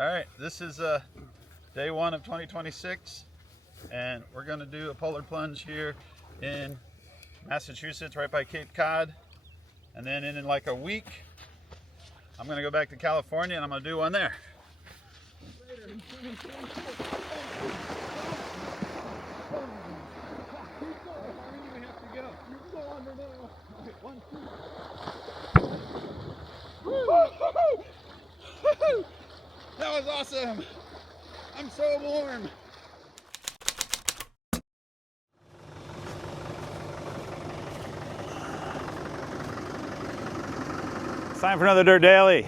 All right, this is day one of 2026, and we're going to do a polar plunge here in Massachusetts, right by Cape Cod. And then in like a week, I'm going to go back to California and I'm going to do one there. That was awesome! I'm so warm! It's time for another Dirt Daily.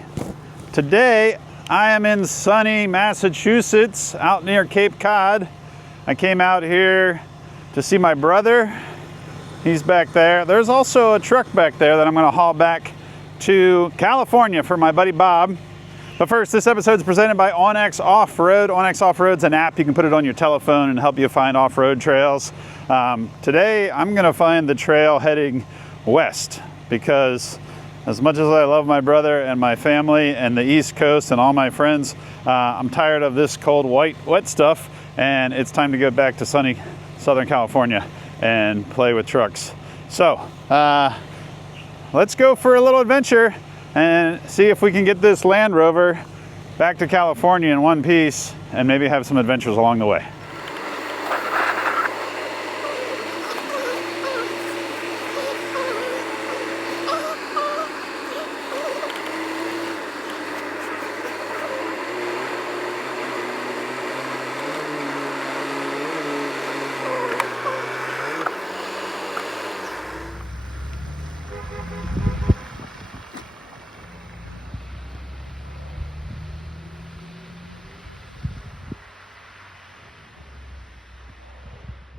Today I am in sunny Massachusetts out near Cape Cod. I came out here to see my brother. He's back there. There's also a truck back there that I'm going to haul back to California for my buddy Bob. But first, this episode is presented by onX Off-Road. onX Off-Road's an app. You can put it on your telephone and help you find off-road trails. Today, I'm going to find the trail heading west because as much as I love my brother and my family and the East Coast and all my friends, I'm tired of this cold, wet stuff, and it's time to go back to sunny Southern California and play with trucks. So, let's go for a little adventure and see if we can get this Land Rover back to California in one piece and maybe have some adventures along the way.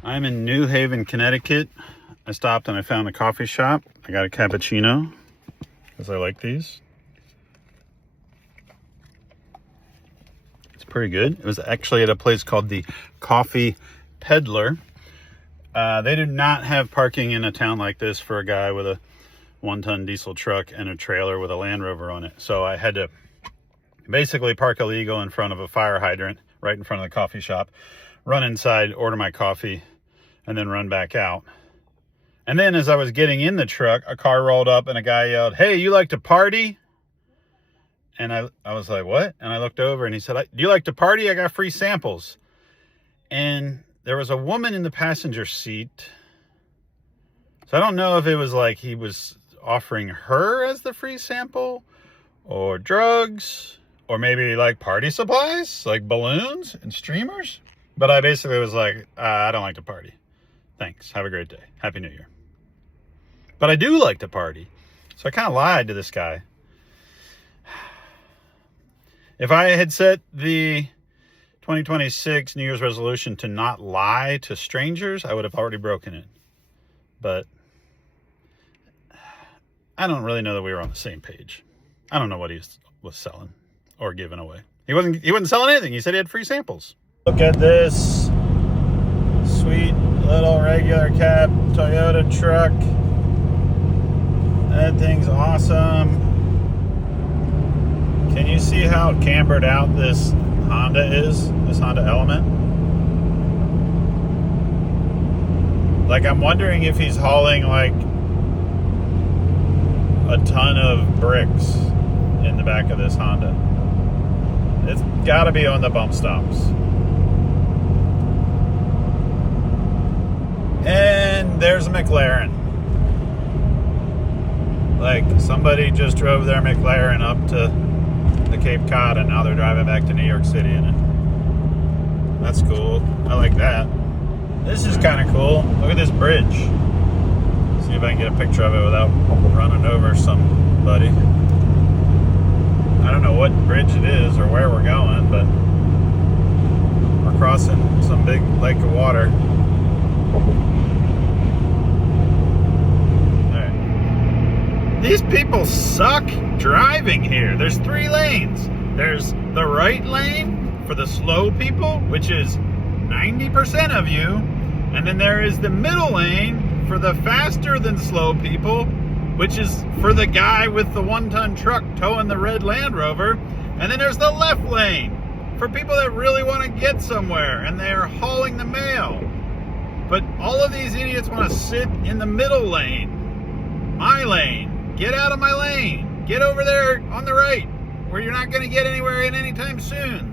I'm in New Haven, Connecticut. I stopped and I found a coffee shop. I got a cappuccino because I like these. It's pretty good. It was actually at a place called the Coffee Peddler. They do not have parking in a town like this for a guy with a 1-ton diesel truck and a trailer with a Land Rover on it. So I had to basically park illegal in front of a fire hydrant right in front of the coffee shop, run inside, order my coffee, and then run back out. And then as I was getting in the truck, a car rolled up and a guy yelled, "Hey, you like to party?" And I was like, "What?" And I looked over and he said, "Do you like to party? I got free samples." And there was a woman in the passenger seat. So I don't know if it was like he was offering her as the free sample or drugs or maybe like party supplies, like balloons and streamers. But I basically was like, I don't like to party. Thanks. Have a great day. Happy New Year. But I do like to party. So I kind of lied to this guy. If I had set the 2026 New Year's resolution to not lie to strangers, I would have already broken it. But I don't really know that we were on the same page. I don't know what he was selling or giving away. He wasn't selling anything. He said he had free samples. Look at this sweet little regular cab Toyota truck. That thing's awesome. Can you see how cambered out this Honda is? This Honda Element? Like, I'm wondering if he's hauling like a ton of bricks in the back of this Honda. It's gotta be on the bump stops. And there's a McLaren. Like, somebody just drove their McLaren up to the Cape Cod and now they're driving back to New York City in it. That's cool. I like that. This is kind of cool. Look at this bridge. See if I can get a picture of it without running over somebody. I don't know what bridge it is or where we're going, but we're crossing some big lake of water. These people suck driving here. There's 3 lanes. There's the right lane for the slow people, which is 90% of you. And then there is the middle lane for the faster than slow people, which is for the guy with the 1-ton truck towing the red Land Rover. And then there's the left lane for people that really want to get somewhere and they're hauling the mail. But all of these idiots want to sit in the middle lane, my lane. Get out of my lane. Get over there on the right, where you're not going to get anywhere in anytime soon.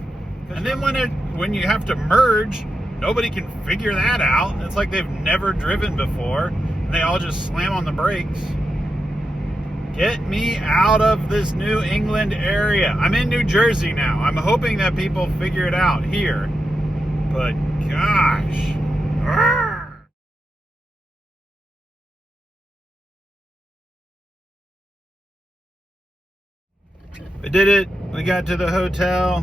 And then when you have to merge, nobody can figure that out. It's like they've never driven before, and they all just slam on the brakes. Get me out of this New England area. I'm in New Jersey now. I'm hoping that people figure it out here. But gosh. We did it. We got to the hotel.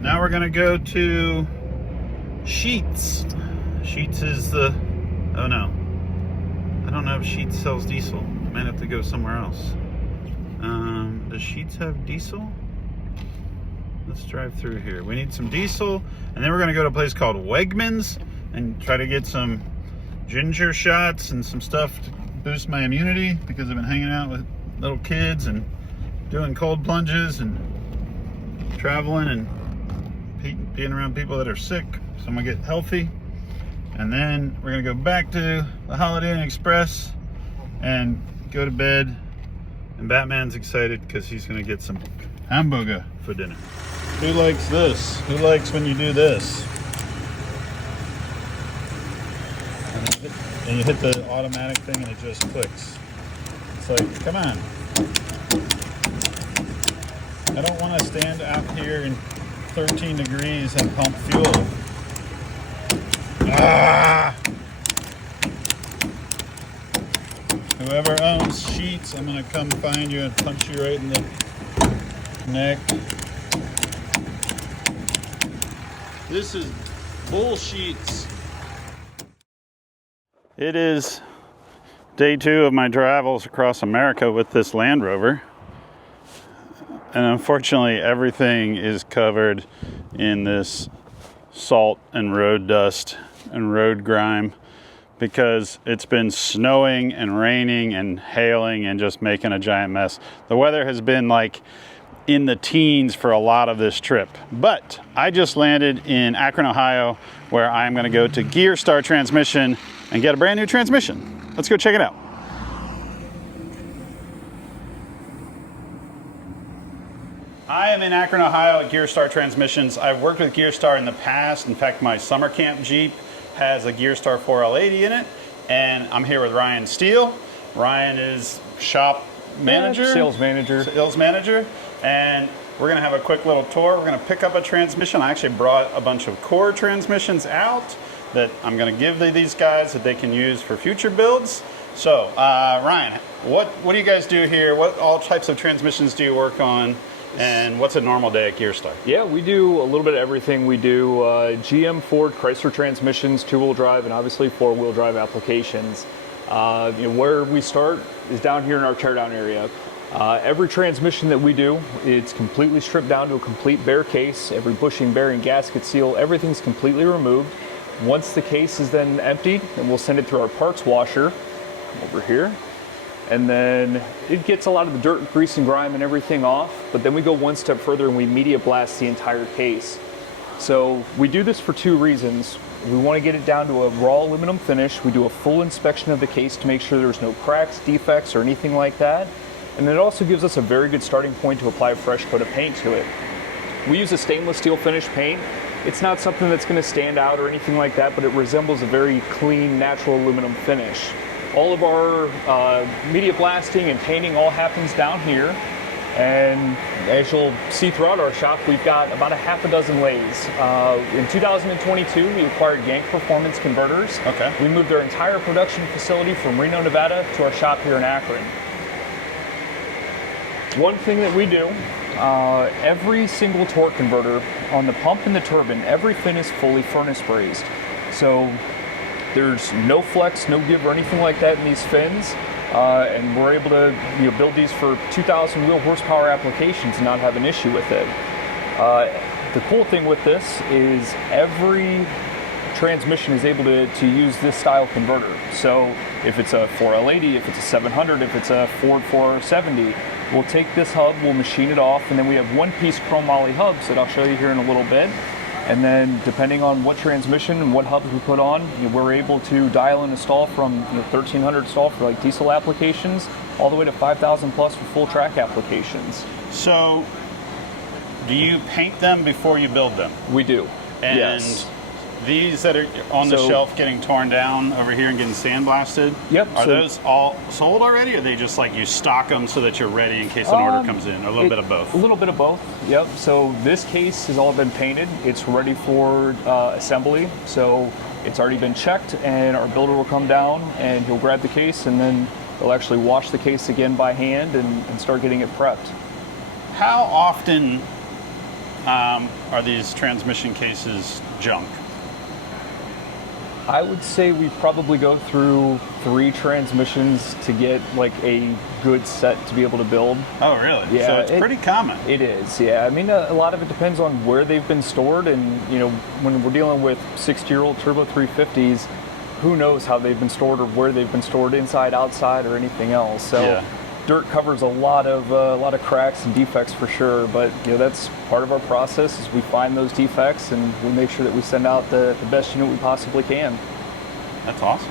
Now we're gonna go to Sheetz. Sheetz is the, oh no. I don't know if Sheetz sells diesel. I might have to go somewhere else. Does Sheetz have diesel? Let's drive through here. We need some diesel, and then we're gonna go to a place called Wegmans and try to get some ginger shots and some stuff to boost my immunity, because I've been hanging out with little kids and doing cold plunges and traveling and being around people that are sick. So I'm gonna get healthy, and then we're gonna go back to the Holiday Inn Express and go to bed. And Batman's excited because he's gonna get some hamburger for dinner. Who likes this? Who likes when you do this? And you hit the automatic thing and it just clicks. It's like, come on. I don't want to stand out here in 13 degrees and pump fuel. Ah! Whoever owns Sheetz, I'm gonna come find you and punch you right in the neck. This is bullshit. It is day 2 of my travels across America with this Land Rover. And unfortunately, everything is covered in this salt and road dust and road grime, because it's been snowing and raining and hailing and just making a giant mess. The weather has been like in the teens for a lot of this trip. But I just landed in Akron, Ohio, where I'm gonna go to Gearstar Transmission and get a brand new transmission. Let's go check it out. I am in Akron, Ohio at Gearstar Transmissions. I've worked with Gearstar in the past. In fact, my summer camp Jeep has a Gearstar 4L80 in it, and I'm here with Ryan Steele. Ryan is shop manager, sales manager, and we're gonna have a quick little tour. We're gonna pick up a transmission. I actually brought a bunch of core transmissions out that I'm gonna give these guys that they can use for future builds. So, Ryan, what do you guys do here? What all types of transmissions do you work on? And what's a normal day at Gearstar? Yeah, we do a little bit of everything. We do GM, Ford, Chrysler transmissions, 2-wheel drive, and obviously 4-wheel drive applications. Where we start is down here in our teardown area. Every transmission that we do, it's completely stripped down to a complete bare case. Every bushing, bearing, gasket seal, everything's completely removed. Once the case is then emptied, then we'll send it through our parts washer over here. And then it gets a lot of the dirt, grease, and grime and everything off. But then we go one step further and we media blast the entire case. So we do this for 2 reasons. We want to get it down to a raw aluminum finish. We do a full inspection of the case to make sure there's no cracks, defects, or anything like that. And it also gives us a very good starting point to apply a fresh coat of paint to it. We use a stainless steel finish paint. It's not something that's going to stand out or anything like that, but it resembles a very clean, natural aluminum finish. All of our media blasting and painting all happens down here. And as you'll see throughout our shop, we've got about a half a dozen lathes. In 2022, we acquired Yank Performance Converters. Okay. We moved their entire production facility from Reno, Nevada to our shop here in Akron. One thing that we do, every single torque converter on the pump and the turbine, every fin is fully furnace brazed. So there's no flex, no give, or anything like that in these fins. And we're able to build these for 2,000 wheel horsepower applications and not have an issue with it. The cool thing with this is every transmission is able to use this style converter. So if it's a 4L80, if it's a 700, if it's a Ford 470, We'll take this hub, we'll machine it off, and then we have one-piece chromoly hubs that I'll show you here in a little bit. And then depending on what transmission and what hubs we put on, we're able to dial and install from 1,300 stall for like diesel applications all the way to 5,000 plus for full track applications. So do you paint them before you build them? We do. And yes. These that are on the shelf getting torn down over here and getting sandblasted, yep. Are those all sold already, or are they just like you stock them so that you're ready in case an order comes in? Or a little bit of both? A little bit of both, yep. So this case has all been painted. It's ready for assembly. So it's already been checked, and our builder will come down and he'll grab the case, and then they'll actually wash the case again by hand and start getting it prepped. How often are these transmission cases junk? I would say we probably go through 3 transmissions to get like a good set to be able to build. Oh, really? Yeah, so it's pretty common. It is, yeah. I mean, a lot of it depends on where they've been stored, and when we're dealing with 60-year-old turbo 350s, who knows how they've been stored or where they've been stored, inside, outside, or anything else. So. Yeah. Dirt covers a lot of cracks and defects for sure, but that's part of our process. Is we find those defects and we make sure that we send out the best unit we possibly can. That's awesome.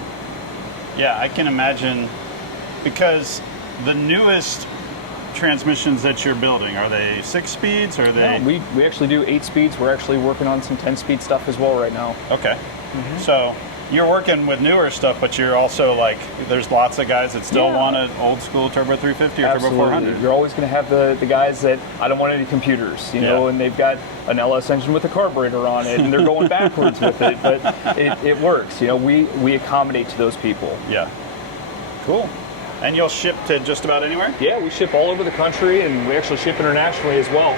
Yeah, I can imagine, because the newest transmissions that you're building, are they 6 speeds or are they? No, we actually do 8 speeds. We're actually working on some 10-speed stuff as well right now. Okay. Mm-hmm. So you're working with newer stuff, but you're also like, there's lots of guys that still want an old school turbo 350 or Absolutely. turbo 400. You're always going to have the guys that I don't want any computers, and they've got an LS engine with a carburetor on it, and they're going backwards with it, but it works. We accommodate to those people. Yeah. Cool. And you'll ship to just about anywhere? Yeah, we ship all over the country, and we actually ship internationally as well.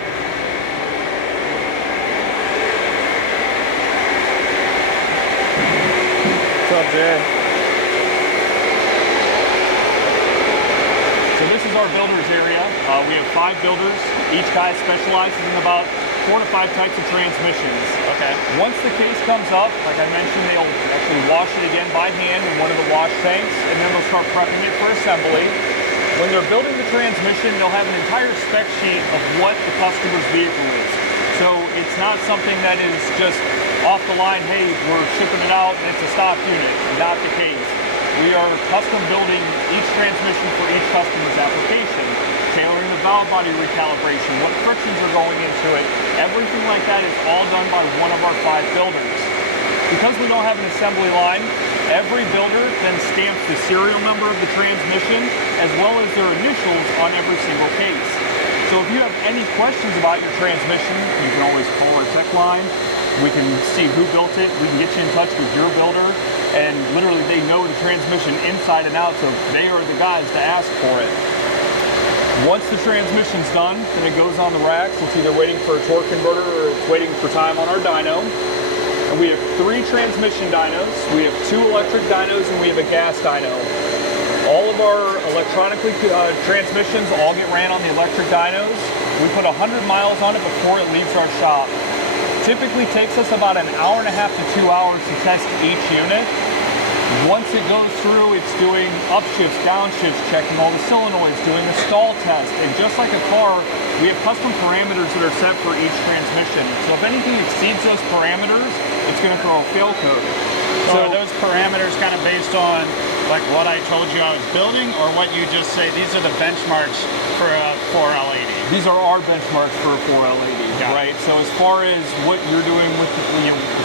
What's up, Jay? So this is our builders area. We have 5 builders. Each guy specializes in about 4 to 5 types of transmissions. Okay. Once the case comes up, like I mentioned, they'll actually wash it again by hand in one of the wash tanks, and then they'll start prepping it for assembly. When they're building the transmission, they'll have an entire spec sheet of what the customer's vehicle is. So it's not something that is just off the line, hey, we're shipping it out and it's a stock unit. Not the case. We are custom building each transmission for each customer's application, tailoring the valve body recalibration, what frictions are going into it. Everything like that is all done by one of our 5 builders. Because we don't have an assembly line, every builder then stamps the serial number of the transmission as well as their initials on every single case. So if you have any questions about your transmission, you can always call our tech line. We can see who built it. We can get you in touch with your builder, and literally they know the transmission inside and out, so they are the guys to ask for it. Once the transmission's done, then it goes on the racks. It's either waiting for a torque converter or it's waiting for time on our dyno. And we have 3 transmission dynos. We have 2 electric dynos, and we have a gas dyno. All of our electronically transmissions all get ran on the electric dynos. We put 100 miles on it before it leaves our shop. Typically takes us about an hour and a half to 2 hours to test each unit. Once it goes through, it's doing upshifts, downshifts, checking all the solenoids, doing a stall test. And just like a car, we have custom parameters that are set for each transmission. So if anything exceeds those parameters, it's going to throw a fail code. So are those parameters kind of based on like what I told you I was building, or what you just say, these are the benchmarks for a 4L80? These are our benchmarks for a 4L80, right? So as far as what you're doing with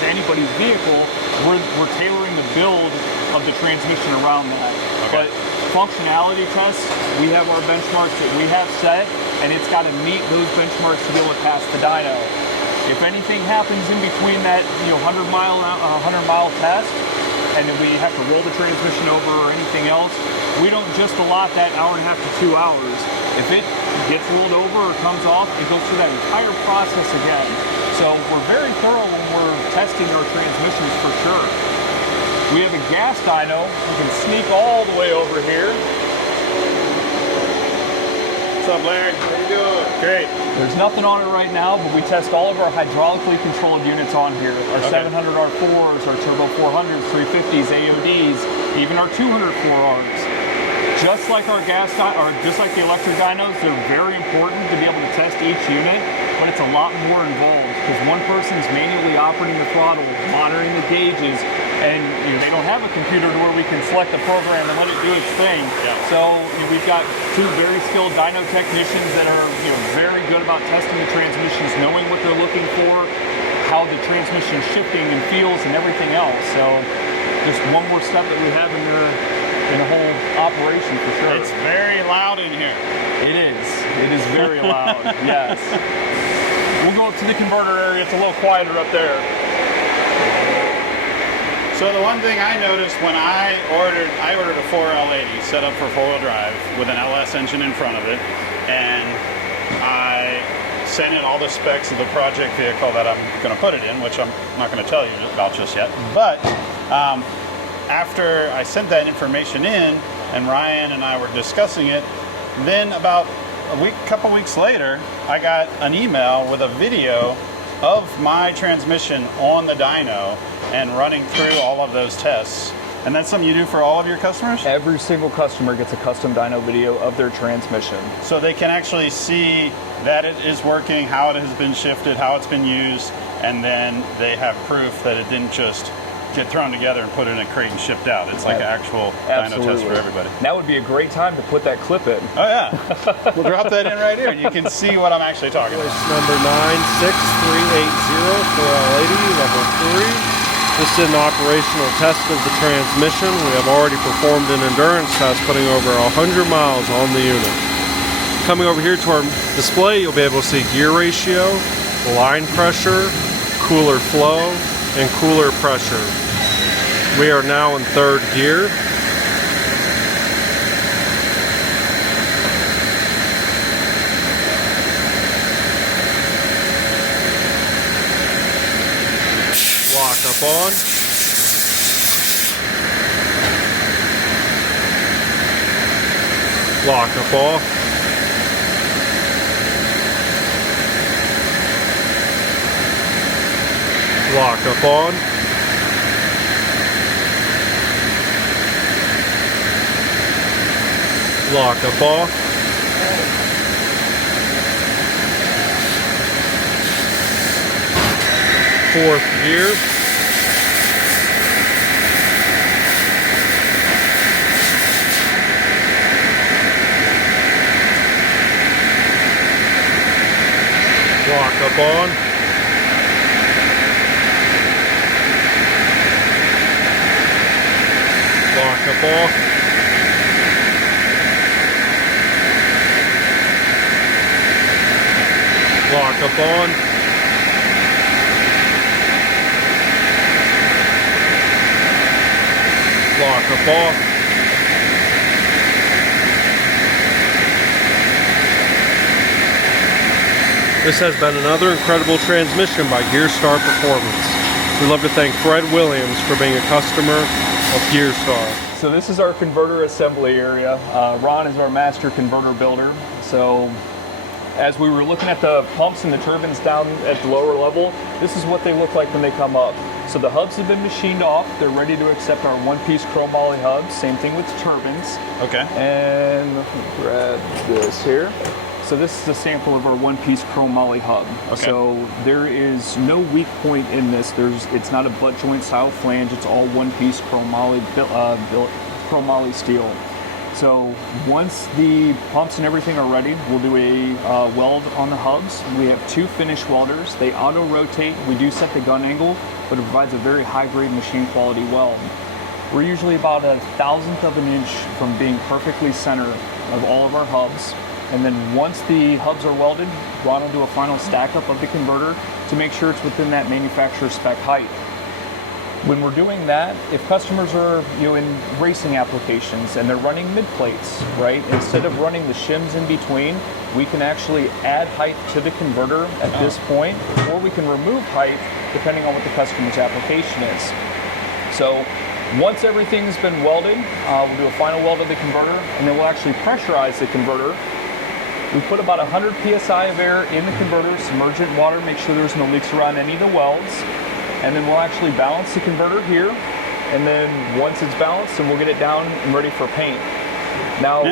anybody's vehicle, we're tailoring the build of the transmission around that. Okay. But functionality tests, we have our benchmarks that we have set, and it's got to meet those benchmarks to be able to pass the dyno. If anything happens in between that 100 mile test, and then we have to roll the transmission over or anything else, we don't just allot that hour and a half to 2 hours. If it gets rolled over or comes off, it goes through that entire process again. So we're very thorough when we're testing our transmissions for sure. We have a gas dyno. We can sneak all the way over here. What's up, Larry? How you doing? Great. There's nothing on it right now, but we test all of our hydraulically controlled units on here. Our 700 R4s, our Turbo 400s, 350s, AMDs, even our 200 4Rs. Just like our just like the electric dynos, they're very important to be able to test each unit, but it's a lot more involved because one person's manually operating the throttle, monitoring the gauges, and they don't have a computer to where we can select the program and let it do its thing. Yeah. So we've got two very skilled dyno technicians that are very good about testing the transmissions, knowing what they're looking for, how the transmission is shifting and feels and everything else. So just one more step that we have in the whole operation for sure. It's very loud in here. It is. It is very loud. Yes. We'll go up to the converter area. It's a little quieter up there. So the one thing I noticed when I ordered a 4L80 set up for 4-wheel drive with an LS engine in front of it, and I sent in all the specs of the project vehicle that I'm going to put it in, which I'm not going to tell you about just yet. But after I sent that information in and Ryan and I were discussing it, then about a couple weeks later, I got an email with a video of my transmission on the dyno and running through all of those tests. And that's something you do for all of your customers? Every single customer gets a custom dyno video of their transmission. So they can actually see that it is working, how it has been shifted, how it's been used, and then they have proof that it didn't just get thrown together and put in a crate and shipped out. It's like an actual dyno test for everybody. That would be a great time to put that clip in. Oh yeah. We'll drop that in right here and you can see what I'm actually talking about. Number 96380 for L80, level 3. This is an operational test of the transmission. We have already performed an endurance test, putting over 100 miles on the unit. Coming over here to our display, you'll be able to see gear ratio, line pressure, cooler flow, and cooler pressure. We are now in 3rd gear. Lock up on. Lock up off. Lock up on. Lock up off. 4th gear. Lock up on. Lock up off. Lock up on. Lock up off. This has been another incredible transmission by Gearstar Performance. We'd love to thank Fred Williams for being a customer of Gearstar. So this is our converter assembly area. Ron is our master converter builder. So as we were looking at the pumps and the turbines down at the lower level, this is what they look like when they come up. So the hubs have been machined off. They're ready to accept our one-piece chromoly hubs. Same thing with the turbines. Okay. And let me grab this here. So this is a sample of our one-piece chromoly hub. Okay. So there is no weak point in this. It's not a butt joint style flange. It's all one-piece chromoly steel. So once the pumps and everything are ready, we'll do a weld on the hubs. We have 2 finish welders. They auto-rotate. We do set the gun angle, but it provides a very high-grade machine quality weld. We're usually about 1/1000th of an inch from being perfectly center of all of our hubs. And then once the hubs are welded, Ron will do a final stack up of the converter to make sure it's within that manufacturer spec height. When we're doing that, if customers are in racing applications and they're running mid plates, right? Instead of running the shims in between, we can actually add height to the converter at this point, or we can remove height depending on what the customer's application is. So once everything's been welded, we'll do a final weld of the converter, and then we'll actually pressurize the converter. We put about 100 psi of air in the converter, submerge it in water, make sure there's no leaks around any of the welds. And then we'll actually balance the converter here. And then once it's balanced, then we'll get it down and ready for paint. Now,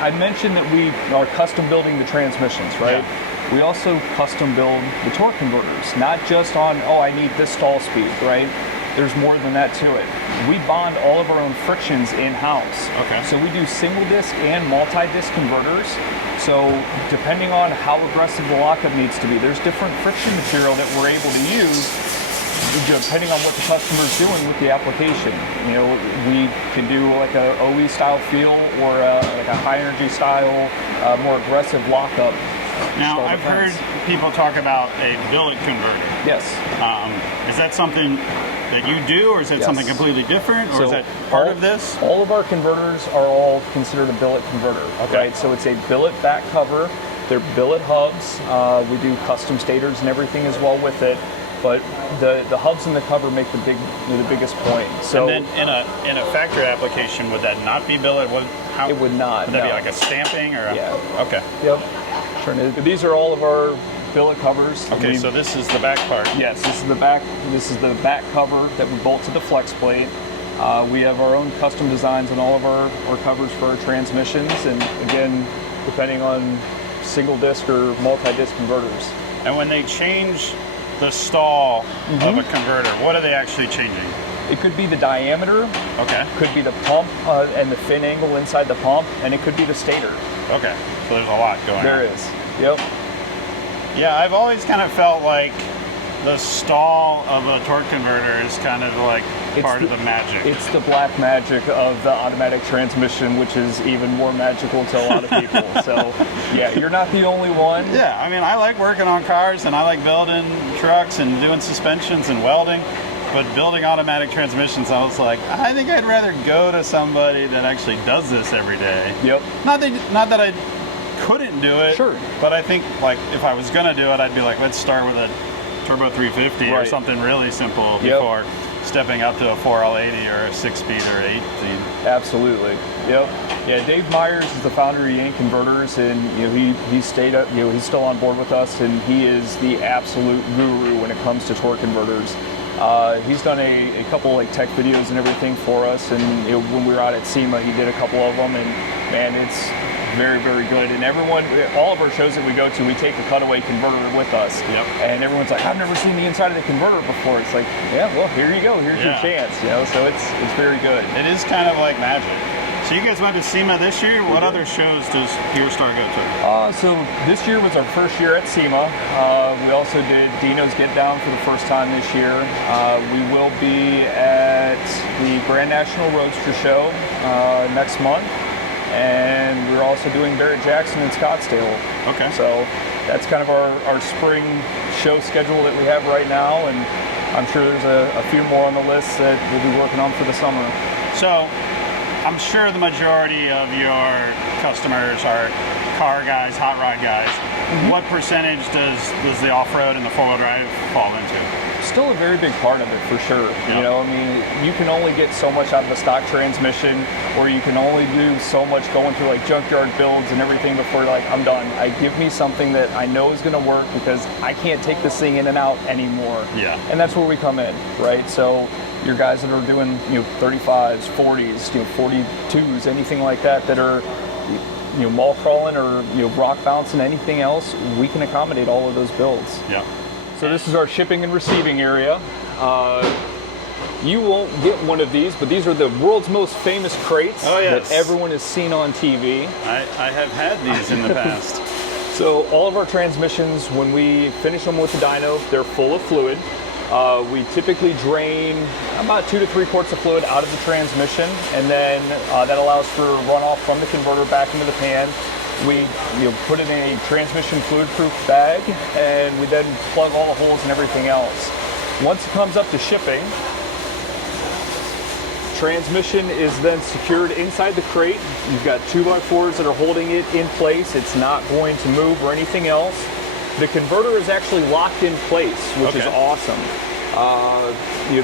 I mentioned that we are custom building the transmissions, right? Yeah. We also custom build the torque converters, not just on, oh, I need this stall speed, right? There's more than that to it. We bond all of our own frictions in-house. Okay. So we do single disc and multi-disc converters. So depending on how aggressive the lockup needs to be, there's different friction material that we're able to use depending on what the customer's doing with the application. You know, we can do like a OE style feel or like a high energy style, more aggressive lockup. Now, I've heard people talk about a billet converter. Yes. Is that something that you do, or is that something completely different, or is that part of this? All of our converters are all considered a billet converter. Okay. Right? So it's a billet back cover. They're billet hubs. We do custom stators and everything as well with it. But the hubs and the cover make the biggest point. So and then in a factory application, would that not be billet? It would not. Would that be like a stamping or? Okay. Yep. Sure. But these are all of our billet covers. Okay, so this is the back part. Yes, this is the back. This is the back cover that we bolt to the flex plate. We have our own custom designs on all of our covers for our transmissions, and again, depending on single disc or multi-disc converters. And when they change the stall of a converter, what are they actually changing? It could be the diameter. Okay. Could be the pump and the fin angle inside the pump, and it could be the stator. Okay. So there's a lot going on. There is. Yep. Yeah, I've always kind of felt like the stall of a torque converter is kind of like part of the magic. It's the black magic of the automatic transmission, which is even more magical to a lot of people. So, yeah, you're not the only one. Yeah, I mean, I like working on cars and I like building trucks and doing suspensions and welding. But building automatic transmissions, I was like, I think I'd rather go to somebody that actually does this every day. Yep. Not that I couldn't do it. Sure. But I think, like, if I was gonna do it, I'd be like, let's start with a turbo 350 or something really simple before stepping up to a 4L80 or a 6-speed or 8-speed. Absolutely. Yep. Yeah, Dave Myers is the founder of Yank Converters, and he stayed up. He's still on board with us, and he is the absolute guru when it comes to torque converters. He's done a couple like tech videos and everything for us, and when we were out at SEMA, he did a couple of them, and man, it's very, very good. And all of our shows that we go to, we take a cutaway converter with us. Yep. And everyone's like, I've never seen the inside of the converter before. It's like, yeah, well, here you go. Here's your chance. So it's very good. It is kind of like magic. So you guys went to SEMA this year. What other shows does Gearstar go to? So this year was our first year at SEMA. We also did Dino's Get Down for the first time this year. We will be at the Grand National Roadster Show next month. And we're also doing Barrett-Jackson in Scottsdale. Okay. So that's kind of our spring show schedule that we have right now, and I'm sure there's a few more on the list that we'll be working on for the summer. So I'm sure the majority of your customers are car guys, hot rod guys. What percentage does the off-road and the four-wheel drive fall into? Still a very big part of it, for sure. Yep. I mean, you can only get so much out of a stock transmission, or you can only do so much going through like junkyard builds and everything before like, I'm done. Give me something that I know is going to work, because I can't take this thing in and out anymore. Yeah. And that's where we come in, right? So your guys that are doing 35s, 40s, 42s, anything like that are mall crawling or rock bouncing, anything else, we can accommodate all of those builds. Yeah. So this is our shipping and receiving area. You won't get one of these, but these are the world's most famous crates that everyone has seen on TV. I have had these in the past. So all of our transmissions, when we finish them with the dyno, they're full of fluid. We typically drain about 2 to 3 quarts of fluid out of the transmission, and then that allows for runoff from the converter back into the pan. We put in a transmission fluid-proof bag, and we then plug all the holes and everything else. Once it comes up to shipping, transmission is then secured inside the crate. You've got 2x4s that are holding it in place. It's not going to move or anything else. The converter is actually locked in place, which is awesome.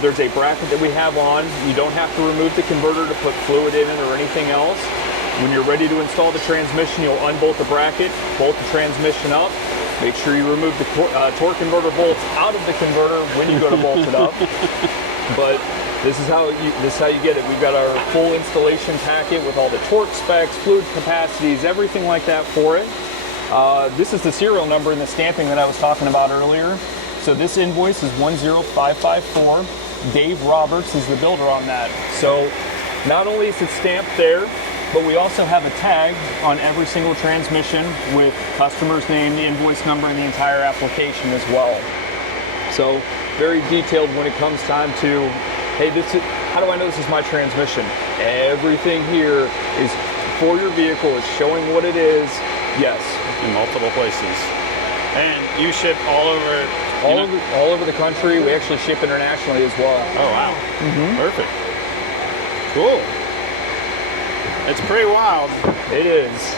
There's a bracket that we have on. You don't have to remove the converter to put fluid in it or anything else. When you're ready to install the transmission, you'll unbolt the bracket, bolt the transmission up. Make sure you remove the torque converter bolts out of the converter when you go to bolt it up. But This is how you get it. We've got our full installation packet with all the torque specs, fluid capacities, everything like that for it. This is the serial number and the stamping that I was talking about earlier. So this invoice is 10554. Dave Roberts is the builder on that. So not only is it stamped there, but we also have a tag on every single transmission with customer's name, the invoice number, and the entire application as well. So very detailed when it comes time to, hey, how do I know this is my transmission? Everything here is for your vehicle, is showing what it is. Yes. In multiple places. And you ship all over the country. We actually ship internationally as well. Oh, wow. Perfect. Cool. It's pretty wild. It is.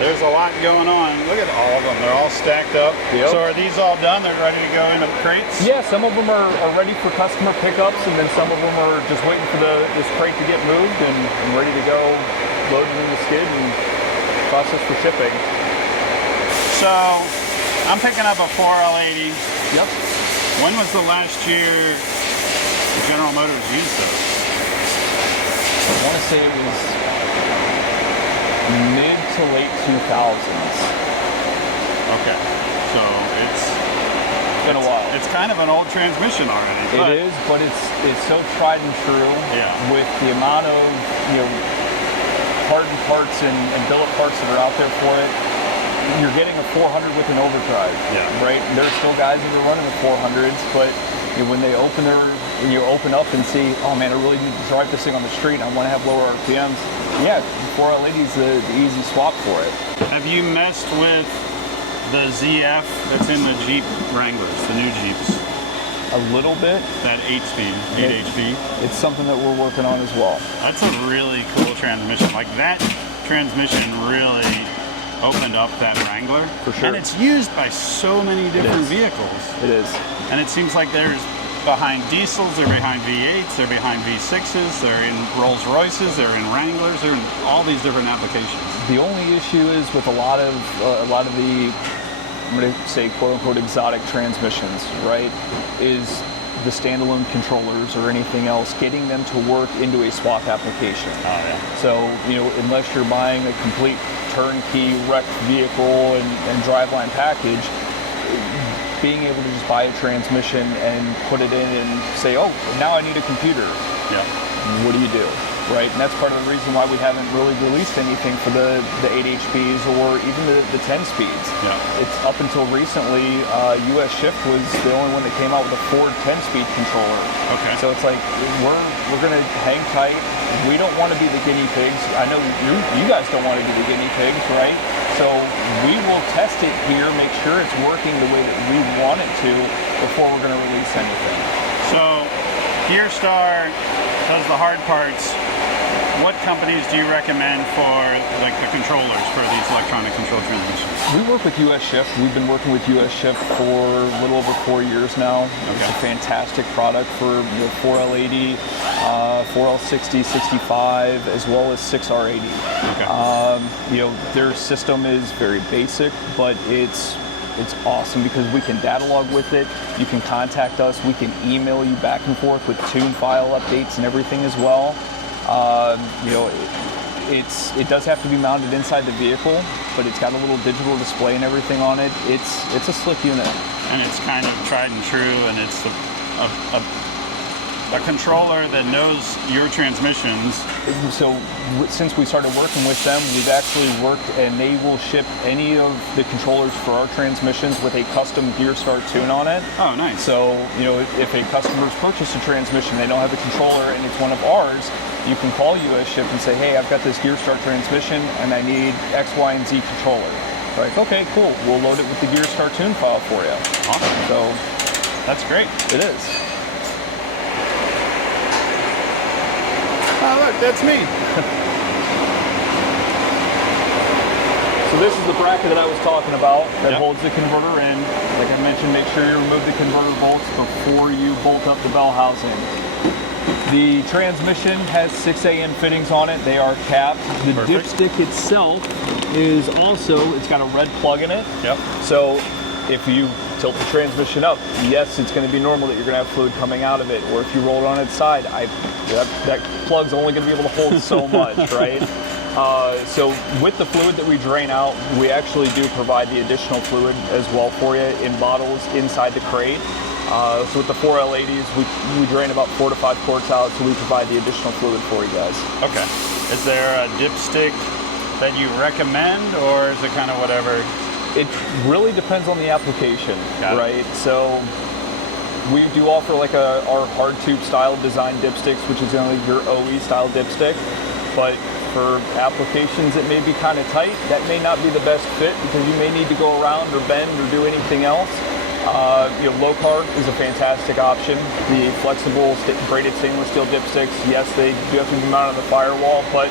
There's a lot going on. Look at all of them. They're all stacked up. Yep. So are these all done? They're ready to go into the crates? Yeah, some of them are ready for customer pickups, and then some of them are just waiting for this crate to get moved and ready to go, loaded in the skid and processed for shipping. So I'm picking up a 4L80. Yep. When was the last year General Motors used those? I want to say it was mid to late 2000s. Okay. So it's been a while. It's kind of an old transmission already. It is, but it's so tried and true. Yeah. With the amount of hardened parts and billet parts that are out there for it. You're getting a 400 with an overdrive, right? There's still guys that are running the 400s, but when they open up and see, oh man, I really need to drive this thing on the street and I want to have lower RPMs. Yeah, 4L80 is the easy swap for it. Have you messed with the ZF that's in the Jeep Wranglers, the new Jeeps? A little bit. That 8-speed, 8 HP. It's something that we're working on as well. That's a really cool transmission. Like that transmission really opened up that Wrangler. For sure. And it's used by so many different vehicles. It is. And it seems like there's behind diesels, they're behind V8s, they're behind V6s, they're in Rolls Royces, they're in Wranglers, they're in all these different applications. The only issue is with a lot of the, I'm going to say quote unquote exotic transmissions, right, is the standalone controllers or anything else, getting them to work into a swap application. Oh, yeah. So, unless you're buying a complete turnkey wrecked vehicle and driveline package, being able to just buy a transmission and put it in and say, oh, now I need a computer. Yeah. What do you do? Right? And that's part of the reason why we haven't really released anything for the 8 HPs or even the 10 speeds. Yeah. It's up until recently, US Shift was the only one that came out with a Ford 10-speed controller. Okay. So it's like, we're going to hang tight. We don't want to be the guinea pigs. I know you guys don't want to be the guinea pigs, right? So we will test it here, make sure it's working the way that we want it to before we're going to release anything. So Gearstar does the hard parts. What companies do you recommend for like the controllers for these electronic control transmissions? We work with US Shift. We've been working with US Shift for a little over 4 years now. Okay. It's a fantastic product for 4L80, 4L60, 65, as well as 6R80. Okay. Their system is very basic, but it's awesome because we can data log with it. You can contact us. We can email you back and forth with tune file updates and everything as well. It does have to be mounted inside the vehicle, but it's got a little digital display and everything on it. It's a slick unit. And it's kind of tried and true, and it's a controller that knows your transmissions. So since we started working with them, we've actually worked, and they will ship any of the controllers for our transmissions with a custom Gearstar tune on it. Oh, nice. So, if a customer's purchased a transmission, they don't have a controller, and it's one of ours, you can call US Ship and say, hey, I've got this Gearstar transmission, and I need X, Y, and Z controller. Like, okay, cool. We'll load it with the Gearstar tune file for you. Awesome. So, that's great. It is. Oh, look, that's me. So this is the bracket that I was talking about that Yep. holds the converter in. Like I mentioned, make sure you remove the converter bolts before you bolt up the bell housing. The transmission has 6AN fittings on it. They are capped. The Perfect. dipstick itself is also, it's got a red plug in it. Yep. So If you tilt the transmission up, yes, it's going to be normal that you're going to have fluid coming out of it. Or if you roll it on its side, that plug's only going to be able to hold so much, right? So with the fluid that we drain out, we actually do provide the additional fluid as well for you in bottles inside the crate. So with the 4L80s, we drain about 4 to 5 quarts out, so we provide the additional fluid for you guys. Okay. Is there a dipstick that you recommend, or is it kind of whatever? It really depends on the application, right? So we do offer like our hard tube style design dipsticks, which is only your OE style dipstick, but for applications that may be kind of tight, that may not be the best fit because you may need to go around or bend or do anything else. Low carb is a fantastic option. The flexible braided stainless steel dipsticks, yes, they do have to be mounted on the firewall, but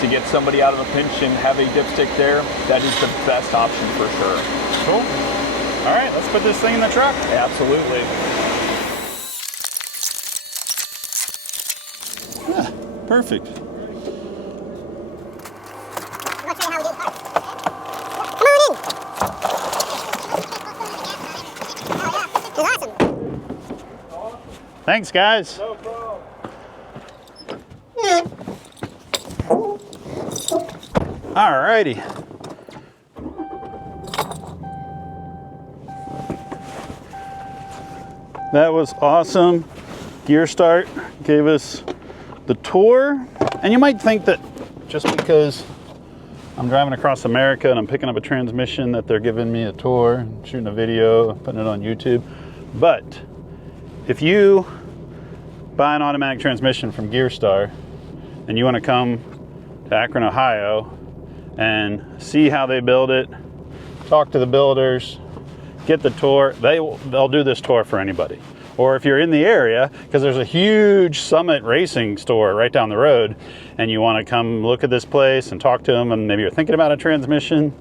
to get somebody out of a pinch and have a dipstick there, that is the best option for sure. Cool. All right, let's put this thing in the truck. Absolutely. Yeah, perfect. Thanks, guys. No problem. All righty. That was awesome. Gearstar gave us the tour. And you might think that just because I'm driving across America and I'm picking up a transmission that they're giving me a tour, shooting a video, putting it on YouTube. But if you buy an automatic transmission from Gearstar and you want to come to Akron, Ohio and see how they build it, talk to the builders, get the tour, they'll do this tour for anybody. Or if you're in the area, because there's a huge Summit Racing store right down the road, and you want to come look at this place and talk to them, and maybe you're thinking about a transmission,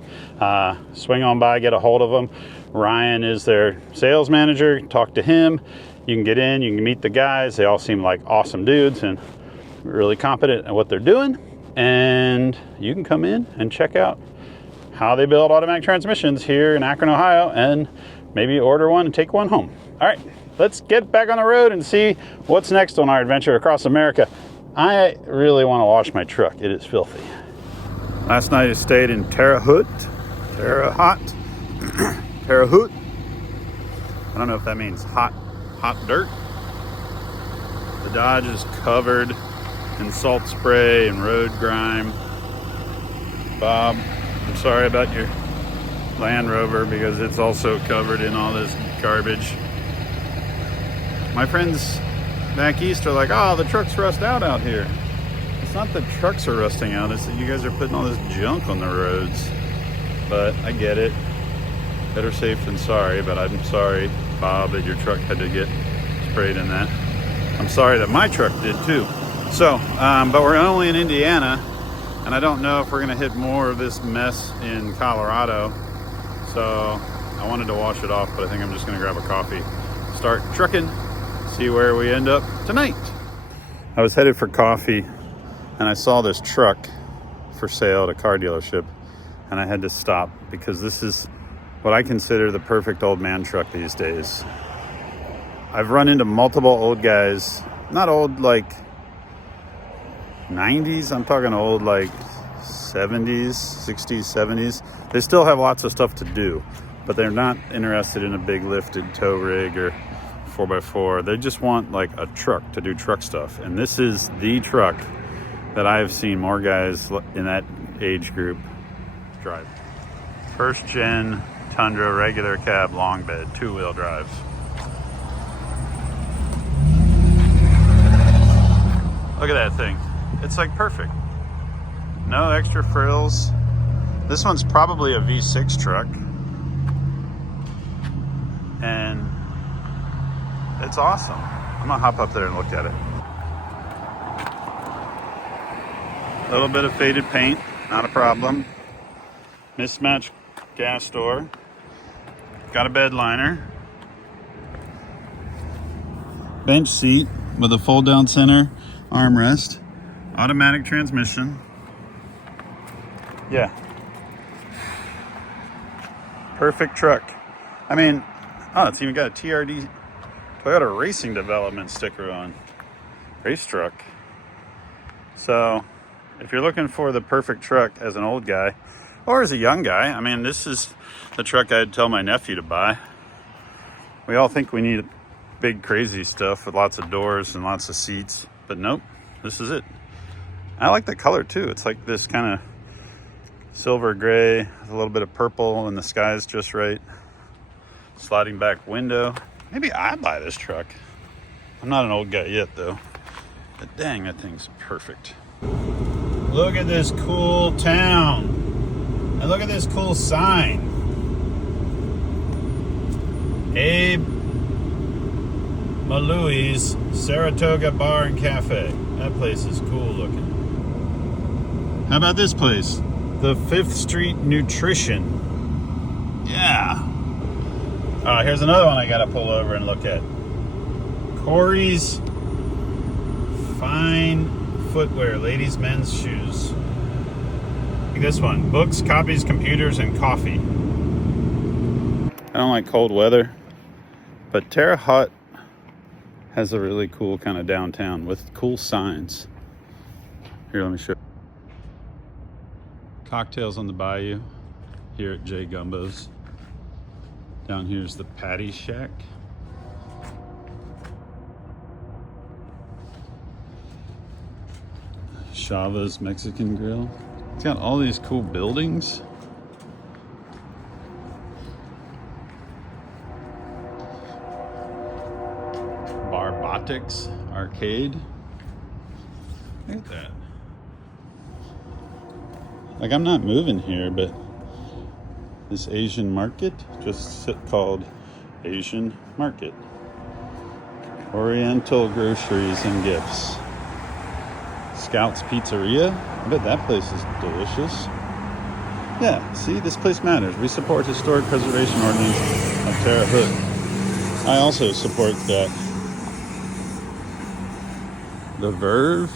swing on by, get a hold of them. Ryan is their sales manager. Talk to him. You can get in, you can meet the guys. They all seem like awesome dudes and really competent at what they're doing. And you can come in and check out how they build automatic transmissions here in Akron, Ohio, and maybe order one and take one home. All right, let's get back on the road and see what's next on our adventure across America. I really want to wash my truck. It is filthy. Last night I stayed in Terre Haute. Terre Haute. Terre Haute. I don't know if that means hot dirt. The Dodge is covered in salt spray and road grime. Bob, I'm sorry about your Land Rover because it's also covered in all this garbage. My friends back east are like, oh, the trucks rust out here. It's not that trucks are rusting out, it's that you guys are putting all this junk on the roads. But I get it. Better safe than sorry, but I'm sorry, Bob, that your truck had to get sprayed in that. I'm sorry that my truck did too. So, but we're only in Indiana, and I don't know if we're gonna hit more of this mess in Colorado. So I wanted to wash it off, but I think I'm just gonna grab a coffee, start trucking, see where we end up tonight. I was headed for coffee, and I saw this truck for sale at a car dealership, and I had to stop because this is what I consider the perfect old man truck these days. I've run into multiple old guys, not old like 90s, I'm talking old like 70s, 60s, 70s. They still have lots of stuff to do, but they're not interested in a big lifted tow rig or 4x4. They just want like a truck to do truck stuff. And this is the truck that I've seen more guys in that age group drive. First gen Tundra regular cab long bed, 2-wheel drive. Look at that thing. It's like perfect. No extra frills. This one's probably a V6 truck. And it's awesome. I'm gonna hop up there and look at it. A little bit of faded paint, not a problem. Mismatched gas door. Got a bed liner. Bench seat with a fold down center armrest. Automatic transmission. Yeah. Perfect truck. I mean, oh, it's even got a TRD Toyota Racing Development sticker on. Race truck. So, if you're looking for the perfect truck as an old guy, or as a young guy, I mean, this is the truck I'd tell my nephew to buy. We all think we need big, crazy stuff with lots of doors and lots of seats, but nope, this is it. I like the color too. It's like this kind of silver gray, a little bit of purple, and the sky's just right. Sliding back window. Maybe I buy this truck. I'm not an old guy yet though. But dang, that thing's perfect. Look at this cool town. And look at this cool sign. Abe Maloui's Saratoga Bar and Cafe. That place is cool looking. How about this place? The 5th Street Nutrition. Yeah. Here's another one I gotta pull over and look at. Corey's Fine Footwear, ladies' men's shoes. Look at this one. Books, copies, computers, and coffee. I don't like cold weather, but Terre Haute has a really cool kind of downtown with cool signs. Here, let me show you. Cocktails on the bayou here at J Gumbo's. Down here's the Patty Shack. Chava's Mexican Grill. It's got all these cool buildings. Barbotics Arcade. Look at that. Like, I'm not moving here, but this Asian market, just called Asian Market. Oriental groceries and gifts. Scout's Pizzeria. I bet that place is delicious. Yeah, see, this place matters. We support historic preservation ordinance of Terre Haute. I also support that. The Verve.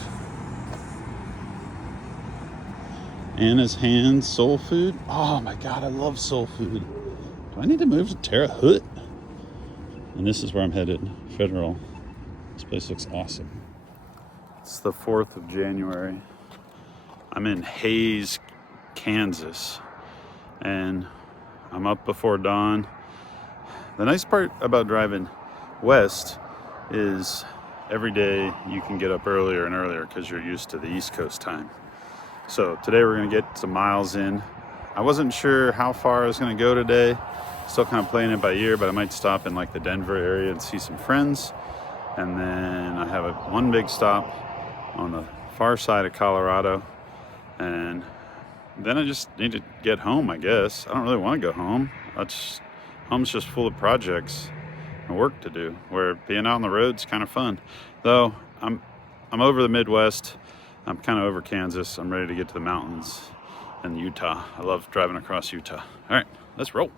Anna's Hands Soul Food. Oh my God, I love soul food. Do I need to move to Terre Haute? And this is where I'm headed, Federal. This place looks awesome. It's the 4th of January. I'm in Hays, Kansas, and I'm up before dawn. The nice part about driving west is every day you can get up earlier and earlier because you're used to the East Coast time. So today we're gonna get some miles in. I wasn't sure how far I was gonna go today. Still kind of playing it by ear, but I might stop in like the Denver area and see some friends. And then I have one big stop on the far side of Colorado. And then I just need to get home, I guess. I don't really want to go home. Home's just full of projects and work to do, where being out on the road's kind of fun. Though I'm over the Midwest. I'm kind of over Kansas. I'm ready to get to the mountains and Utah. I love driving across Utah. All right, let's roll.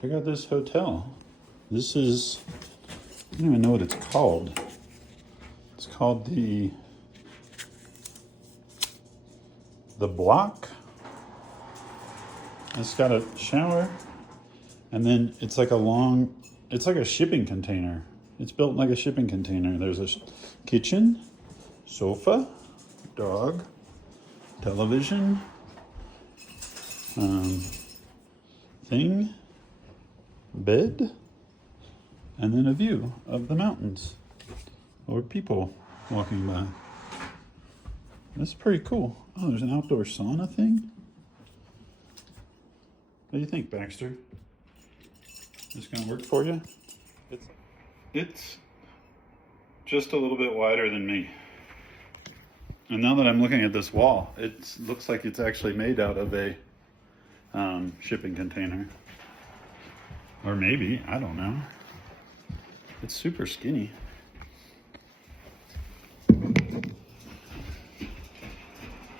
Check out this hotel. This is, I don't even know what it's called. It's called the Block. It's got a shower, and then it's like it's like a shipping container. It's built like a shipping container. There's a kitchen, sofa, dog, television, thing, bed, and then a view of the mountains or people walking by. That's pretty cool. Oh, there's an outdoor sauna thing. What do you think, Baxter? This gonna work for you? It's just a little bit wider than me. And now that I'm looking at this wall, it looks like it's actually made out of a shipping container. Or maybe, I don't know. It's super skinny.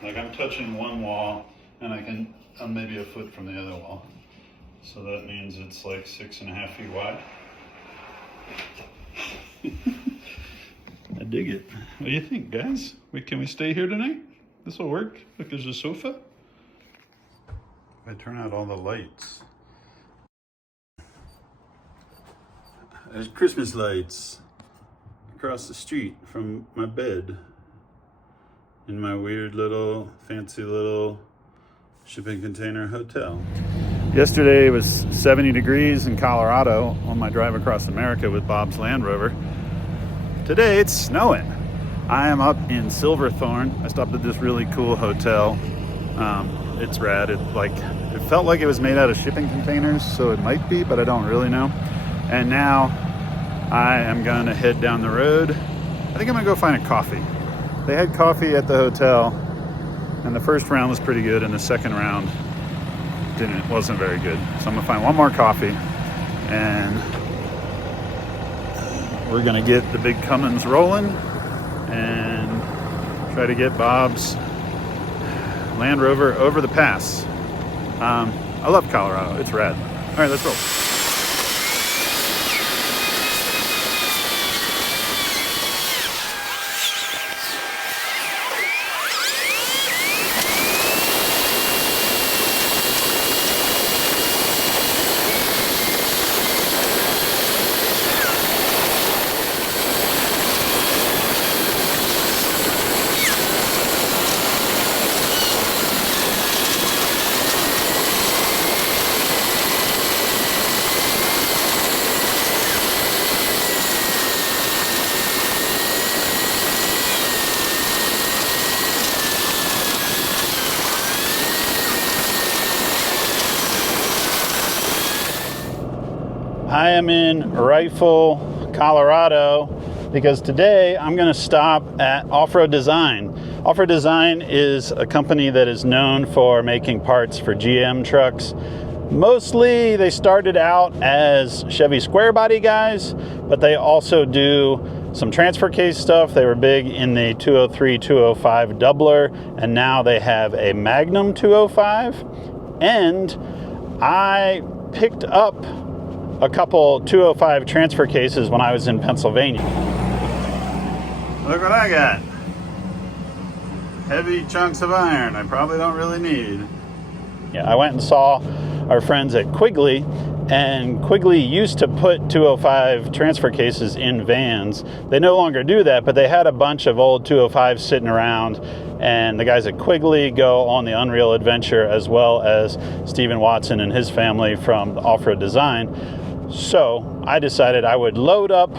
Like, I'm touching one wall and I'm maybe a foot from the other wall. So that means it's like 6.5 feet wide. dig it. What do you think, guys? Can we stay here tonight? This will work. Look, there's a sofa. I turn out all the lights. There's Christmas lights across the street from my bed in my weird little, fancy little shipping container hotel. Yesterday it was 70 degrees in Colorado on my drive across America with Bob's Land Rover. Today it's snowing. I am up in Silverthorne. I stopped at this really cool hotel. It's rad. It felt like it was made out of shipping containers, so it might be, but I don't really know. And now I am gonna head down the road. I think I'm gonna go find a coffee. They had coffee at the hotel, and the first round was pretty good, and the second round wasn't very good. So I'm gonna find one more coffee, and we're gonna get the big Cummins rolling and try to get Bob's Land Rover over the pass. I love Colorado, it's rad. All right, let's roll. I am in Rifle, Colorado, because today I'm going to stop at Off-Road Design. Off-Road Design is a company that is known for making parts for GM trucks. Mostly they started out as Chevy square body guys, but they also do some transfer case stuff. They were big in the 203, 205 doubler, and now they have a Magnum 205. And I picked up a couple 205 transfer cases when I was in Pennsylvania. Look what I got. Heavy chunks of iron I probably don't really need. Yeah, I went and saw our friends at Quigley, and Quigley used to put 205 transfer cases in vans. They no longer do that, but they had a bunch of old 205s sitting around, and the guys at Quigley go on the Unreal adventure, as well as Stephen Watson and his family from Off-Road Design. So I decided I would load up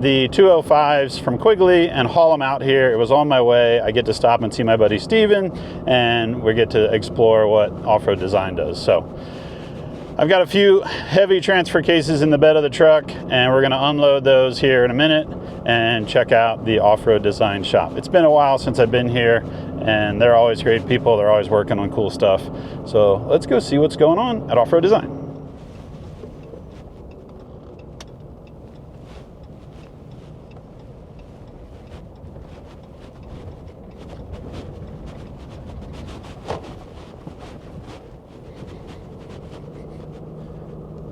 the 205s from Quigley and haul them out here. It was on my way. I get to stop and see my buddy Steven, and we get to explore what Off-Road Design does. So I've got a few heavy transfer cases in the bed of the truck, and we're gonna unload those here in a minute and check out the Off-Road Design shop. It's been a while since I've been here, and they're always great people. They're always working on cool stuff. So let's go see what's going on at Off-Road Design.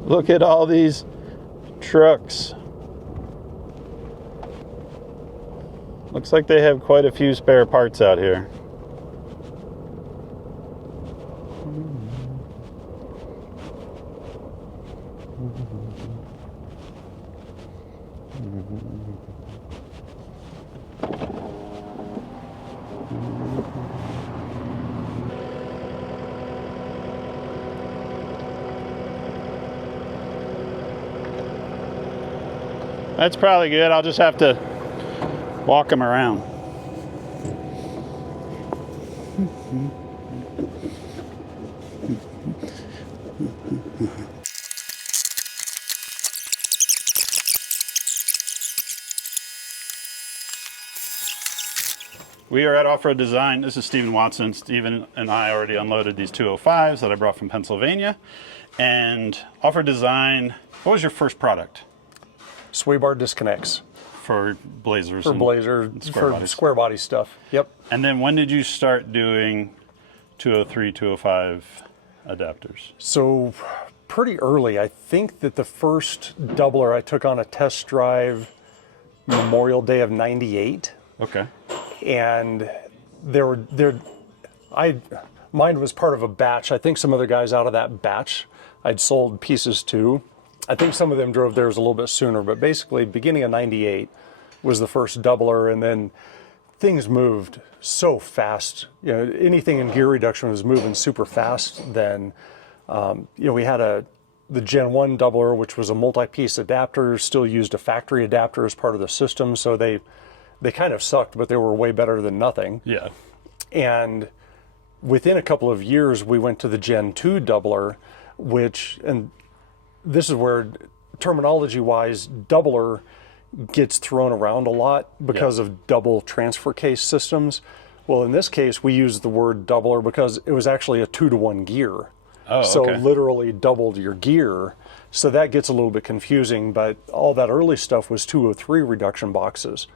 Look at all these trucks. Looks like they have quite a few spare parts out here. That's probably good. I'll just have to walk them around. We are at Off-Road Design. This is Stephen Watson. Stephen and I already unloaded these 205s that I brought from Pennsylvania. And Off-Road Design, what was your first product? Sway bar disconnects. For Blazers. For Blazer, for square body stuff. Yep. And then when did you start doing 203, 205 adapters? So pretty early. I think that the first doubler I took on a test drive Memorial Day of '98, Okay. and mine was part of a batch. I think some other guys out of that batch I'd sold pieces to. I think some of them drove theirs a little bit sooner, but basically beginning of '98 was the first doubler, and then things moved so fast. You know, anything in gear reduction was moving super fast then. We had the Gen 1 doubler, which was a multi-piece adapter, still used a factory adapter as part of the system, so they kind of sucked, but they were way better than nothing. Yeah. And within a couple of years, we went to the Gen 2 doubler, and this is where terminology-wise, doubler gets thrown around a lot because of double transfer case systems. Well, in this case, we used the word doubler because it was actually a 2-to-1 gear. Oh, so okay. literally doubled your gear. So that gets a little bit confusing, but all that early stuff was 203 reduction boxes.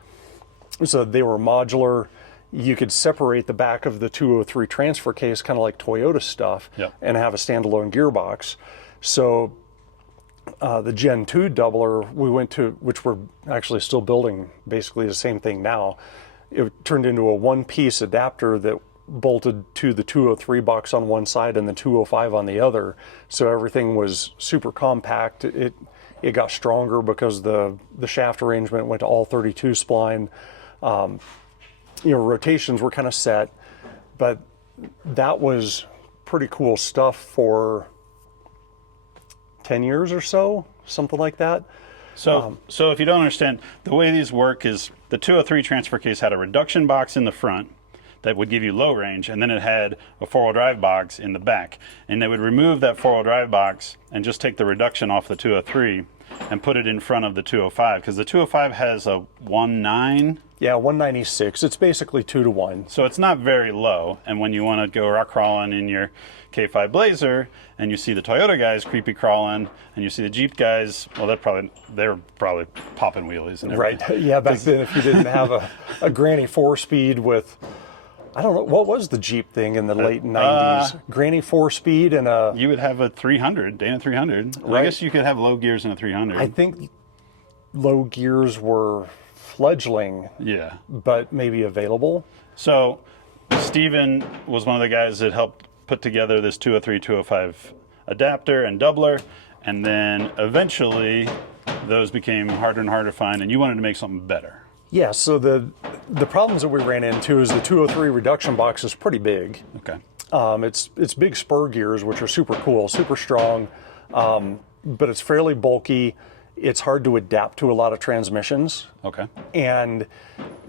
So they were modular. You could separate the back of the 203 transfer case, kind of like Toyota stuff, and have a standalone gearbox. So the Gen 2 doubler we went to, which we're actually still building basically the same thing now, it turned into a one-piece adapter that bolted to the 203 box on one side and the 205 on the other. So everything was super compact. It got stronger because the shaft arrangement went to all 32 spline. Rotations were kind of set, but that was pretty cool stuff for 10 years or so, something like that. So if you don't understand, the way these work is the 203 transfer case had a reduction box in the front that would give you low range, and then it had a four-wheel drive box in the back. And they would remove that four-wheel drive box and just take the reduction off the 203 and put it in front of the 205, because the 205 has a 1.9. Yeah, 196. It's basically 2-to-1. So it's not very low. And when you want to go rock crawling in your K5 Blazer, and you see the Toyota guys creepy crawling, and you see the Jeep guys, well, they're probably popping wheelies and everything. Right. Yeah, back then, if you didn't have a Granny 4-speed with, I don't know, what was the Jeep thing in the late 90s? Granny 4-speed and a... You would have a 300, Dana 300. Right. I guess you could have low gears in a 300. I think low gears were fledgling, Yeah. but maybe available. So Steven was one of the guys that helped put together this 203, 205 adapter and doubler, and then eventually those became harder and harder to find, and you wanted to make something better. Yeah, so the problems that we ran into is the 203 reduction box is pretty big. Okay. It's big spur gears, which are super cool, super strong, but it's fairly bulky. It's hard to adapt to a lot of transmissions. Okay. And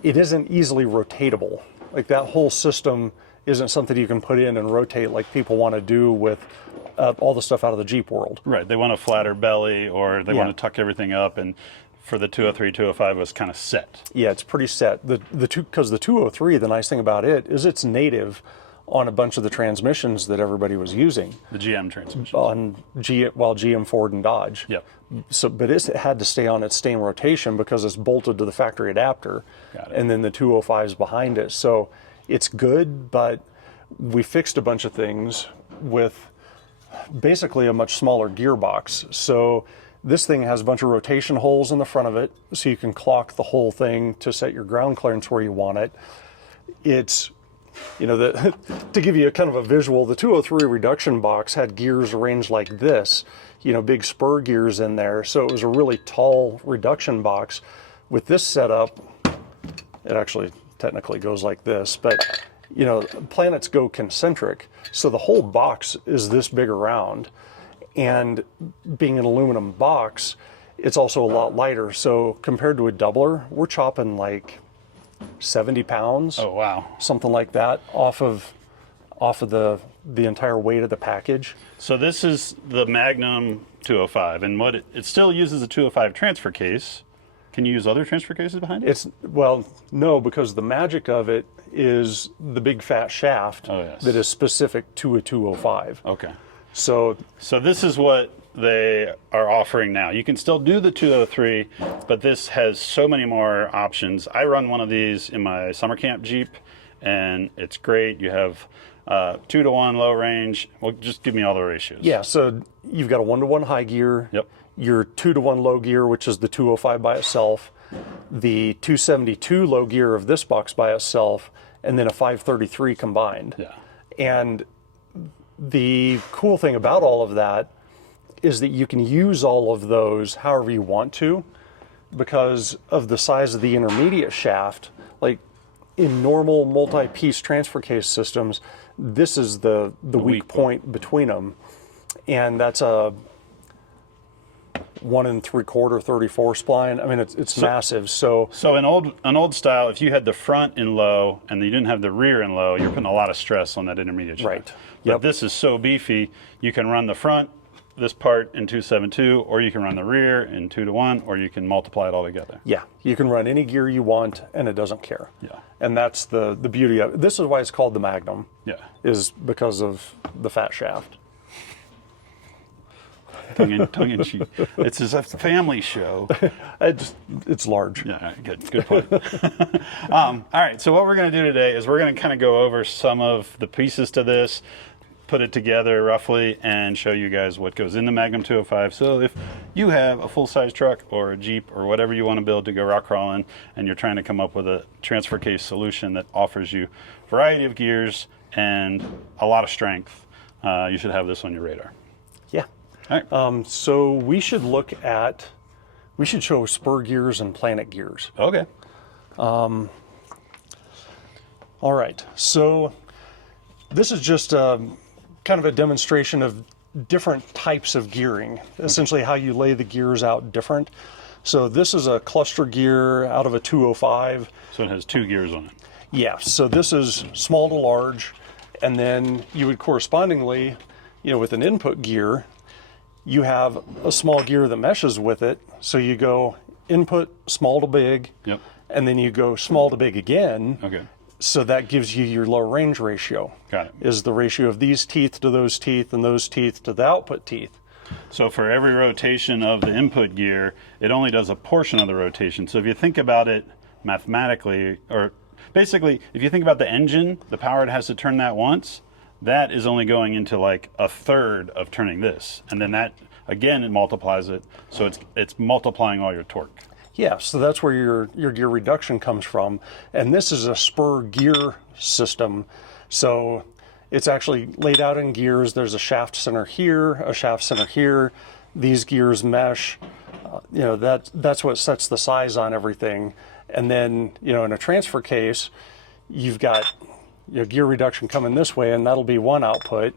it isn't easily rotatable. Like that whole system isn't something you can put in and rotate like people want to do with all the stuff out of the Jeep world. Right. They want a flatter belly, or they want to tuck everything up, and for the 203, 205 was kind of set. Yeah, it's pretty set. Because the 203, the nice thing about it is it's native on a bunch of the transmissions that everybody was using. The GM transmission. While GM, Ford, and Dodge. Yep. So, but it had to stay on its same rotation because it's bolted to the factory adapter. Got it. And then the 205's behind it. So it's good, but we fixed a bunch of things with basically a much smaller gearbox. So this thing has a bunch of rotation holes in the front of it, so you can clock the whole thing to set your ground clearance where you want it. It's, to give you a kind of a visual, the 203 reduction box had gears arranged like this, big spur gears in there. So it was a really tall reduction box. With this setup, it actually technically goes like this, but planets go concentric. So the whole box is this big around. And being an aluminum box, it's also a lot lighter. So compared to a doubler, we're chopping like 70 pounds. Oh, wow. Something like that off of the entire weight of the package. So this is the Magnum 205, and what it still uses a 205 transfer case. Can you use other transfer cases behind it? No, because the magic of it is the big fat shaft that is specific to a 205. Okay. So this is what they are offering now. You can still do the 203, but this has so many more options. I run one of these in my summer camp Jeep, and it's great. You have 2-to-1 low range. Well, just give me all the ratios. Yeah, so you've got a 1-to-1 high gear. Yep. Your 2-to-1 low gear, which is the 205 by itself. the 272 low gear of this box by itself, and then a 533 combined. Yeah. And the cool thing about all of that is that you can use all of those however you want to, because of the size of the intermediate shaft. Like in normal multi-piece transfer case systems, this is the weak point between them, and that's a 1 3/4 34 spline. I mean, it's massive. So an old style, if you had the front in low and you didn't have the rear in low, you're putting a lot of stress on that intermediate shaft. Right. But Yep. this is so beefy, you can run the front, this part in 272, or you can run the rear in 2-to-1, or you can multiply it all together. yeah, you can run any gear you want, and it doesn't care. Yeah. And that's the beauty of it. This is why it's called the Magnum. Yeah. Is because of the fat shaft. Tongue in cheek. It's a family show. It's large. Yeah, all right, good point. All right, so what we're going to do today is we're going to kind of go over some of the pieces to this, put it together roughly, and show you guys what goes in the Magnum 205. So if you have a full-size truck or a Jeep or whatever you want to build to go rock crawling, and you're trying to come up with a transfer case solution that offers you a variety of gears and a lot of strength, you should have this on your radar. Yeah. All right. So we should show spur gears and planet gears. Okay. All right. So this is just kind of a demonstration of different types of gearing, essentially how you lay the gears out different. So this is a cluster gear out of a 205. So it has 2 gears on it. Yeah, so this is small to large, and then you would correspondingly, with an input gear, you have a small gear that meshes with it. So you go input small to big, Yep. and then you go small to big again. Okay. So that gives you your low range ratio. Got it. Is the ratio of these teeth to those teeth and those teeth to the output teeth. So for every rotation of the input gear, it only does a portion of the rotation. So if you think about it mathematically, or basically, if you think about the engine, the power it has to turn that once, that is only going into like a third of turning this. And then that, again, it multiplies it. So it's multiplying all your torque. Yeah, so that's where your gear reduction comes from. And this is a spur gear system. So it's actually laid out in gears. There's a shaft center here, a shaft center here. These gears mesh. That's what sets the size on everything. And then, in a transfer case, you've got gear reduction coming this way, and that'll be one output.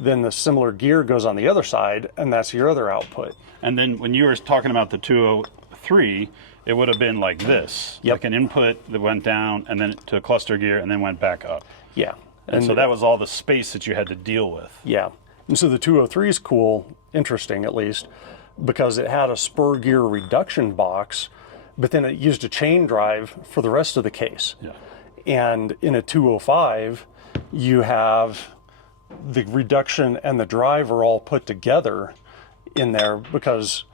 Then the similar gear goes on the other side, and that's your other output. And then when you were talking about the 203, it would have been like this, Yep. like an input that went down and then to a cluster gear and then went back up. Yeah. And so that was all the space that you had to deal with. Yeah. And so the 203 is cool, interesting at least, because it had a spur gear reduction box, but then it used a chain drive for the rest of the case. Yeah. And in a 205, you have the reduction and the drive are all put together in there because,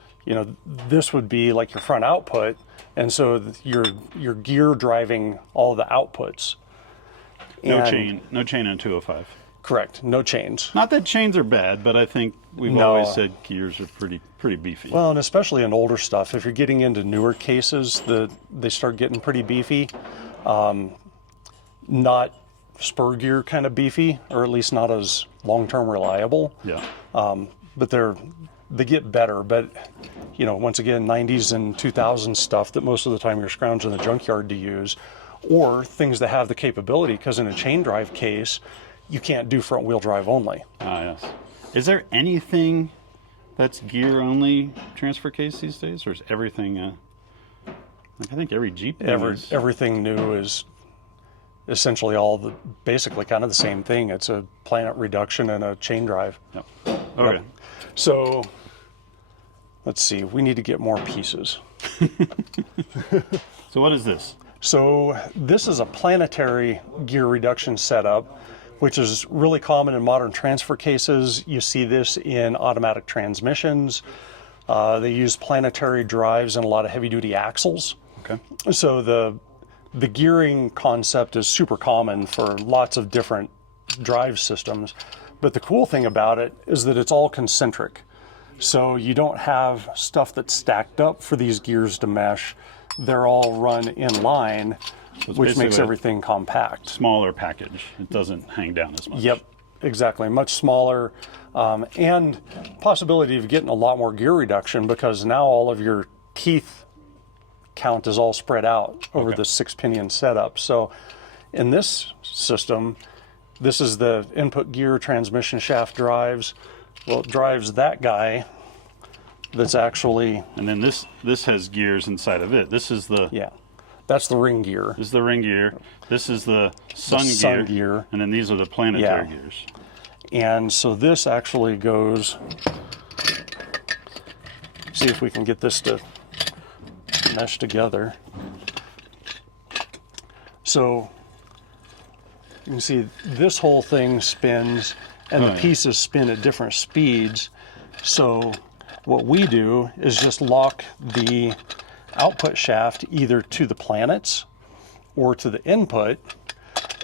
this would be like your front output. And so your gear driving all the outputs. No And- chain in 205. Correct. No chains. Not that chains are bad, but I think we've No. always said gears are pretty beefy. Well, and especially in older stuff, if you're getting into newer cases, they start getting pretty beefy. Not spur gear kind of beefy, or at least not as long-term reliable. yeah. But they get better. But once again, 90s and 2000s stuff that most of the time you're scrounging in the junkyard to use, or things that have the capability, because in a chain drive case, you can't do front wheel drive only. Ah, yes. Is there anything that's gear only transfer case these days, or is everything? I think every Jeep. is. Everything new is essentially basically kind of the same thing. It's a planet reduction and a chain drive. Yep. Okay. Yep. So let's see, we need to get more pieces. So what is this? So this is a planetary gear reduction setup, which is really common in modern transfer cases. You see this in automatic transmissions. They use planetary drives and a lot of heavy-duty axles. Okay. So the gearing concept is super common for lots of different drive systems. But the cool thing about it is that it's all concentric. So you don't have stuff that's stacked up for these gears to mesh. They're all run in line, which makes everything compact. Smaller package. It doesn't hang down as much. Yep, exactly. Much smaller, and possibility of getting a lot more gear reduction because now all of your teeth count is all spread out over the 6-pinion setup. So in this system, this is the input gear transmission shaft drives. Well, it drives that guy that's actually... And then this has gears inside of it. This is the... Yeah, that's the ring gear. This is the ring gear. This is the sun gear. And then these are the planetary gears. And so this actually goes... See if we can get this to mesh together. So you can see this whole thing spins and the pieces spin at different speeds. So what we do is just lock the output shaft either to the planets or to the input,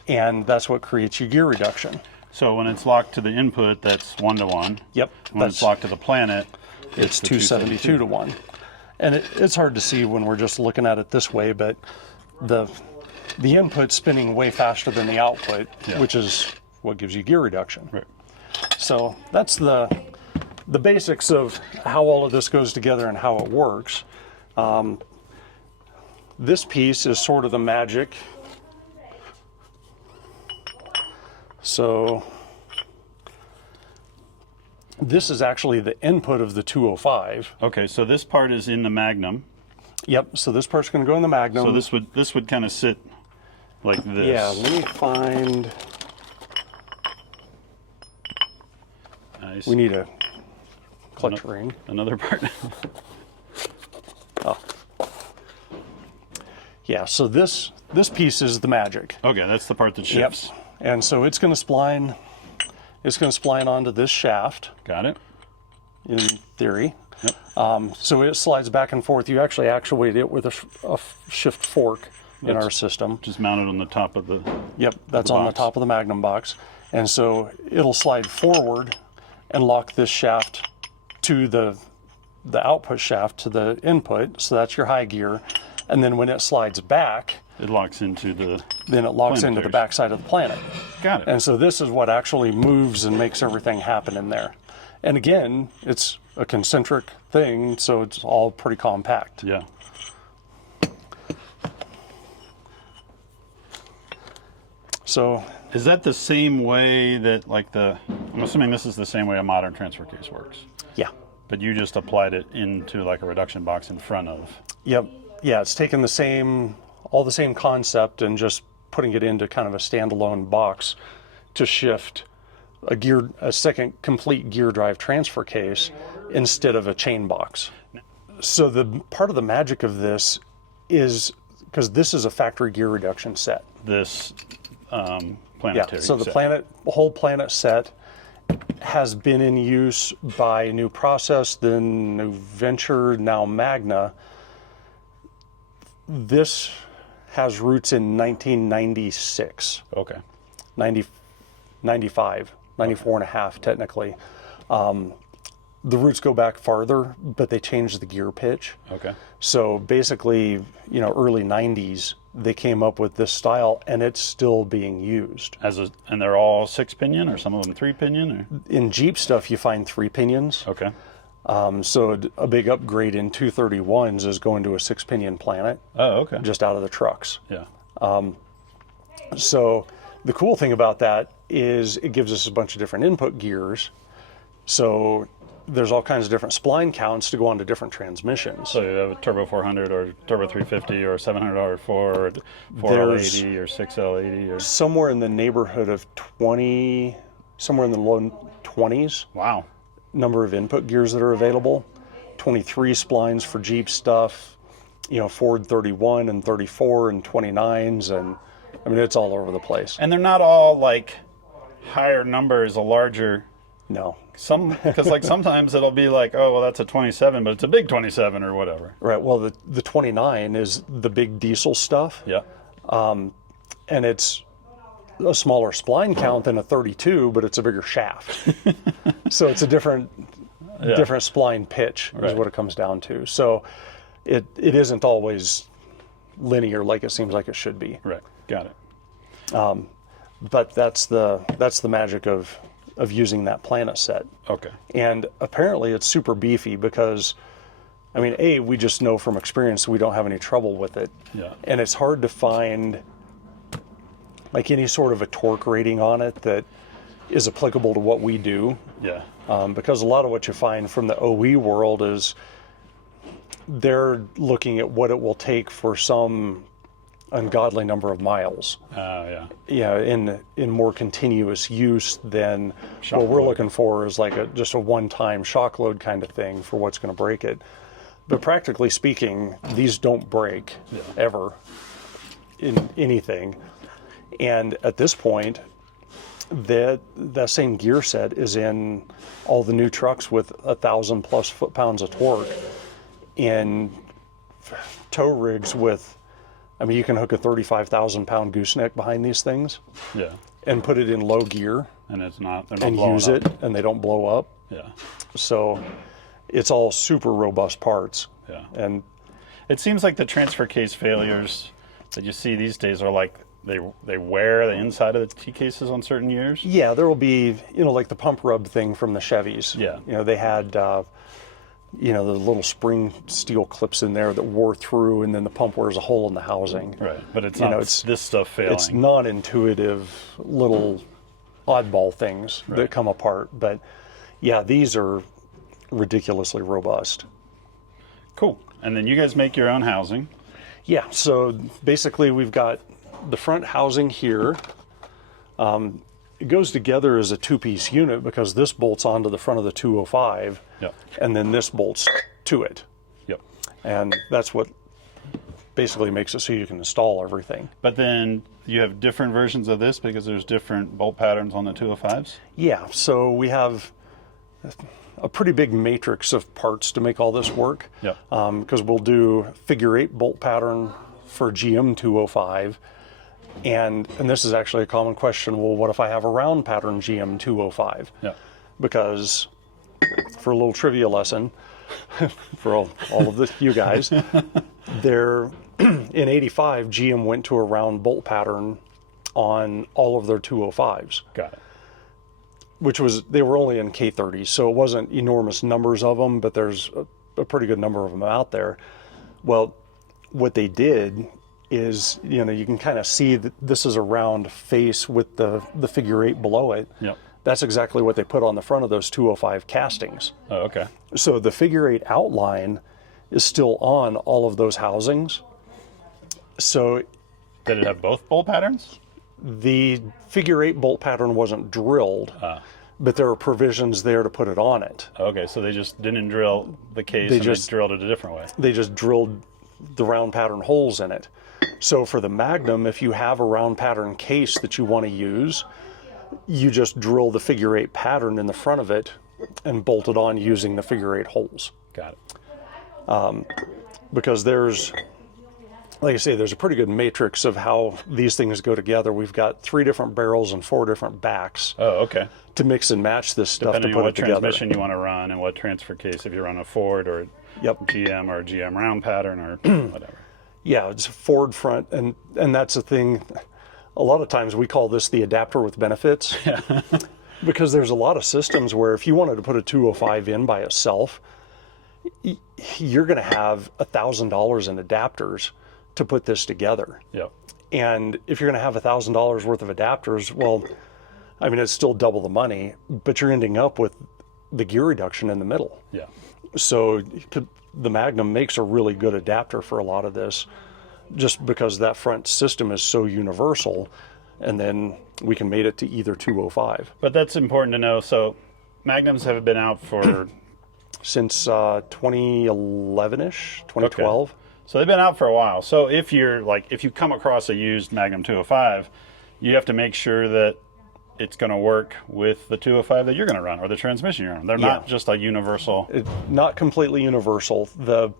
and that's what creates your gear reduction. So when it's locked to the input, that's 1-to-1. Yep. When it's locked to the planet, it's 272 to 1. And it's hard to see when we're just looking at it this way, but the input's spinning way faster than the output, which is what gives you gear reduction. Right. So that's the basics of how all of this goes together and how it works. This piece is sort of the magic. So this is actually the input of the 205. Okay, so this part is in the Magnum. Yep, so this part's going to go in the Magnum. So this would kind of sit like this. Yeah, let me find... Nice. We need a clutch ring. Another part. Oh. Yeah, so this piece is the magic. Okay, that's the part that shifts. Yep. And so it's going to spline onto this shaft. Got it. In theory. Yep. So it slides back and forth. You actually actuate it with a shift fork in our system. Just mounted on the top of the... Yep, that's on the top of the Magnum box. And so it'll slide forward and lock this shaft to the output shaft to the input. So that's your high gear. And then when it slides back, it locks into the... Then it locks into the backside of the planet. Got it. And so this is what actually moves and makes everything happen in there. And again, it's a concentric thing, so it's all pretty compact. Yeah. So is that the same way that I'm assuming this is the same way a modern transfer case works? Yeah. But you just applied it into like a reduction box in front of... Yep. Yeah, it's taken all the same concept and just putting it into kind of a standalone box to shift a second complete gear drive transfer case instead of a chain box. So the part of the magic of this is because this is a factory gear reduction set. This planetary so the set. whole planet set has been in use by New Process, then New Venture, now Magna. This has roots in 1996. Okay. 95, 94 and a half technically. The roots go back farther, but they changed the gear pitch. Okay. So basically, early 90s, they came up with this style, and it's still being used. And they're all 6-pinion, or some of them 3-pinion? Or? In Jeep stuff, you find 3 pinions. Okay. So a big upgrade in 231s is going to a 6-pinion Planet. Oh, okay. Just out of the trucks. Yeah. So the cool thing about that is it gives us a bunch of different input gears. So there's all kinds of different spline counts to go onto different transmissions. So you have a Turbo 400 or Turbo 350 or 700 R4 or 4L80 or 6L80 or... Somewhere in the neighborhood of 20, somewhere in the low 20s. Wow. Number of input gears that are available. 23 splines for Jeep stuff, Ford 31 and 34 and 29s, and I mean, it's all over the place. And they're not all like higher numbers, a larger... No. Because sometimes it'll be like, oh, well, that's a 27, but it's a big 27 or whatever. Right. Well, the 29 is the big diesel stuff. Yeah. And it's a smaller spline count than a 32, but it's a bigger shaft. So it's a different different spline pitch is what it comes down to. So it isn't always linear like it seems like it should be. Right. Got it. But that's the magic of using that planet set. Okay. And apparently it's super beefy because, I mean, we just know from experience we don't have any trouble with it. Yeah. And it's hard to find like any sort of a torque rating on it that is applicable to what we do. Yeah. Because a lot of what you find from the OE world is they're looking at what it will take for some ungodly number of miles. Yeah. Yeah, in more continuous use than Shock what we're load. looking for is like just a one-time shock load kind of thing for what's going to break it. But practically speaking, these don't break ever in anything. And at this point, that same gear set is in all the new trucks with 1,000+ foot-pounds of torque, in tow rigs with, I mean, you can hook a 35,000-pound gooseneck behind these things Yeah. and put it in low gear And it's not. they're not and blowing use up. it, and they don't blow up. Yeah. So it's all super robust parts. Yeah. And It seems like the transfer case failures that you see these days are like they wear the inside of the T cases on certain years. yeah, there will be, like the pump rub thing from the Chevys. Yeah. They had, the little spring steel clips in there that wore through, and then the pump wears a hole in the housing. Right. But it's You not know, it's- this stuff failing. It's non-intuitive little oddball things that come apart. But yeah, these are ridiculously robust. Cool. And then you guys make your own housing. Yeah, so basically we've got the front housing here. It goes together as a two-piece unit because this bolts onto the front of the 205, Yep. and then this bolts to it. Yep. And that's what basically makes it so you can install everything. But then you have different versions of this because there's different bolt patterns on the 205s. Yeah, so we have a pretty big matrix of parts to make all this work. Yep. Because we'll do figure 8 bolt pattern for GM 205. And this is actually a common question. Well, what if I have a round pattern GM 205? Yeah. Because for a little trivia lesson for all of you guys, there in 85, GM went to a round bolt pattern on all of their 205s. Got it. Which was, they were only in K30s, so it wasn't enormous numbers of them, but there's a pretty good number of them out there. Well, what they did is, you can kind of see that this is a round face with the figure 8 below it. Yep. That's exactly what they put on the front of those 205 castings. Oh, okay. So the figure 8 outline is still on all of those housings. So Did it have both bolt patterns? the figure 8 bolt pattern wasn't drilled, but there are provisions there to put it on it. Okay, so they just didn't drill the case, They and just- they drilled it a different way. They just drilled the round pattern holes in it. So for the Magnum, if you have a round pattern case that you want to use, you just drill the figure 8 pattern in the front of it and bolt it on using the figure 8 holes. Got it. Because there's, like I say, there's a pretty good matrix of how these things go together. We've got 3 different barrels and 4 different backs Oh, okay. to mix and match this stuff Depending to on put what it together. transmission you want to run and what transfer case, if you run a Ford or Yep. GM or GM round pattern or whatever. Yeah, it's Ford front, and that's the thing. A lot of times we call this the adapter with benefits, because there's a lot of systems where if you wanted to put a 205 in by itself, you're going to have $1,000 in adapters to put this together. Yep. And if you're going to have $1,000 worth of adapters, well, I mean, it's still double the money, but you're ending up with the gear reduction in the middle. Yeah. So the Magnum makes a really good adapter for a lot of this, just because that front system is so universal, and then we can mate it to either 205. But that's important to know. So Magnums have been out for Since 2011-ish, 2012. Okay. So they've been out for a while. So if you come across a used Magnum 205, you have to make sure that it's going to work with the 205 that you're going to run or the transmission you're on. They're not just a universal. Not completely universal. The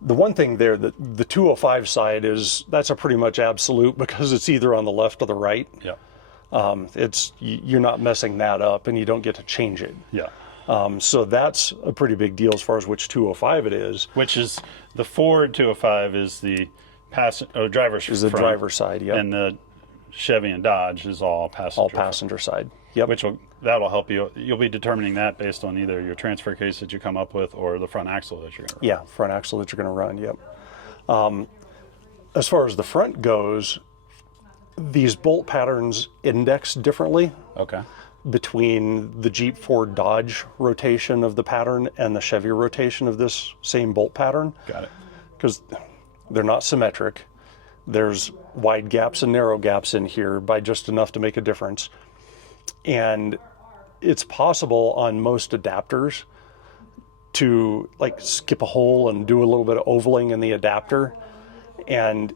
one thing there, the 205 side that's a pretty much absolute, because it's either on the left or the right. Yeah. You're not messing that up, and you don't get to change it. Yeah. So that's a pretty big deal as far as which 205 it is. Which is the Ford 205 is the driver's Is the front, driver's side, yep. and the Chevy and Dodge is all passenger. All passenger side. Yep. That'll help you. You'll be determining that based on either your transfer case that you come up with or the front axle that you're going to run. Yeah, front axle that you're going to run, yep. As far as the front goes, these bolt patterns index differently Okay. between the Jeep, Ford, Dodge rotation of the pattern and the Chevy rotation of this same bolt pattern. Got it. Because they're not symmetric. There's wide gaps and narrow gaps in here by just enough to make a difference. And it's possible on most adapters to like skip a hole and do a little bit of ovaling in the adapter. And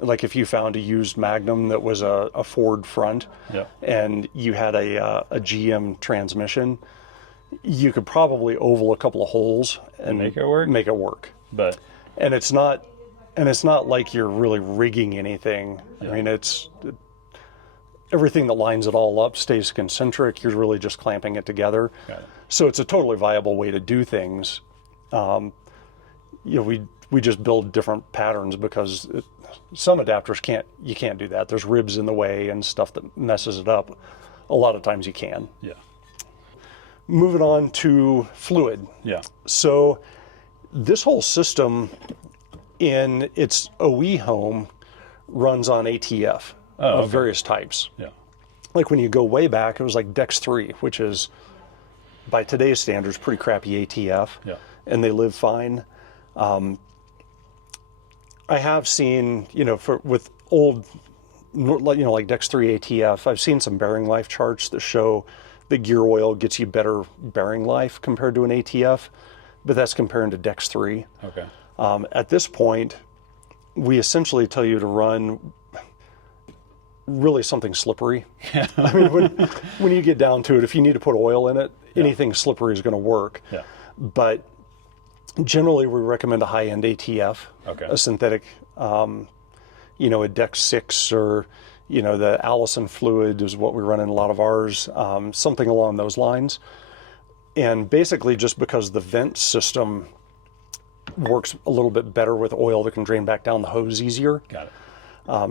like if you found a used Magnum that was a Ford front, Yep. and you had a GM transmission, you could probably oval a couple of holes and Make it work? Make it work. But And it's not like you're really rigging anything. I mean, it's everything that lines it all up stays concentric. You're really just clamping it together. Got it. So it's a totally viable way to do things. We just build different patterns because some adapters you can't do that. There's ribs in the way and stuff that messes it up. A lot of times you can. yeah. Moving on to fluid. Yeah. So this whole system in its OE home runs on ATF of various types. Yeah. Like when you go way back, it was like Dex 3, which is by today's standards pretty crappy ATF. Yeah. And they live fine. I have seen, with old, like Dex 3 ATF, I've seen some bearing life charts that show that gear oil gets you better bearing life compared to an ATF, but that's comparing to Dex 3. Okay. At this point, we essentially tell you to run really something slippery. I mean, when you get down to it, if you need to put oil in it, anything slippery is going to work. Yeah. But generally, we recommend a high-end ATF, Okay. a synthetic, a Dex 6 or, the Allison fluid is what we run in a lot of ours, something along those lines. And basically, just because the vent system works a little bit better with oil that can drain back down the hose easier. Got it.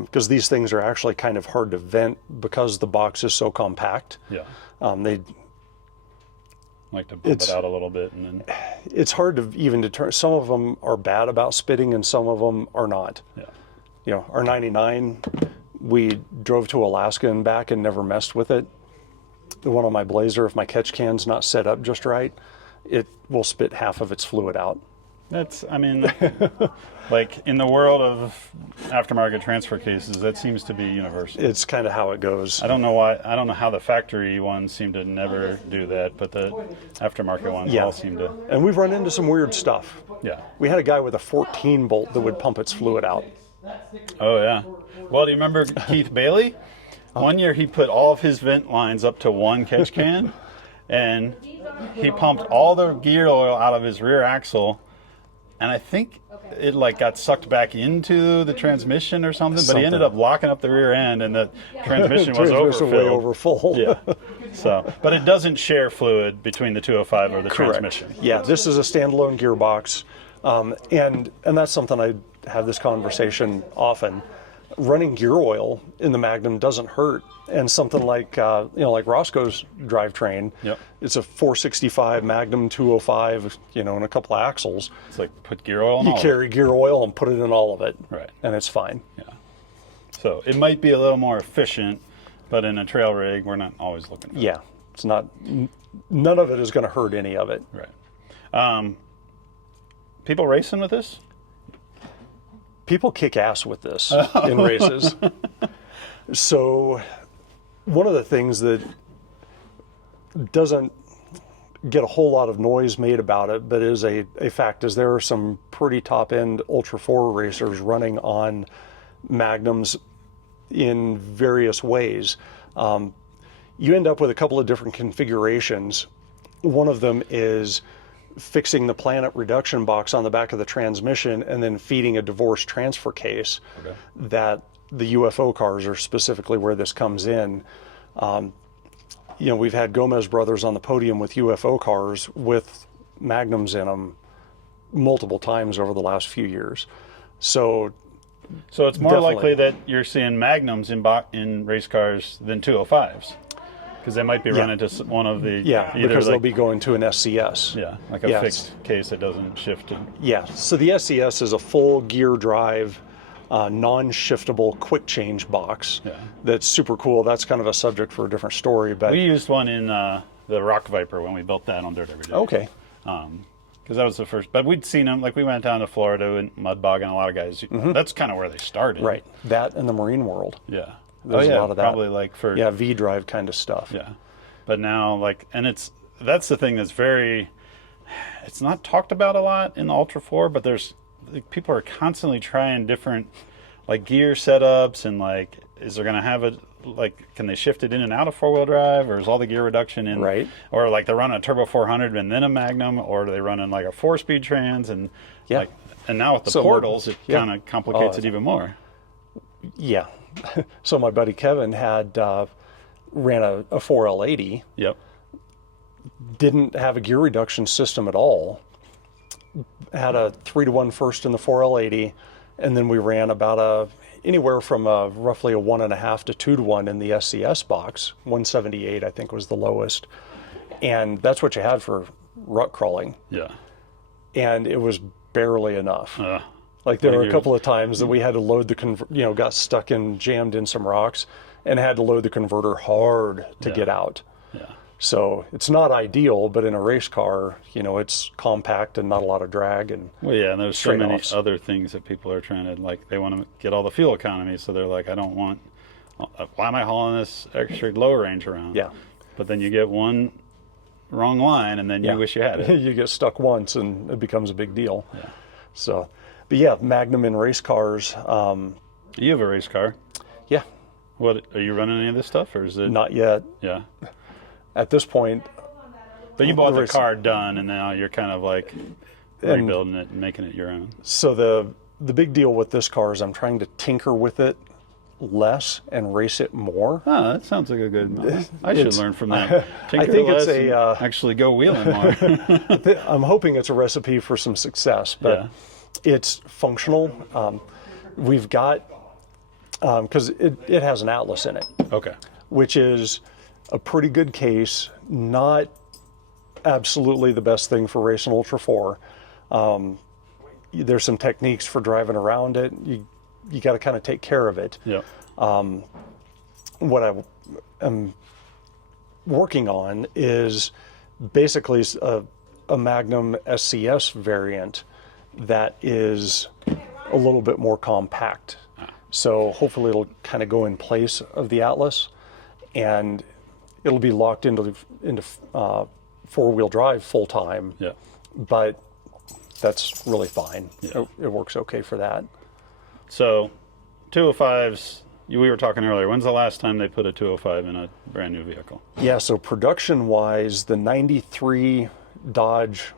Because these things are actually kind of hard to vent because the box is so compact. Yeah. They Like to bump it out a little bit and then. It's hard to even determine. Some of them are bad about spitting and some of them are not. Yeah. Our 99, we drove to Alaska and back and never messed with it. The one on my Blazer, if my catch can's not set up just right, it will spit half of its fluid out. Like in the world of aftermarket transfer cases, that seems to be universal. It's kind of how it goes. I don't know why. I don't know how the factory ones seem to never do that, but the aftermarket ones all seem to. And we've run into some weird stuff. Yeah. We had a guy with a 14 bolt that would pump its fluid out. Oh yeah. Well, do you remember Keith Bailey? One year he put all of his vent lines up to one catch can, and he pumped all the gear oil out of his rear axle. And I think it got sucked back into the transmission or something, but he ended up locking up the rear end and the transmission was overfilled. Way over full. Yeah. So, but it doesn't share fluid between the 205 or the Correct. transmission. Yeah, this is a standalone gearbox. And that's something I have this conversation often. Running gear oil in the Magnum doesn't hurt. And something like Roscoe's drivetrain, it's a 465 Magnum 205, and a couple of axles. It's like put gear oil in You all carry gear oil and put it in all of it. Right. And it's fine. Yeah. So it might be a little more efficient, but in a trail rig, we're not always looking for Yeah. It's not, none of it is going to hurt any of it. Right. People racing with this? People kick ass with this in races. So one of the things that doesn't get a whole lot of noise made about it, but is a fact, is there are some pretty top-end Ultra 4 racers running on Magnums in various ways. You end up with a couple of different configurations. One of them is fixing the planet reduction box on the back of the transmission and then feeding a divorce transfer case. That the UFO cars are specifically where this comes in. you know, we've had Gomez brothers on the podium with UFO cars with magnums in them multiple times over the last few years. So it's more definitely. likely that you're seeing magnums in race cars than 205s, because they might be running to one of the because they'll be going to an SCS. like a fixed case that doesn't shift. So the SCS is a full gear drive, non-shiftable quick change box. That's super cool. That's kind of a subject for a different story. But we used one in the Rock Viper when we built that on Dirt Every Day. Okay. Because that was the first, but we'd seen them, like we went down to Florida and Mud Bog, and a lot of guys, that's kind of where they started. Right. That and the marine world. Yeah. There's a lot of that. Probably like for... Yeah, V-drive kind of stuff. Yeah. But now, like, and that's the thing that's it's not talked about a lot in the Ultra 4, but people are constantly trying different, like, gear setups, and, like, is there going to have can they shift it in and out of four-wheel drive, or is all the gear reduction in, right? Or like they're running a Turbo 400 and then a Magnum, or do they run in like a 4-speed trans, and and now with the portals, it kind of complicates it even more. Yeah. So my buddy Kevin ran a 4L80. Yep. Didn't have a gear reduction system at all. Had a 3-to-1 first in the 4L80, and then we ran about anywhere from roughly a 1.5 to 2-to-1 in the SCS box. 178, I think, was the lowest, and that's what you had for rut crawling. Yeah. And it was barely enough. Like there were a couple of times that we had to load the got stuck in, jammed in some rocks, and had to load the converter hard to get out. Yeah. So it's not ideal, but in a race car, it's compact and not a lot of drag. And and there's so many other things that people are trying to, like, they want to get all the fuel economy, so they're like, why am I hauling this extra low range around? Yeah. But then you get one wrong line, and then you wish you had it. You get stuck once, and it becomes a big deal. Yeah. So, but yeah, Magnum in race cars. You have a race car. Yeah. What, are you running any of this stuff, or is it? Not yet. Yeah. At this point. But you bought the car done, and now you're kind of like rebuilding it and making it your own. So the big deal with this car is I'm trying to tinker with it less and race it more. Oh, that sounds like a good. I should learn from that. Tinker I think less it's and actually go wheeling more. I'm hoping it's a recipe for some success, but it's functional. We've got because it has an Atlas in it. Okay. Which is a pretty good case, not absolutely the best thing for racing Ultra 4. There's some techniques for driving around it. You got to kind of take care of it. Yeah. What I am working on is basically a Magnum SCS variant that is a little bit more compact. So hopefully it'll kind of go in place of the Atlas, and it'll be locked into four-wheel drive full time. Yeah. But that's really fine. Yeah. It works okay for that. So 205s, we were talking earlier, when's the last time they put a 205 in a brand new vehicle? Yeah, so production-wise, the 93 Dodge,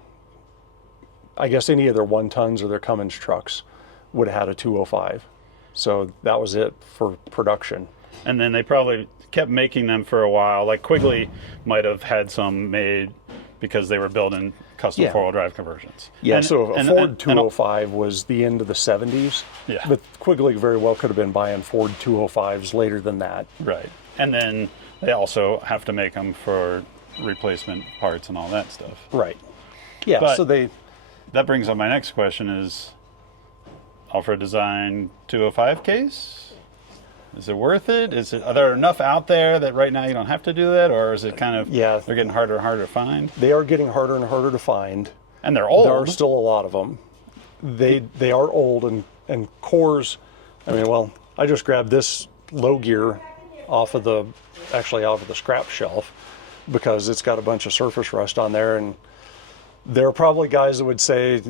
I guess any of their 1-tons or their Cummins trucks would have had a 205. So that was it for production. And then they probably kept making them for a while. Like Quigley might have had some made because they were building custom four-wheel drive conversions. Yeah, so a Ford 205 was the end of the 70s. Yeah. But Quigley very well could have been buying Ford 205s later than that. Right. And then they also have to make them for replacement parts and all that stuff. Right. Yeah, but so that brings up my next question is, Alfred Design 205 case? Is it worth it? Are there enough out there that right now you don't have to do that? Or is it kind of, they're getting harder and harder to find? They are getting harder and harder to find. And they're old. There are still a lot of them. They are old, and cores, I just grabbed this low gear off of the scrap shelf because it's got a bunch of surface rust on there, and there are probably guys that would say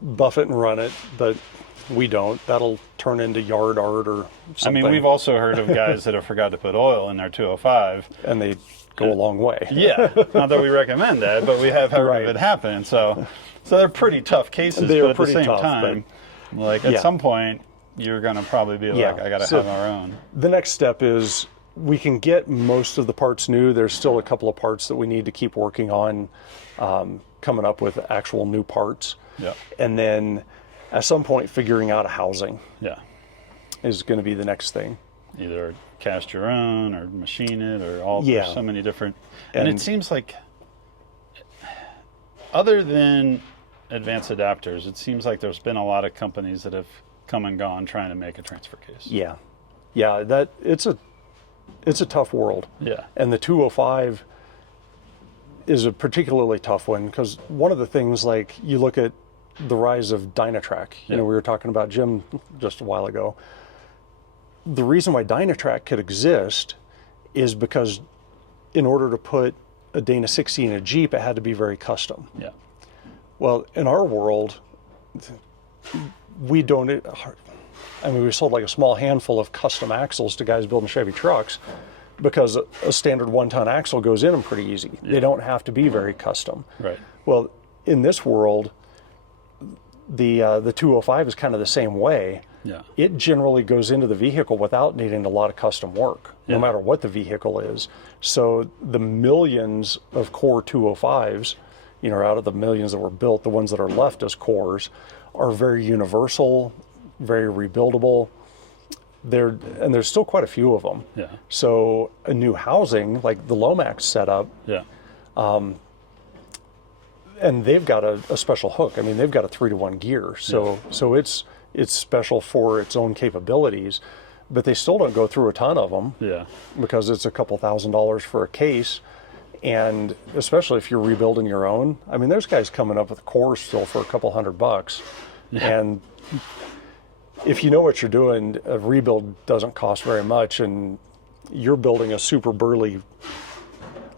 buff it and run it, but we don't. That'll turn into yard art or something. We've also heard of guys that have forgot to put oil in their 205. And they go a long way. Yeah. Not that we recommend that, but we have heard of it happen. So they're pretty tough cases, but at the same time, like at some point, you're going to probably be like, I got to have our own. The next step is we can get most of the parts new. There's still a couple of parts that we need to keep working on, coming up with actual new parts. Yeah. And then at some point figuring out a housing Yeah. is going to be the next thing. Either cast your own or machine it or all. Yeah. There's so many different. And And- it seems like, other than advanced adapters, it seems like there's been a lot of companies that have come and gone trying to make a transfer case. Yeah. Yeah, that it's a tough world. Yeah. And the 205 is a particularly tough one because one of the things, like, you look at the rise of Dynatrack. You know, we were talking about Jim just a while ago. The reason why Dynatrack could exist is because in order to put a Dana 60 in a Jeep, it had to be very custom. Yeah. Well, in our world, we don't. I mean, we sold like a small handful of custom axles to guys building Chevy trucks because a standard 1-ton axle goes in them pretty easy. Yeah. They don't have to be very custom. Right. Well, in this world, the 205 is kind of the same way. Yeah. It generally goes into the vehicle without needing a lot of custom work, no Yeah. matter what the vehicle is. So the millions of core 205s, you know, out of the millions that were built, the ones that are left as cores are very universal, very rebuildable. And there's still quite a few of them. Yeah. So a new housing, like the Lomax setup, Yeah. and they've got a special hook. I mean, they've got a 3-to-1 gear, so it's special for its own capabilities, but they still don't go through a ton of them Yeah. because it's a couple $1,000s for a case, and especially if you're rebuilding your own. I mean, there's guys coming up with cores still for a couple $100, and if you know what you're doing, a rebuild doesn't cost very much, and you're building a super burly.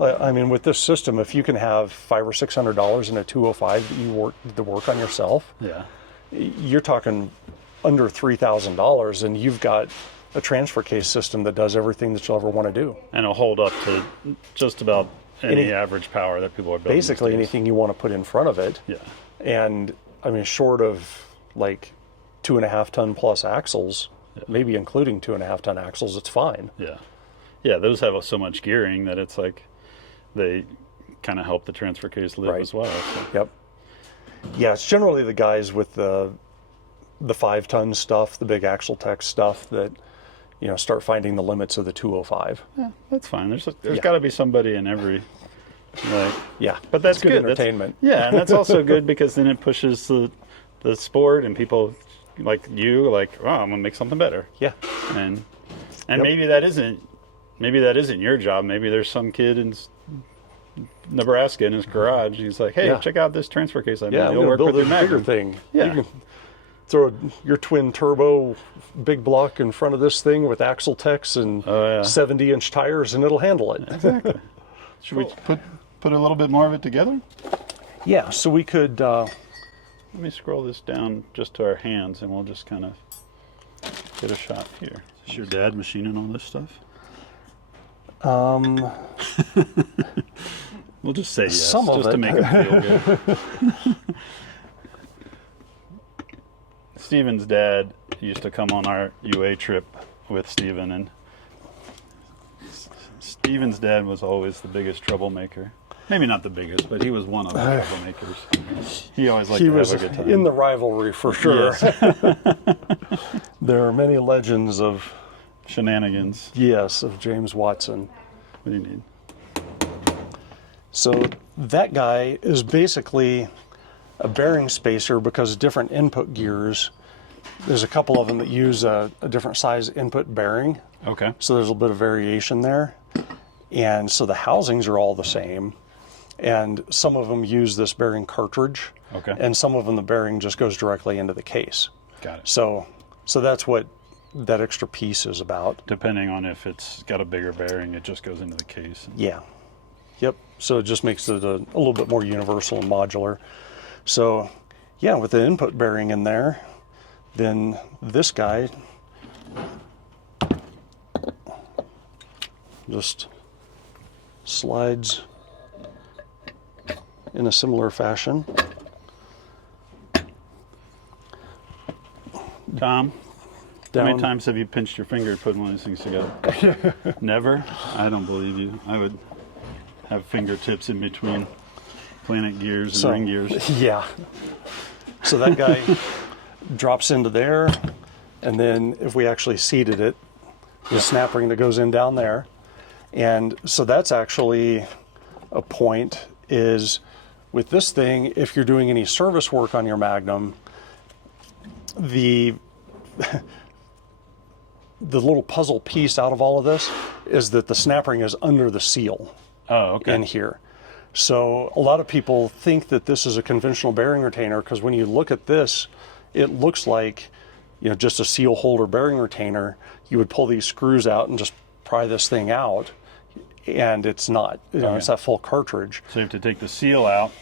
I mean, with this system, if you can have $500 or $600 in a 205 that you work on yourself, Yeah. you're talking under $3,000, and you've got a transfer case system that does everything that you'll ever want to do. And it'll hold up to just about any Any- average power that people are building. Basically, these days. anything you want to put in front of it. Yeah. And I mean, short of like 2.5-ton plus axles, maybe including 2.5-ton axles, it's fine. Yeah. Yeah. Those have so much gearing that it's like they kind of help the transfer case live Right. as well. So. Yep. Yeah, it's generally the guys with the 5-ton stuff, the big axle tech stuff that, you know, start finding the limits of the 205. Yeah, that's fine. There's Yeah. got to be somebody in every, like, Yeah, but that's it's good good. That's- entertainment. yeah, and that's also good because then it pushes the sport and people like you, like, oh, I'm gonna make something better. Yeah. And Yep. maybe that isn't your job. Maybe there's some kid in Nebraska in his garage. He's like, hey, Yeah. check out this transfer case I made. Yeah, I'm It'll going to work build with a your bigger Magnum. thing. Yeah. You can throw your twin turbo big block in front of this thing with axle techs and Oh, yeah. 70-inch tires, and it'll handle it. Exactly. Should we put a little bit more of it together? Yeah, so we could, Let me scroll this down just to our hands, and we'll just kind of get a shot here. Is your dad machining all this stuff? We'll just say yes, Some of just to it. make him feel good. Steven's dad used to come on our UA trip with Steven, and Steven's dad was always the biggest troublemaker. Maybe not the biggest, but he was one of the troublemakers. He always liked he to was have a good time. in the rivalry for sure. Yes. There are many legends of, Shenanigans. yes, of James Watson. What do you need? So that guy is basically a bearing spacer because different input gears, there's a couple of them that use a different size input bearing. Okay. So there's a little bit of variation there. And so the housings are all the same. And some of them use this bearing cartridge. Okay. And some of them, the bearing just goes directly into the case. Got it. So that's what that extra piece is about. Depending on if it's got a bigger bearing, it just goes into the case. Yeah. Yep. So it just makes it a little bit more universal and modular. So yeah, with the input bearing in there, then this guy just slides in a similar fashion. Tom, How many down. times have you pinched your finger putting one of these things together? Never? I don't believe you. I would have fingertips in between planet gears and ring gears. Yeah. So that guy drops into there, and then if we actually seated it, the snap ring that goes in down there. And so that's actually a point is with this thing, if you're doing any service work on your Magnum, the little puzzle piece out of all of this is that the snap ring is under the seal in here. So a lot of people think that this is a conventional bearing retainer because when you look at this, it looks like, you know, just a seal holder bearing retainer. You would pull these screws out and just pry this thing out, and it's not. You know, it's that full cartridge. So you have to take the seal out,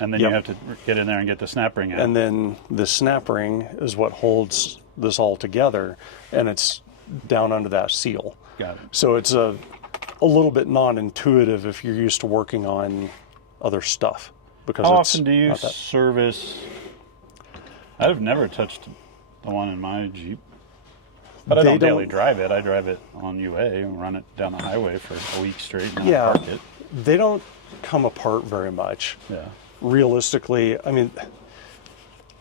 and then Yep. you have to get in there and get the snap ring out. And then the snap ring is what holds this all together, and it's down under that seal. Got it. So it's a little bit non-intuitive if you're used to working on other stuff. Because How it's often do you not that- service? I've never touched the one in my Jeep. But I They don't daily don't- drive it. I drive it on UA and run it down the highway for a week straight and then Yeah, park it. they don't come apart very much. Yeah. Realistically, I mean,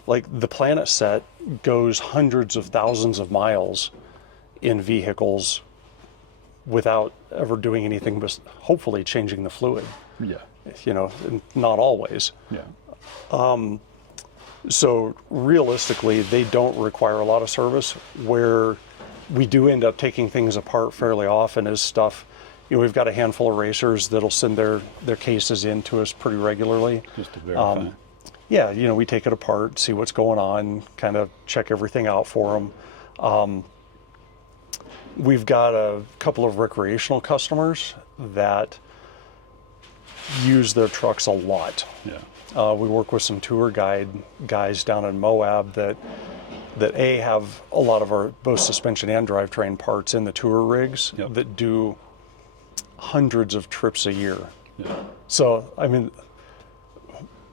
like the Planet set goes hundreds of thousands of miles in vehicles without ever doing anything but hopefully changing the fluid, Yeah. you know, and not always. Yeah. So realistically, they don't require a lot of service. Where we do end up taking things apart fairly often is stuff, you know, we've got a handful of racers that'll send their cases in to us pretty regularly. Just to verify. Yeah, you know, we take it apart, see what's going on, kind of check everything out for them. We've got a couple of recreational customers that use their trucks a lot. Yeah. We work with some tour guide guys down in Moab that have a lot of our both suspension and drivetrain parts in the tour rigs Yep. that do hundreds of trips a year. Yeah. So, I mean,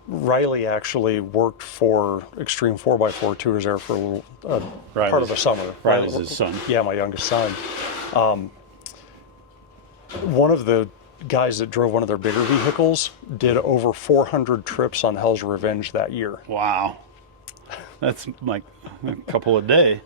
Riley actually worked for Extreme 4x4 Tours there for a little part of a summer. Riley's his son. Yeah, my youngest son. One of the guys that drove one of their bigger vehicles did over 400 trips on Hell's Revenge that year. Wow. That's like a couple a day.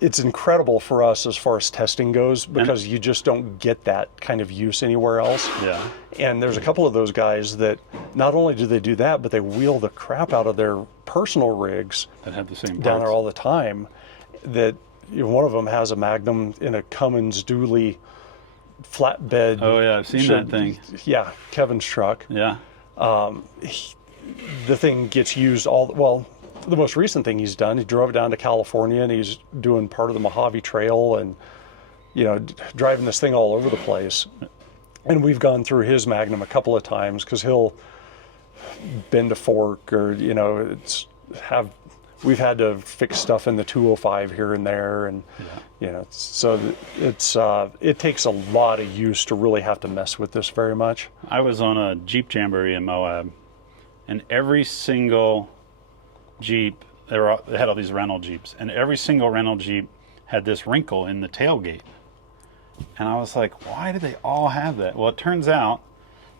It's incredible for us as far as testing goes because you just don't get that kind of use anywhere else. Yeah. And there's a couple of those guys that not only do they do that, but they wheel the crap out of their personal rigs That have the same down there parts. all the time. That, you know, one of them has a Magnum in a Cummins dually flatbed. Oh yeah, I've seen that thing. Yeah, Kevin's truck. Yeah. The thing gets used the most recent thing he's done, he drove it down to California and he's doing part of the Mojave Trail and, you know, driving this thing all over the place. And we've gone through his Magnum a couple of times because he'll bend a fork or, you know, we've had to fix stuff in the 205 here and there. And, you know, so it takes a lot of use to really have to mess with this very much. I was on a Jeep Jamboree in Moab, and every single Jeep, they had all these rental Jeeps, and every single rental Jeep had this wrinkle in the tailgate. And I was like, why do they all have that? Well, it turns out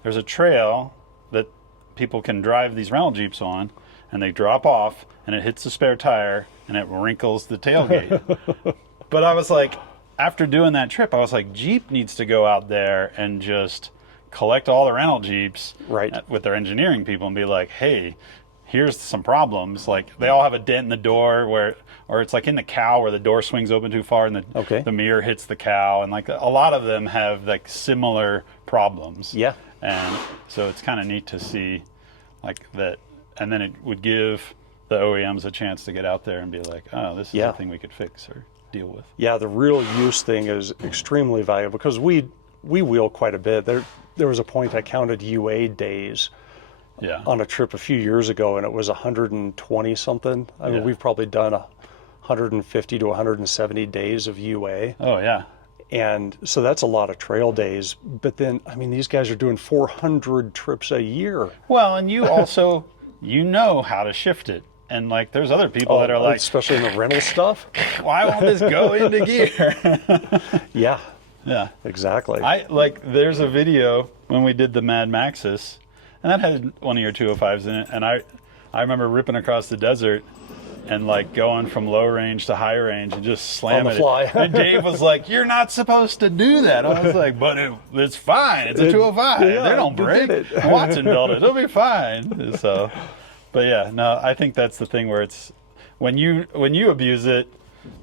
there's a trail that people can drive these rental Jeeps on, and they drop off, and it hits the spare tire, and it wrinkles the tailgate. But I was like, after doing that trip, I was like, Jeep needs to go out there and just collect all the rental Jeeps with their engineering people and be like, hey, here's some problems. Like, they all have a dent in the door or it's like in the cow where the door swings open too far and the mirror hits the cow. And like a lot of them have like similar problems. Yeah. And so it's kind of neat to see like that. And then it would give the OEMs a chance to get out there and be like, oh, this is a thing we could fix or deal with. Yeah, the real use thing is extremely valuable because we wheel quite a bit. There was a point I counted UA days on a trip a few years ago, and it was 120 something. I mean, we've probably done 150 to 170 days of UA. Oh yeah. And so that's a lot of trail days. But then, I mean, these guys are doing 400 trips a year. Well, and you also, you know how to shift it. and like there's other people that are like, especially in the rental stuff. why won't this go into gear? Yeah, Yeah, exactly. There's a video when we did the Mad Maxis, and that had one of your 205s in it, and I remember ripping across the desert and like going from low range to high range and just slamming On the fly. it. And Dave was like, "You're not supposed to do that." I was like, "But it's fine. It's a 205. Yeah, they don't you break. did it." Watson built it. It'll be fine." So, but yeah, no, I think that's the thing where it's when you abuse it,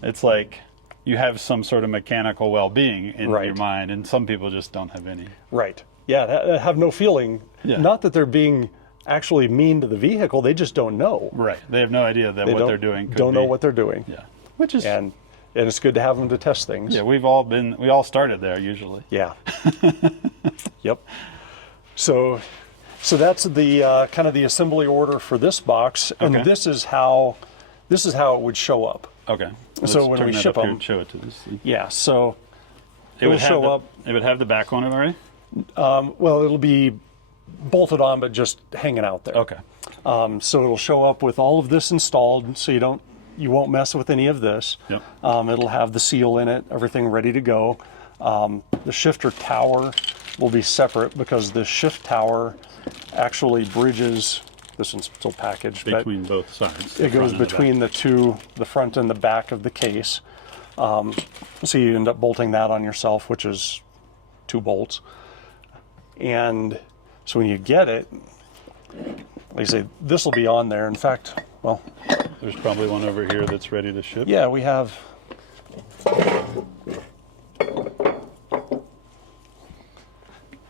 it's like you have some sort of mechanical well-being in Right. your mind, and some people just don't have any. Right. Yeah, have no feeling. Yeah. Not that they're being actually mean to the vehicle, they just don't know. Right. They have no idea that what they're doing could don't know be- what they're doing. Yeah. Which is And it's good to have them to test things. yeah, we all started there usually. Yeah. Yep. So that's the kind of the assembly order for this box, and Okay. this is how it would show up. Okay. So when turn we that ship up here them- and show it to this. Yeah. So It would it'll show up. It would have the back on it already. Well, it'll be bolted on, but just hanging out there. Okay. So it'll show up with all of this installed, so you won't mess with any of this. Yep. It'll have the seal in it, everything ready to go. The shifter tower will be separate because the shift tower actually bridges. This one's still packaged, Between both sides. but the it goes front and the between the two, the front and the back of the case. So you end up bolting that on yourself, which is 2 bolts. And so when you get it, like I say, this will be on there. In fact, well, back. There's probably one over here that's ready to ship. yeah, we have.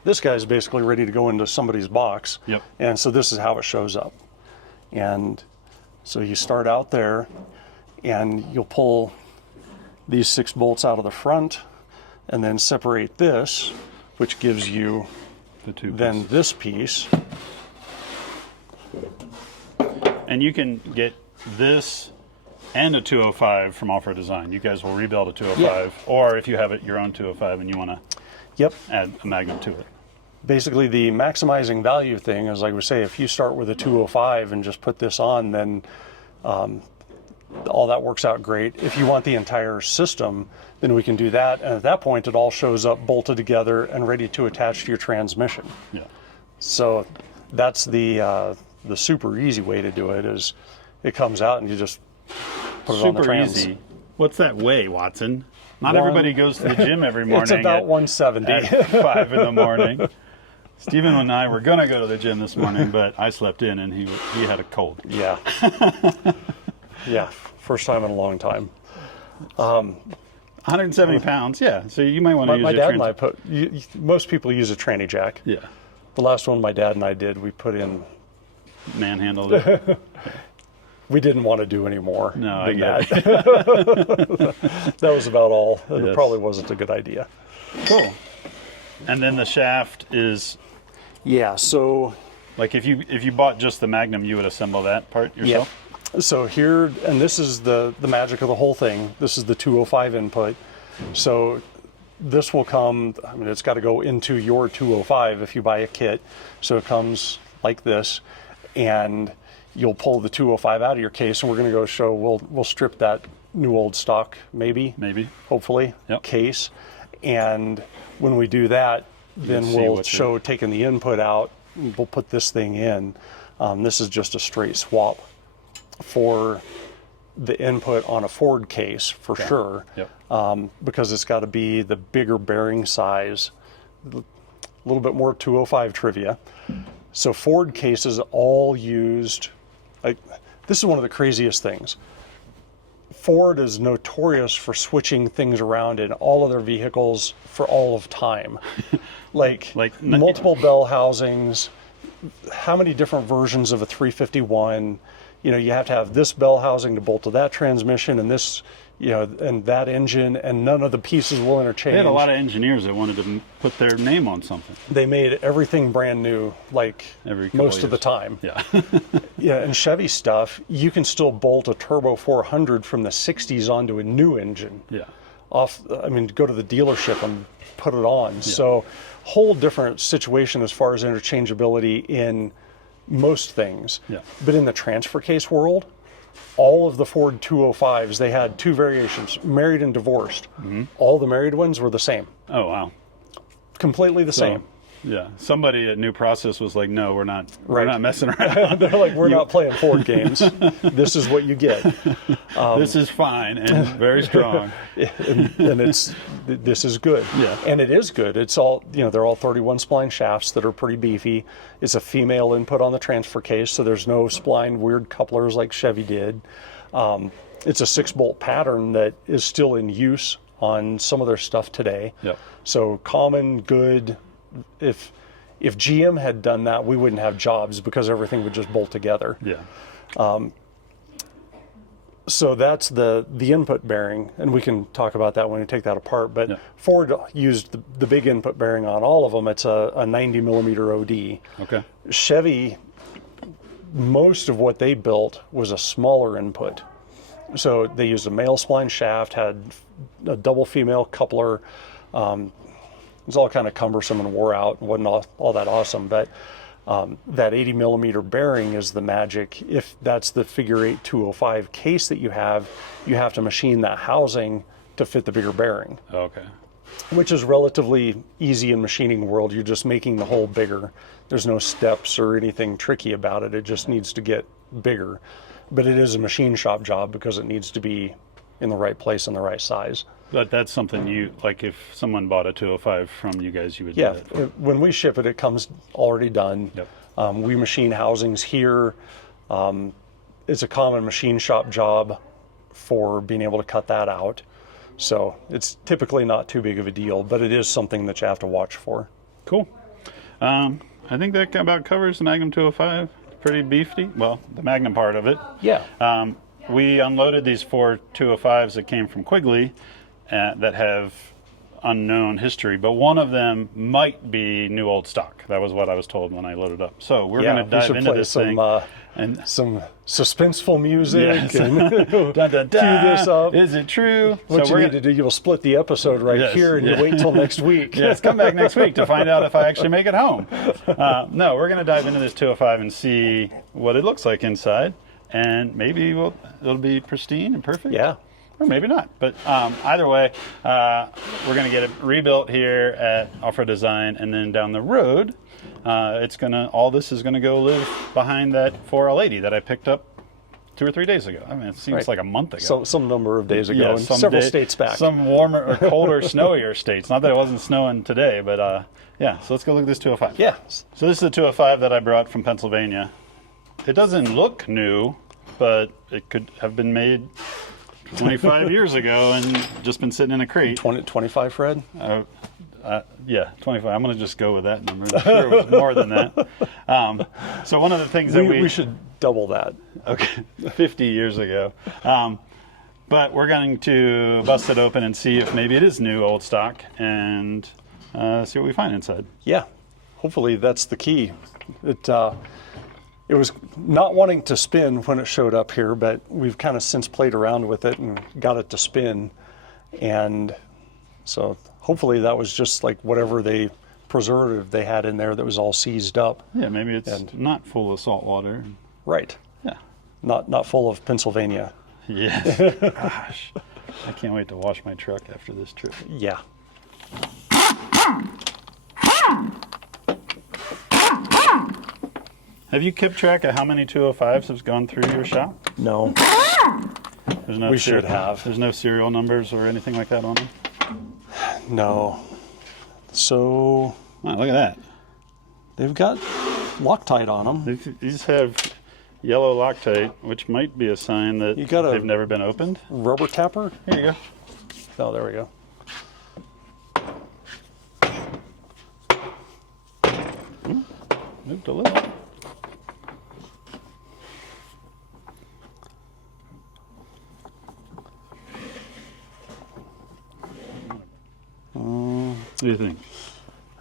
This guy's basically ready to go into somebody's box. Yep. And so this is how it shows up. And so you start out there and you'll pull these 6 bolts out of the front and then separate this, which gives you The two. then this piece. And you can get this and a 205 from Off-Road Design. You guys will rebuild a 205, or if you have your own 205 and you want to Yep. add a Magnum to it. Basically, the maximizing value thing is, like we say, if you start with a 205 and just put this on, then all that works out great. If you want the entire system, then we can do that. And at that point, it all shows up bolted together and ready to attach to your transmission. Yeah. So that's the super easy way to do it. Is it comes out and you just put it on the Super trans. easy. What's that weigh, Watson? Not everybody goes to the gym every morning. It's about at 170. 5 in the morning. Stephen and I were gonna go to the gym this morning, but I slept in and he had a cold. Yeah. Yeah. First time in a long time. 170 pounds, yeah. So you might want to use My your dad and I most people use a tranny jack. Yeah, The last one my dad and I did, we put in, manhandled it. we didn't want to do any more No, I than get it. that. That was about all. It Yes. probably wasn't a good idea. Cool. And then the shaft is Yeah, so like if you bought just the Magnum, you would assemble that part yourself. So here, and this is the magic of the whole thing. This is the 205 input. So this will come, I mean, it's got to go into your 205 if you buy a kit. So it comes like this, and you'll pull the 205 out of your case, and we're going to go show, we'll strip that new old stock, maybe, hopefully, Yep. case. And when we do that, then see we'll what show taking the input out, and we'll put this thing in. This is just a straight swap for the input on a Ford case for sure, Yep. because it's got to be the bigger bearing size. A little bit more 205 trivia. So Ford cases all used, like, this is one of the craziest things. Ford is notorious for switching things around in all of their vehicles for all of time. like multiple bell housings, how many different versions of a 351, you have to have this bell housing to bolt to that transmission and this, and that engine, and none of the pieces will interchange. They had a lot of engineers that wanted to put their name on something. They made everything brand new, like most of the time. Yeah. Yeah, and Chevy stuff, you can still bolt a Turbo 400 from the 60s onto a new engine. Yeah. Go to the dealership and put it on. Yeah. So whole different situation as far as interchangeability in most things. Yeah. But in the transfer case world, all of the Ford 205s, they had two variations, married and divorced. All the married ones were the same, Oh, wow. completely the same. Yeah. Somebody at New Process was like, no, we're not Right. messing around. They're like, we're not playing Ford games. This is what you get. This is fine and very strong. and this is good. Yeah. And it is good. It's all, they're all 31 spline shafts that are pretty beefy. It's a female input on the transfer case, so there's no spline weird couplers like Chevy did. It's a 6-bolt pattern that is still in use on some of their stuff today. Yep. So common, good. If GM had done that, we wouldn't have jobs because everything would just bolt together. Yeah. So that's the input bearing, and we can talk about that when we take that apart. But Yeah. Ford used the big input bearing on all of them. It's a 90 millimeter OD. Okay. Chevy, most of what they built was a smaller input. So they used a male spline shaft, had a double female coupler. It was all kind of cumbersome and wore out and wasn't all that awesome. But that 80 millimeter bearing is the magic. If that's the figure 8 205 case that you have to machine that housing to fit the bigger bearing, Okay. which is relatively easy in machining world. You're just making the hole bigger. There's no steps or anything tricky about it. It just needs to get bigger. But it is a machine shop job because it needs to be in the right place and the right size. But that's something you, like if someone bought a 205 from you guys, you would Yeah, do that. when we ship it, it comes already done. Yep. We machine housings here. It's a common machine shop job for being able to cut that out. So it's typically not too big of a deal, but it is something that you have to watch for. Cool. I think that about covers the Magnum 205. Pretty beefy. Well, the Magnum part of it. Yeah. We unloaded these 4 205s that came from Quigley that have unknown history, but one of them might be new old stock. That was what I was told when I loaded up. So we're going to dive into this thing. And some suspenseful music Yes. and Dun, dun, dun. cue this up. Is it true? What So you need to do, you'll split the episode right Yes, here and yeah. you wait till next week. Yes, come back next week to find out if I actually make it home. No, we're going to dive into this 205 and see what it looks like inside, and maybe it'll be pristine and perfect. Yeah. Or maybe not. But either way, we're going to get it rebuilt here at Off-Road Design, and then down the road, all this is going to go live behind that 4L80 that I picked up 2 or 3 days ago. I mean, it seems Right. like a month ago. So some number of days ago, Yeah, and some several day- states back. Some warmer or colder, snowier states. Not that it wasn't snowing today, but yeah. So let's go look at this 205. Yeah. So this is the 205 that I brought from Pennsylvania. It doesn't look new, but it could have been made 25 years ago and just been sitting in a crate. 25, Fred? Yeah, 25. I'm going to just go with that number. I'm sure it was more than that. So one of the things that We should double that. Okay, 50 years ago. But we're going to bust it open and see if maybe it is new old stock and see what we find inside. Yeah. Hopefully that's the key. It was not wanting to spin when it showed up here, but we've kind of since played around with it and got it to spin. And so hopefully that was just like whatever preservative they had in there that was all seized up. Yeah, maybe it's not full of salt water. Right. Yeah. Not full of Pennsylvania. Yes. Gosh. I can't wait to wash my truck after this trip. Yeah. Have you kept track of how many 205s have gone through your shop? No. There's no We should have. There's no serial numbers or anything like that on them? No. So Wow, look at that. they've got Loctite on them. These have yellow Loctite, which might be a sign that You got a- they've never been opened. Rubber tapper? Here you go. Oh, there we go. Moved a little. What do you think?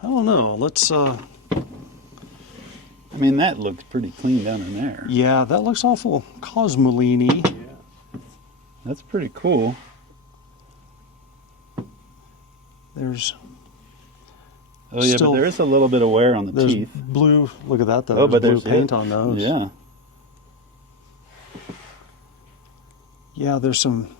I don't know. Let's I mean, that looks pretty clean down in there. yeah, that looks awful Cosmoline-y. That's pretty cool. There's Oh yeah, Still- but there is a little bit of wear on the there's teeth. blue. Look at that though. Oh, but blue there's paint on those. Yeah. Yeah, there's some.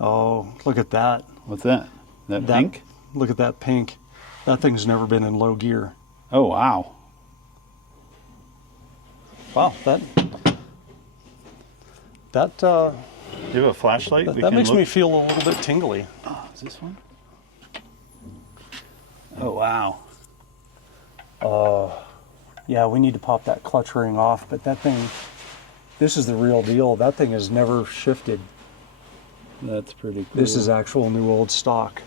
Oh, look at that. What's that? That pink? Look at that pink. That thing's never been in low gear. Oh, wow. Wow, that Do you have a flashlight? that makes me feel a little bit tingly. Oh, is this one? Oh, wow. Yeah, we need to pop that clutch ring off, but that thing, this is the real deal. That thing has never shifted. That's pretty cool. This is actual new old stock.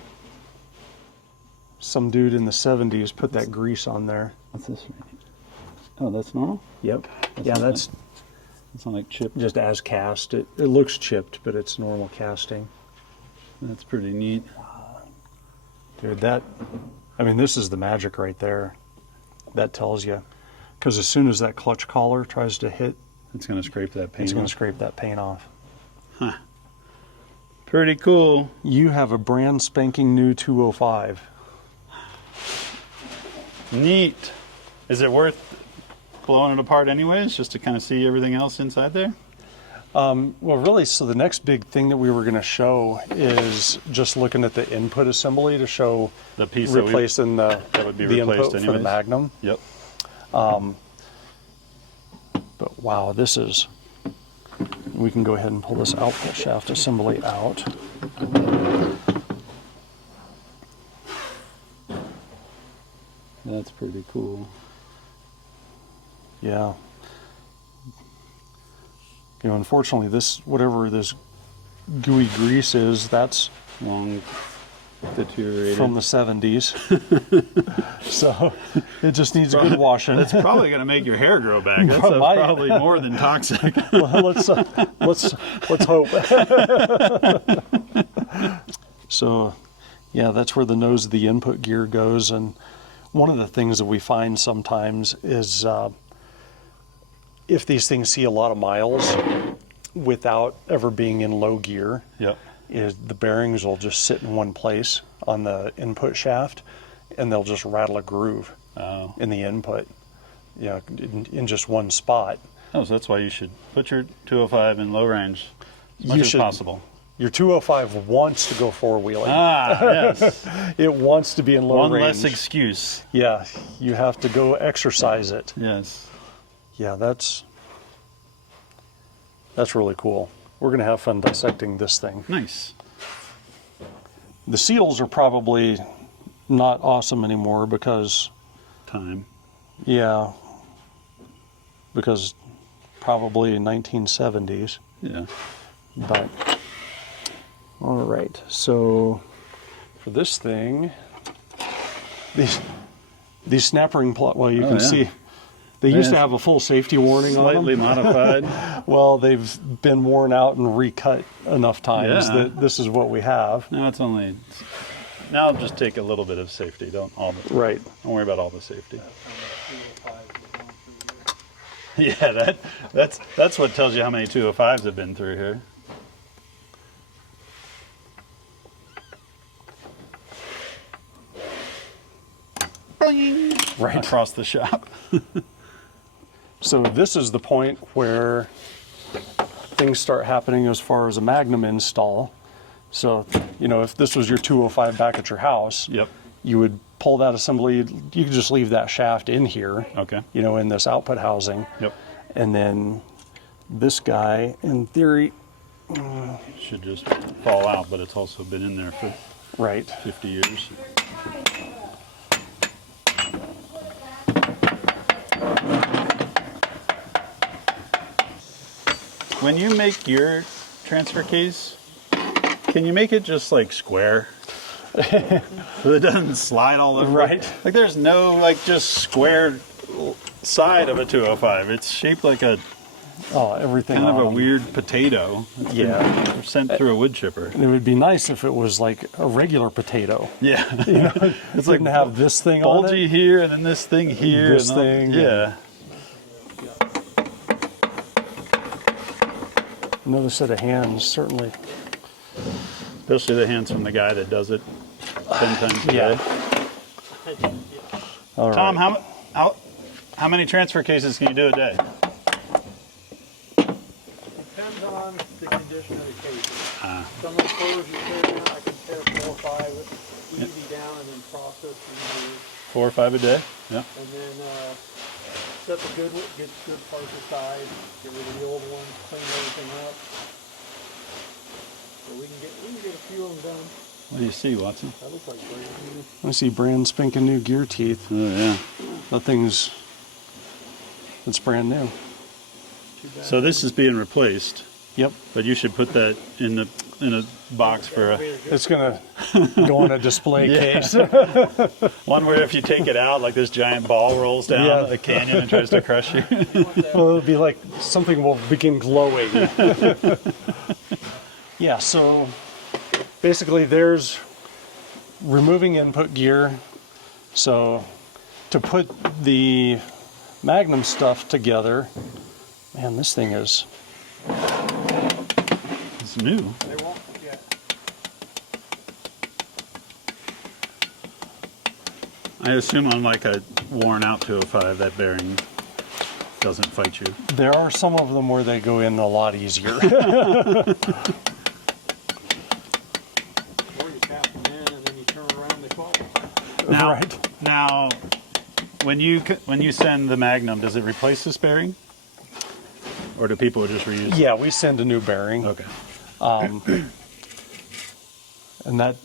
Some dude in the 70s put that grease on there. What's this? Oh, that's normal? Yep. Yeah, not that's It's not like chipped. just as cast. It looks chipped, but it's normal casting. That's pretty neat. Dude, this is the magic right there. That tells you. Because as soon as that clutch collar tries to hit, It's going to scrape that paint it's going to off. scrape that paint off. Pretty cool. You have a brand spanking new 205. Neat. Is it worth blowing it apart anyways, just to kind of see everything else inside there? Well, really, so the next big thing that we were going to show is just looking at the input assembly to show The piece replacing that would be the replaced input for the anyways. Magnum. Yep. But wow, this is, we can go ahead and pull this output shaft assembly out. That's pretty cool. Yeah. Unfortunately, whatever this gooey grease is, that's Long deteriorated. from the 70s. So it just needs a good washing. That's probably going to make your hair grow back. That's Might. probably more than toxic. Well, let's hope. So, yeah, that's where the nose of the input gear goes. And one of the things that we find sometimes is if these things see a lot of miles without ever being in low gear, Yep. is the bearings will just sit in one place on the input shaft, and they'll just rattle a groove Oh. in the input, in just one spot. Oh, so that's why you should put your 205 in low range as much You as should- possible. Your 205 wants to go four-wheeling. Ah, yes. It wants to be in low One range. less excuse. Yeah, you have to go exercise it. Yes. Yeah, that's really cool. We're going to have fun dissecting this thing. Nice. The seals are probably not awesome anymore because probably 1970s. Yeah. But all right, so for this thing, these snap ring plot. Well, you can yeah. see they used to have a full safety warning on them. Slightly modified. Well, they've been worn out and recut enough times Yeah. that this is what we have. Now now just take a little bit of safety. Don't Right. worry about all the safety. Yeah, that's what tells you how many 205s have been through here. Right. Across the shop. So this is the point where things start happening as far as a Magnum install. So, if this was your 205 back at your house, Yep. you would pull that assembly, you could just leave that shaft in here, Okay. in this output housing. Yep. And then this guy, in theory, Should just fall out, but it's also been in there for right. 50 years. When you make your transfer case, can you make it just like square? So it doesn't slide all over. Right. Like there's no just square side of a 205. It's shaped like a Everything kind of a on. weird potato. Yeah. Sent through a wood chipper. It would be nice if it was like a regular potato. Yeah. It's like have this thing on bulgy it. here and then this thing here. This and all- thing, Yeah. Another set of hands, certainly. Especially the hands from the guy that does it 10 times a day. Yeah. All right. Tom, how many transfer cases can you do a day? Some of the clothes you tear down, I can tear 4 or 5 easy down and then process and 4 or 5 a day. Yeah. and then set the good parts aside, get rid of the old ones, clean everything up. So we can get a few of them done. What do you see, Watson? That looks like brand new. I see brand spanking new gear teeth. Oh yeah. It's brand new. So this is being replaced, Yep. but you should put that in a box for a It's gonna go in a display case. one where if you take it out, like this giant ball rolls down Yeah. a canyon and tries to crush you. Well, it'll be like something will begin glowing. Yeah, so basically there's removing input gear. So to put the Magnum stuff together, man, this thing is, It's new. They won't forget. I assume on like a worn out 205, that bearing doesn't fight you. there are some of them where they go in a lot easier. Or you tap them in and then you turn around, they fall. Now, Right. Now, when you send the Magnum, does it replace this bearing, or do people just reuse it? Yeah, we send a new bearing. Okay. And that,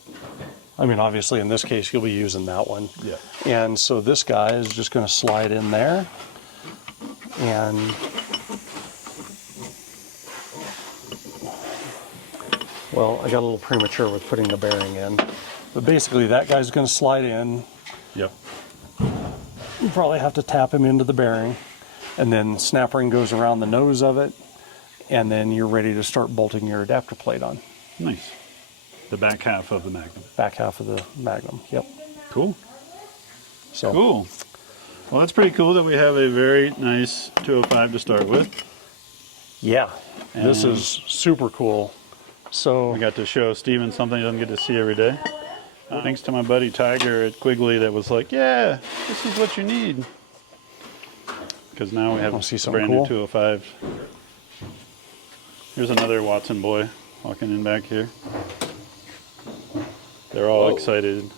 I mean, obviously in this case, you'll be using that one. Yeah. And so this guy is just going to slide in there. And well, I got a little premature with putting the bearing in. But basically that guy's going to slide in. Yep. You probably have to tap him into the bearing. And then snap ring goes around the nose of it. And then you're ready to start bolting your adapter plate on. Nice. The back half of the Magnum. Back half of the Magnum. Yep. Cool. So Cool. Well, that's pretty cool that we have a very nice 205 to start with. yeah, this And- is super cool. So We got to show Steven something he doesn't get to see every day. Thanks to my buddy Tiger at Quigley that was like, yeah, this is what you need. Because now we have Wanna see a something brand cool? new 205. Here's another Watson boy walking in back here. They're all Whoa. excited.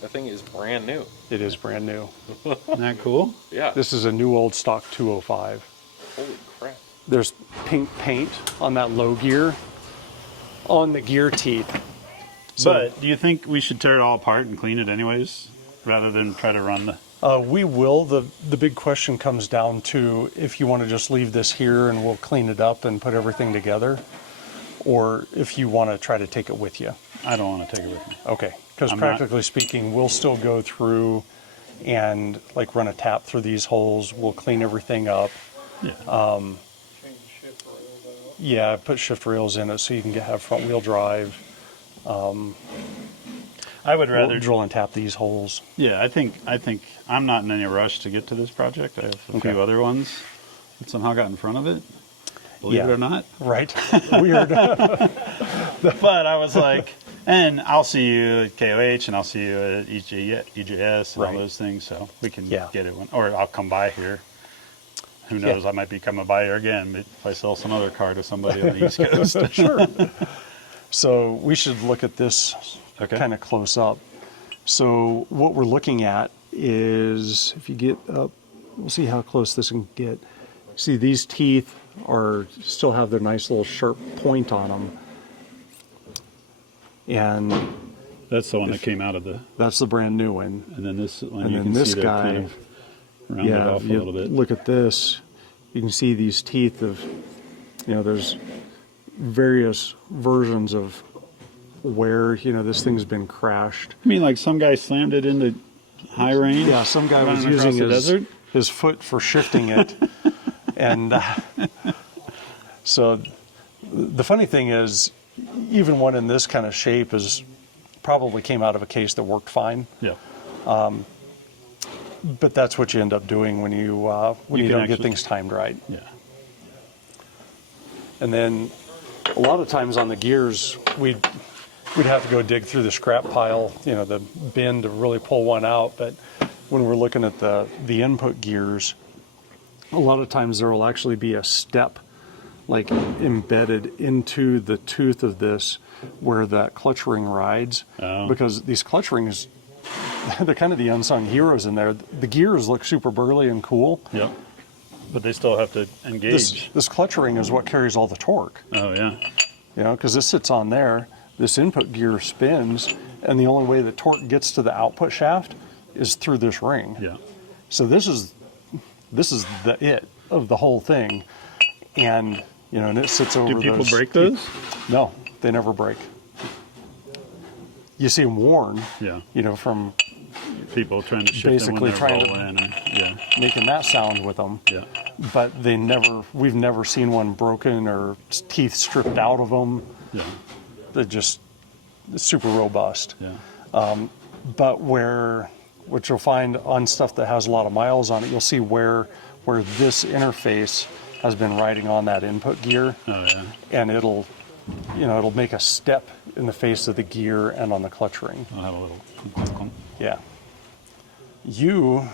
That thing is brand new. it is brand new. Isn't that cool? Yeah. This is a new old stock 205. Holy crap. There's pink paint on that low gear, on the gear teeth. So But do you think we should tear it all apart and clean it anyways, rather than try to run the... we will. The big question comes down to if you want to just leave this here and we'll clean it up and put everything together, or if you want to try to take it with you. I don't want to take it with me. Okay, because I'm not- practically speaking, we'll still go through and like run a tap through these holes. We'll clean everything up. Yeah. Yeah, put shift rails in it so you can have front wheel drive. I would rather... We'll drill and tap these holes. Yeah, I think I'm not in any rush to get to this project. I have a Okay. few other ones that somehow got in front of it, believe Yeah. it or not. Right. Weird. But I was like, and I'll see you at KOH, and I'll see you at EJS, and Right. all those things, so we can Yeah. get it one, or I'll come by here. Who knows? Yeah. I might be coming by here again if I sell some other car to somebody on the East Coast. Sure. So we should look at this Okay. kind of close up. So what we're looking at is, if you get up, we'll see how close this can get. See, these teeth are still have their nice little sharp point on them. And That's the one that came out of the, that's the brand new one. and then this one And you then can this see they're guy, kind of rounded yeah, off a if you little bit. look at this, you can see these teeth of, there's various versions of where, this thing's been crashed. I mean, like some guy slammed it into high range. Yeah, some guy was running across using the desert. his foot for shifting it. And so the funny thing is, even one in this kind of shape is probably came out of a case that worked fine. Yeah. But that's what you end up doing when you You can don't get actually- things timed right. Yeah. And then a lot of times on the gears, we'd have to go dig through the scrap pile, the bin to really pull one out. But when we're looking at the input gears, a lot of times there will actually be a step like embedded into the tooth of this where that clutch ring rides. Oh. Because these clutch rings, they're kind of the unsung heroes in there. The gears look super burly and cool. Yep. But they still have to engage. This clutch ring is what carries all the torque. Oh, yeah. You know, because this sits on there, this input gear spins, and the only way the torque gets to the output shaft is through this ring. Yeah. So this is the it of the whole thing, and you know, and it sits over. Do people those. break those? No, they never break. You see them worn. Yeah. You know, from People trying to shift basically them when trying they're to rolling. Yeah. making that sound with them. Yeah. But we've never seen one broken or teeth stripped out of them. Yeah. They're just super robust. Yeah. But what you'll find on stuff that has a lot of miles on it, you'll see where this interface has been riding on that input gear. Oh, yeah. And it'll make a step in the face of the gear and on the clutch ring. I'll have a little clunk. Yeah. You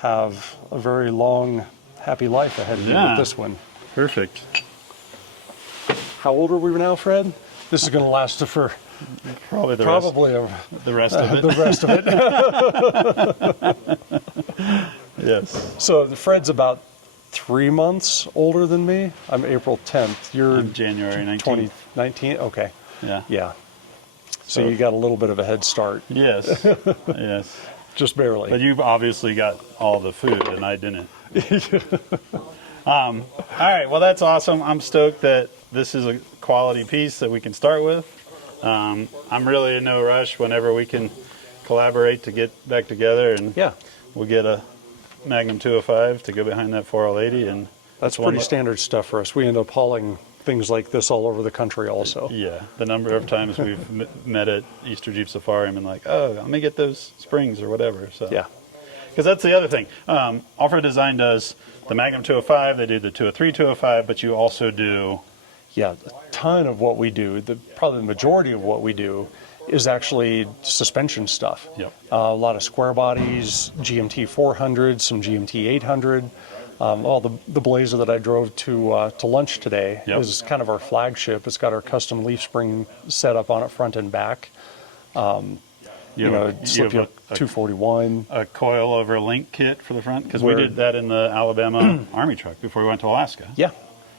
have a very long, happy life ahead of you Yeah. with this one. Perfect. How old are we now, Fred? This is going to last for Probably the the rest of it. the rest of it. Yes. So Fred's about 3 months older than me. I'm April 10th. You're I'm January 19th. 2019. Okay. Yeah. Yeah. So you got a little bit of a head start, Yes. Yes. just barely. But you've obviously got all the food, and I didn't. All right. Well, that's awesome. I'm stoked that this is a quality piece that we can start with. I'm really in no rush whenever we can collaborate to get back together, and Yeah. we'll get a Magnum 205 to go behind that 4L80, and That's one pretty standard stuff for us. We end up hauling things like this all over the country also. Yeah, the number of times we've met at Easter Jeep Safari and been like, oh, let me get those springs or whatever. So Yeah. because that's the other thing. Off-Road Design does the Magnum 205, they do the 203 205, but you also do Yeah, a ton of what we do, probably the majority of what we do is actually suspension stuff. Yep. A lot of square bodies, GMT 400, some GMT 800. The Blazer that I drove to lunch today Yep. is kind of our flagship. It's got our custom leaf spring setup on it front and back. you have slip yoke 241. a coil over link kit for the front, because we Where- did that in the Alabama Army truck before we went to Alaska.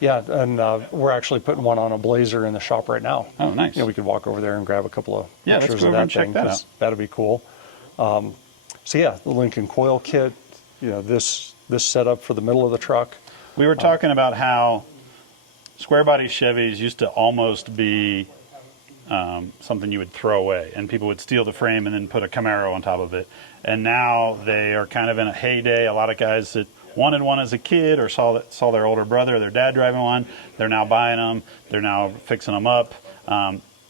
Yeah, and we're actually putting one on a Blazer in the shop right now. Oh, nice. You know, we could walk over there and grab a couple of Yeah, let's pictures go of over that and check thing. that 'Cause out. that'd be cool. So yeah, the Lincoln coil kit. You know, this setup for the middle of the truck. We were talking about how square body Chevys used to almost be something you would throw away, and people would steal the frame and then put a Camaro on top of it. And now they are kind of in a heyday. A lot of guys that wanted one as a kid or saw their older brother or their dad driving one, they're now buying them. They're now fixing them up.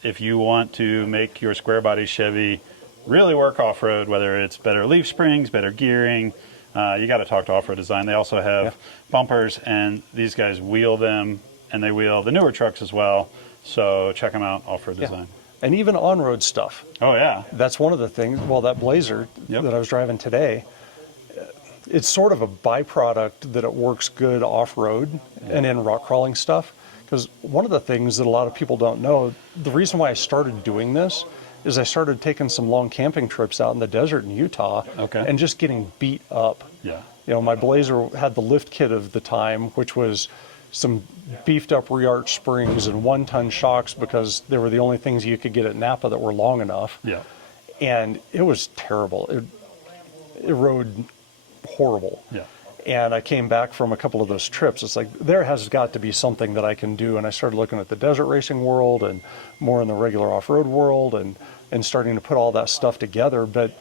If you want to make your square body Chevy really work off-road, whether it's better leaf springs, better gearing, you got to talk to Off-Road Design. They also have bumpers, and these guys wheel them, and they wheel the newer trucks as well. So check them out, Off-Road Design. And even on-road stuff. Oh, yeah. That's one of the things. Well, that Blazer Yep. that I was driving today, it's sort of a byproduct that it works good off-road and in rock crawling stuff. Because one of the things that a lot of people don't know, the reason why I started doing this is I started taking some long camping trips out in the desert in Utah and just getting beat up. Yeah. You know, my Blazer had the lift kit of the time, which was some beefed up re-arch springs and 1-ton shocks, because they were the only things you could get at Napa that were long enough. Yeah. And it was terrible. It rode horrible. Yeah. And I came back from a couple of those trips. It's like, there has got to be something that I can do. And I started looking at the desert racing world and more in the regular off-road world and starting to put all that stuff together. But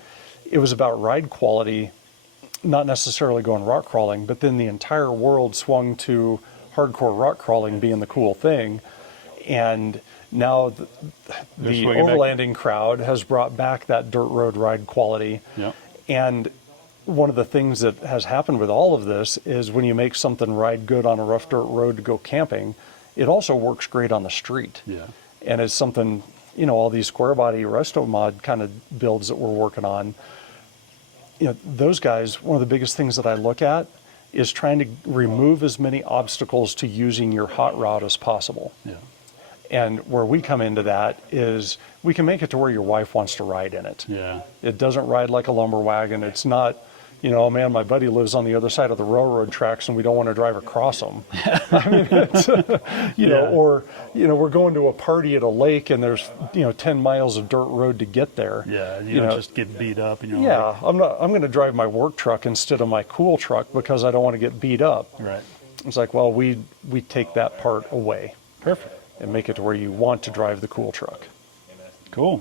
it was about ride quality, not necessarily going rock crawling, but then the entire world swung to hardcore rock crawling being the cool thing. And now the swinging back. overlanding crowd has brought back that dirt road ride quality. Yep. And one of the things that has happened with all of this is when you make something ride good on a rough dirt road to go camping, it also works great on the street. Yeah. And it's something, you know, all these square body resto mod kind of builds that we're working on, you know, those guys, one of the biggest things that I look at is trying to remove as many obstacles to using your hot rod as possible. Yeah. And where we come into that is we can make it to where your wife wants to ride in it. Yeah. It doesn't ride like a lumber wagon. It's not, you know, man, my buddy lives on the other side of the railroad tracks and we don't want to drive across them. I mean, it's, you know, or, you know, we're going to a party at a lake and there's, you know, 10 miles of dirt road to get there. Yeah, you don't know, just get beat up. And you're yeah, I'm going to drive my work truck instead of my cool truck because I don't want to get beat up. Right. It's like, well, we take that part away. Perfect. And make it to where you want to drive the cool truck. Cool.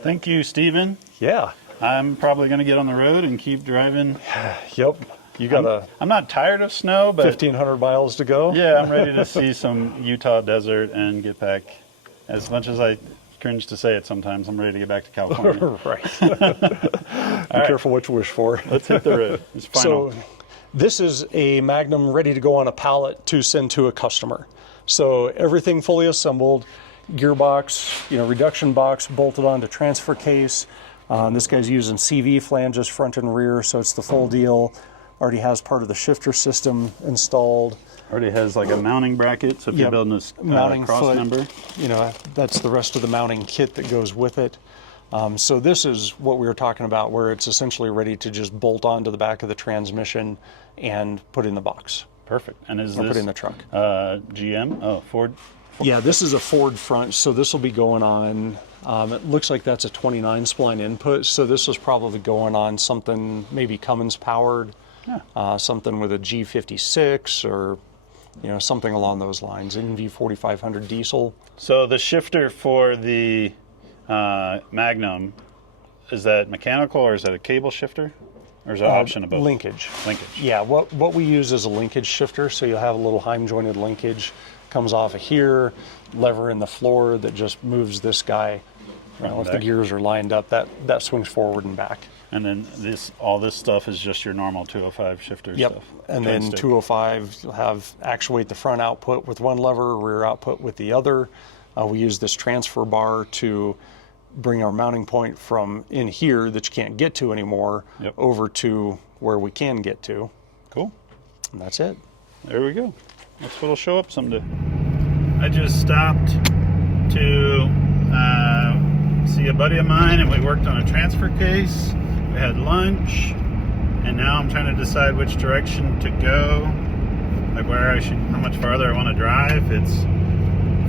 Thank you, Stephen. Yeah. I'm probably going to get on the road and keep driving. Yep. You got I'm not tired of snow, but 1,500 miles to go. yeah, I'm ready to see some Utah desert and get back. As much as I cringe to say it sometimes, I'm ready to get back to California. Right. Be careful what you wish for. Let's hit the road. It's final. So this is a Magnum ready to go on a pallet to send to a customer. So everything fully assembled, gearbox, you know, reduction box bolted onto transfer case. This guy's using CV flanges front and rear, so it's the full deal. Already has part of the shifter system installed. Already has like a mounting bracket, so if you're building this mounting cross foot, member. you know, that's the rest of the mounting kit that goes with it. So this is what we were talking about, where it's essentially ready to just bolt onto the back of the transmission and put in the box. Perfect. And is Or this put in the truck. GM? Oh, Ford. Yeah, this is a Ford front, so this will be going on, it looks like that's a 29 spline input, so this was probably going on something maybe Cummins powered, something with a G56 or, you know, something along those lines, NV 4500 diesel. So the shifter for the Magnum, is that mechanical or is that a cable shifter? Or is that an option of both? Linkage. Linkage. Yeah, what we use is a linkage shifter, so you'll have a little Heim jointed linkage, comes off of here, lever in the floor that just moves this guy. You know, if the gears are lined up, that swings forward and back. And then all this stuff is just your normal 205 shifter stuff. And then 205 will have actuate the front output with one lever, rear output with the other. We use this transfer bar to bring our mounting point from in here that you can't get to anymore over to where we can get to. Cool. And that's it. There we go. That's what'll show up someday. I just stopped to see a buddy of mine, and we worked on a transfer case. We had lunch, and now I'm trying to decide which direction to go, like how much farther I want to drive. It's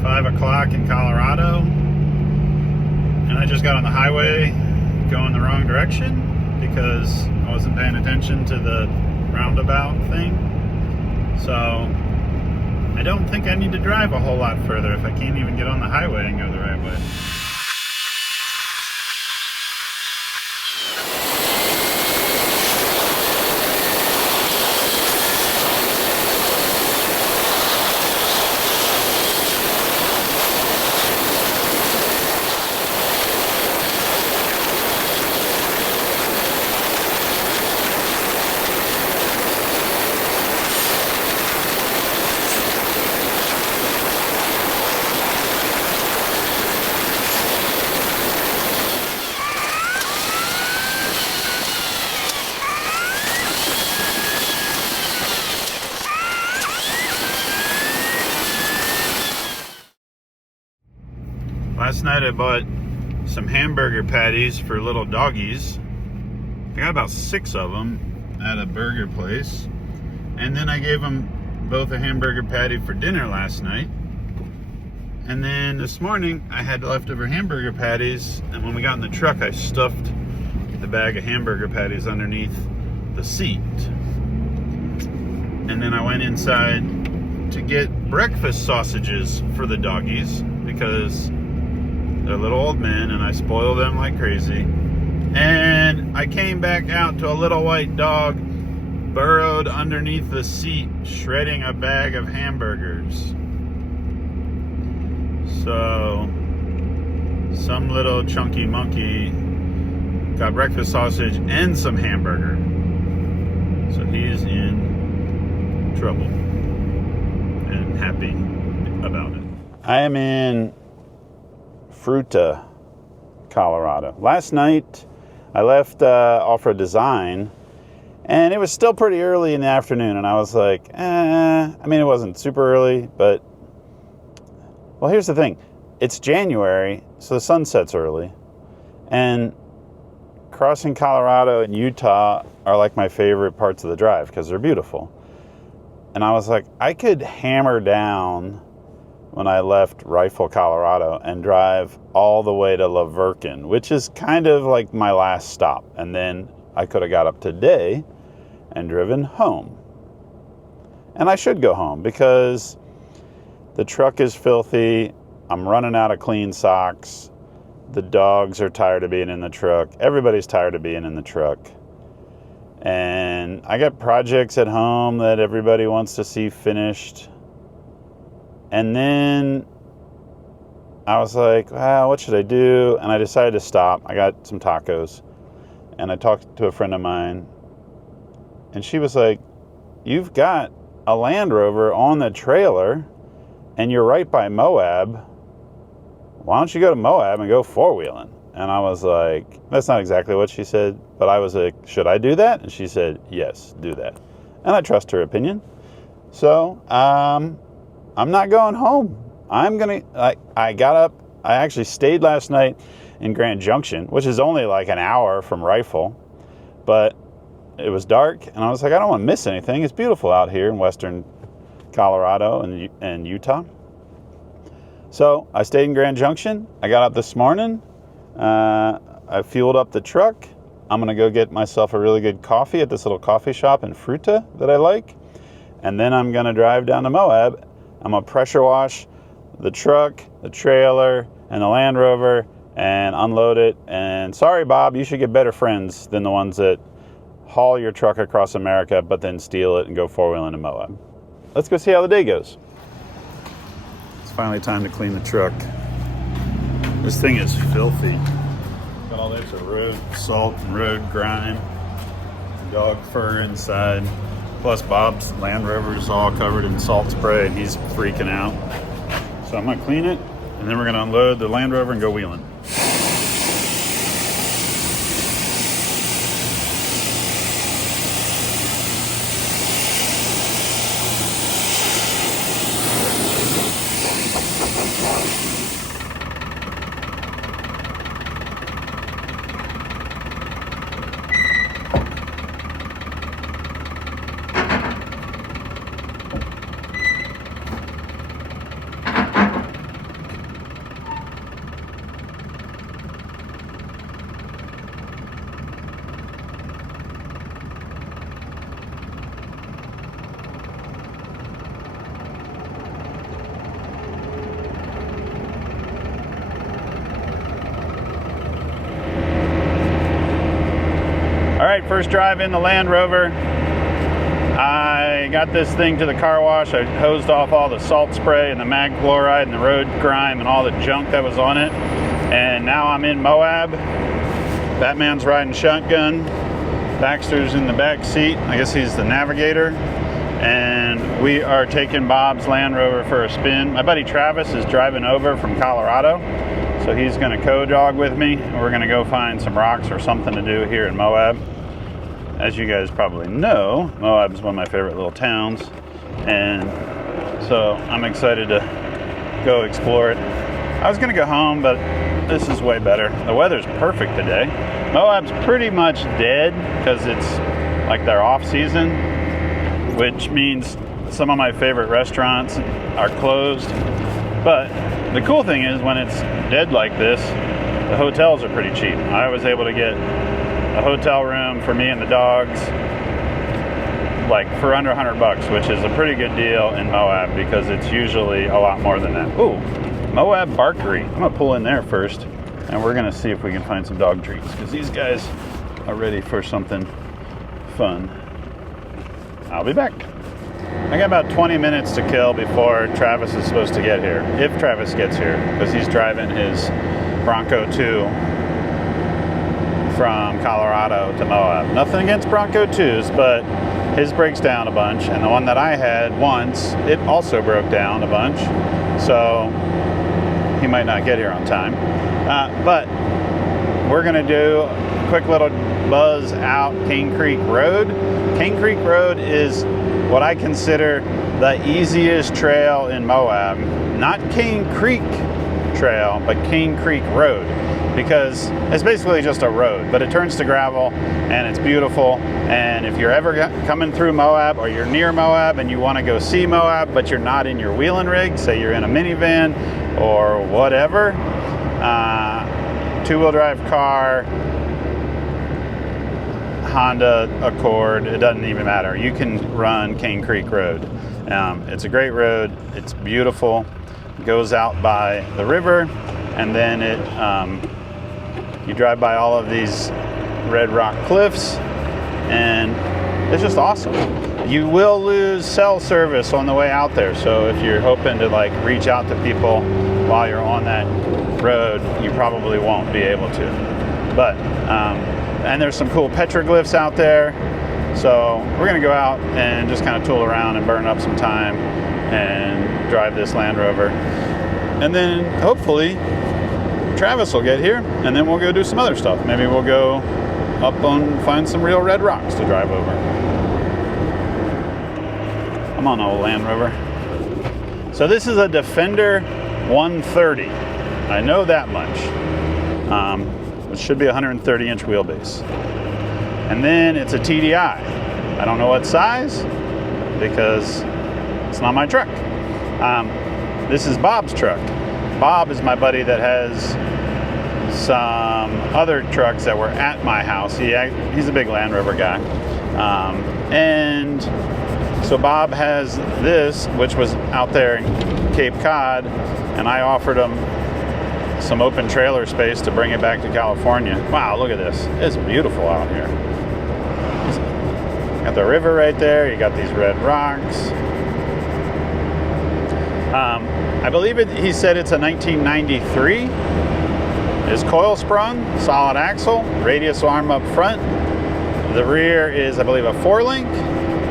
5 o'clock in Colorado, and I just got on the highway going the wrong direction because I wasn't paying attention to the roundabout thing. So I don't think I need to drive a whole lot further if I can't even get on the highway and go the right way. Last night I bought some hamburger patties for little doggies. I got about 6 of them at a burger place. And then I gave them both a hamburger patty for dinner last night. And then this morning I had leftover hamburger patties, and when we got in the truck I stuffed the bag of hamburger patties underneath the seat. And then I went inside to get breakfast sausages for the doggies because they're little old men and I spoil them like crazy. And I came back out to a little white dog burrowed underneath the seat shredding a bag of hamburgers. So some little chunky monkey got breakfast sausage and some hamburger. So he's in trouble and happy about it. I am in Fruta, Colorado. Last night I left Off-Road Design And it was still pretty early in the afternoon, and I was like, I mean, it wasn't super early, but, well, here's the thing. It's January, so the sun sets early, and crossing Colorado and Utah are like my favorite parts of the drive because they're beautiful. And I was like, I could hammer down when I left Rifle, Colorado, and drive all the way to La Verkin, which is kind of like my last stop. And then I could have got up today and driven home. And I should go home because the truck is filthy. I'm running out of clean socks. The dogs are tired of being in the truck. Everybody's tired of being in the truck. And I got projects at home that everybody wants to see finished. And then I was like, well, what should I do? And I decided to stop. I got some tacos. And I talked to a friend of mine. And she was like, you've got a Land Rover on the trailer. And you're right by Moab. Why don't you go to Moab and go four-wheeling? And I was like, that's not exactly what she said. But I was like, should I do that? And she said, yes, do that. And I trust her opinion. So, I'm not going home. I got up. I actually stayed last night in Grand Junction, which is only like an hour from Rifle. But it was dark, and I was like, I don't want to miss anything. It's beautiful out here in western Colorado and Utah. So I stayed in Grand Junction. I got up this morning. I fueled up the truck. I'm going to go get myself a really good coffee at this little coffee shop in Fruta that I like. And then I'm going to drive down to Moab. I'm going to pressure wash the truck, the trailer, and the Land Rover and unload it. And sorry, Bob, you should get better friends than the ones that haul your truck across America but then steal it and go four-wheeling to Moab. Let's go see how the day goes. It's finally time to clean the truck. This thing is filthy. Got all this road salt and road grime. Dog fur inside. Plus Bob's Land Rover is all covered in salt spray and he's freaking out. So I'm going to clean it and then we're going to unload the Land Rover and go wheeling. Alright, first drive in the Land Rover. I got this thing to the car wash. I hosed off all the salt spray and the mag chloride and the road grime and all the junk that was on it. And now I'm in Moab. Batman's riding shotgun. Baxter's in the back seat. I guess he's the navigator. And we are taking Bob's Land Rover for a spin. My buddy Travis is driving over from Colorado. So he's going to co-jog with me. We're going to go find some rocks or something to do here in Moab. As you guys probably know, Moab is one of my favorite little towns. And so I'm excited to go explore it. I was going to go home, but this is way better. The weather's perfect today. Moab's pretty much dead because it's like their off season, which means some of my favorite restaurants are closed. But the cool thing is when it's dead like this, the hotels are pretty cheap. I was able to get a hotel room for me and the dogs like for under $100, which is a pretty good deal in Moab because it's usually a lot more than that. Ooh, Moab Barkery. I'm gonna pull in there first and we're gonna see if we can find some dog treats because these guys are ready for something fun. I'll be back. I got about 20 minutes to kill before Travis is supposed to get here, if Travis gets here, because he's driving his Bronco 2 from Colorado to Moab. Nothing against Bronco 2s, but his breaks down a bunch, and the one that I had once, it also broke down a bunch, so he might not get here on time. But we're gonna do quick little buzz out Cane Creek Road. Cane Creek Road is what I consider the easiest trail in Moab. Not Cane Creek Trail, but Cane Creek Road, because it's basically just a road, but it turns to gravel and it's beautiful. And if you're ever coming through Moab, or you're near Moab and you want to go see Moab, but you're not in your wheeling rig, say you're in a minivan or whatever, two-wheel drive car, Honda Accord, it doesn't even matter. You can run Cane Creek Road. It's a great road. It's beautiful. It goes out by the river, and then you drive by all of these red rock cliffs, and it's just awesome. You will lose cell service on the way out there, so if you're hoping to like reach out to people while you're on that road, you probably won't be able to. But and there's some cool petroglyphs out there, so we're gonna go out and just kind of tool around and burn up some time and drive this Land Rover, and then hopefully Travis will get here, and then we'll go do some other stuff. Maybe we'll go up and find some real red rocks to drive over. Come on, old Land Rover. So this is a Defender 130. I know that much. It should be a 130-inch wheelbase. And then it's a TDI. I don't know what size, because it's not my truck. This is Bob's truck. Bob is my buddy that has some other trucks that were at my house. He's a big Land Rover guy. And so Bob has this, which was out there in Cape Cod, and I offered him some open trailer space to bring it back to California. Wow, look at this. It's beautiful out here. Got the river right there. You got these red rocks. I believe he said it's a 1993. It's coil sprung, solid axle, radius arm up front. The rear is, I believe, a 4-link,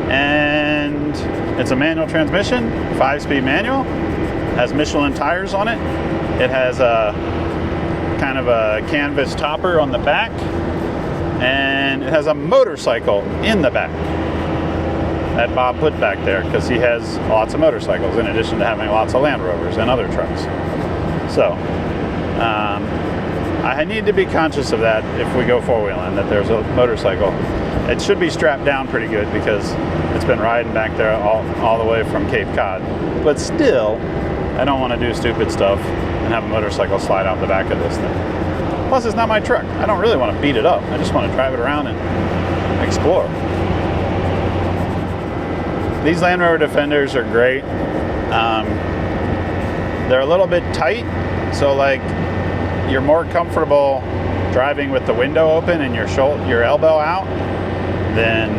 and it's a manual transmission, 5-speed manual. Has Michelin tires on it. It has a kind of a canvas topper on the back, and it has a motorcycle in the back that Bob put back there, because he has lots of motorcycles in addition to having lots of Land Rovers and other trucks. So I need to be conscious of that if we go four-wheeling, that there's a motorcycle. It should be strapped down pretty good, because it's been riding back there all the way from Cape Cod. But still, I don't want to do stupid stuff and have a motorcycle slide out the back of this thing. Plus, it's not my truck. I don't really want to beat it up. I just want to drive it around and explore. These Land Rover Defenders are great. They're a little bit tight, so like you're more comfortable driving with the window open and your elbow out than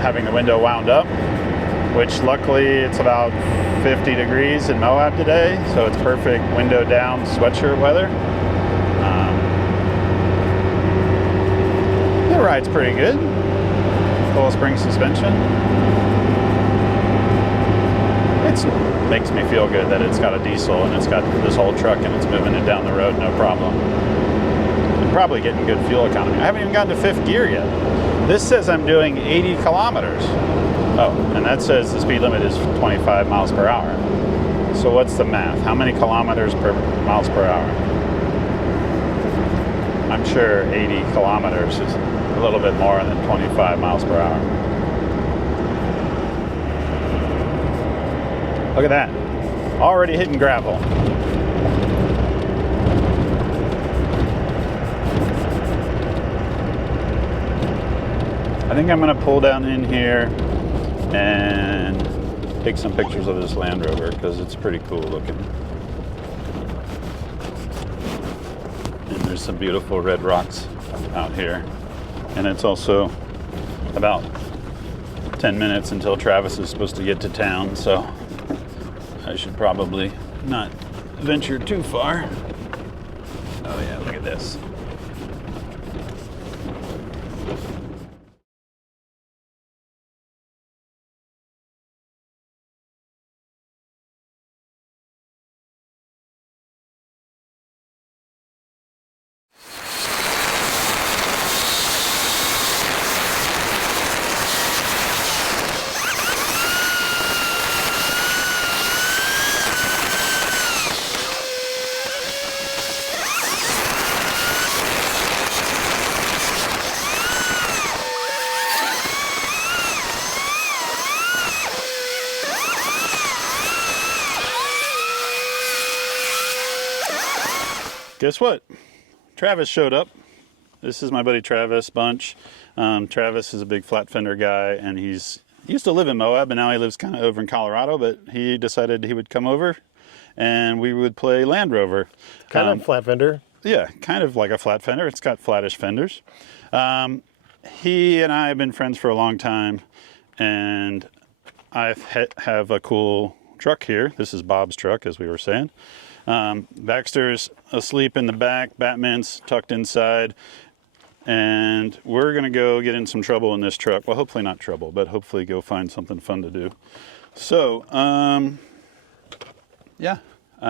having the window wound up, which luckily it's about 50 degrees in Moab today, so it's perfect window down sweatshirt weather. It rides pretty good. Full spring suspension. It makes me feel good that it's got a diesel and it's got this whole truck and it's moving it down the road no problem. I'm probably getting good fuel economy. I haven't even gotten to 5th gear yet. This says I'm doing 80 kilometers. Oh, and that says the speed limit is 25 miles per hour. So what's the math? How many kilometers per miles per hour? I'm sure 80 kilometers is a little bit more than 25 miles per hour. Look at that. Already hitting gravel. I think I'm going to pull down in here and take some pictures of this Land Rover, because it's pretty cool looking. And there's some beautiful red rocks out here. And it's also about 10 minutes until Travis is supposed to get to town, so I should probably not venture too far. Oh yeah, look at this. guess what? Travis showed up. This is my buddy Travis Bunch. Travis is a big flat fender guy, and he used to live in Moab, and now he lives kind of over in Colorado, but he decided he would come over and we would play Land Rover. Kind of flat fender. Yeah, kind of like a flat fender. It's got flattish fenders. He and I have been friends for a long time, and I have a cool truck here. This is Bob's truck, as we were saying. Baxter's asleep in the back. Batman's tucked inside. And we're going to go get in some trouble in this truck. Well, hopefully not trouble, but hopefully go find something fun to do. So, yeah.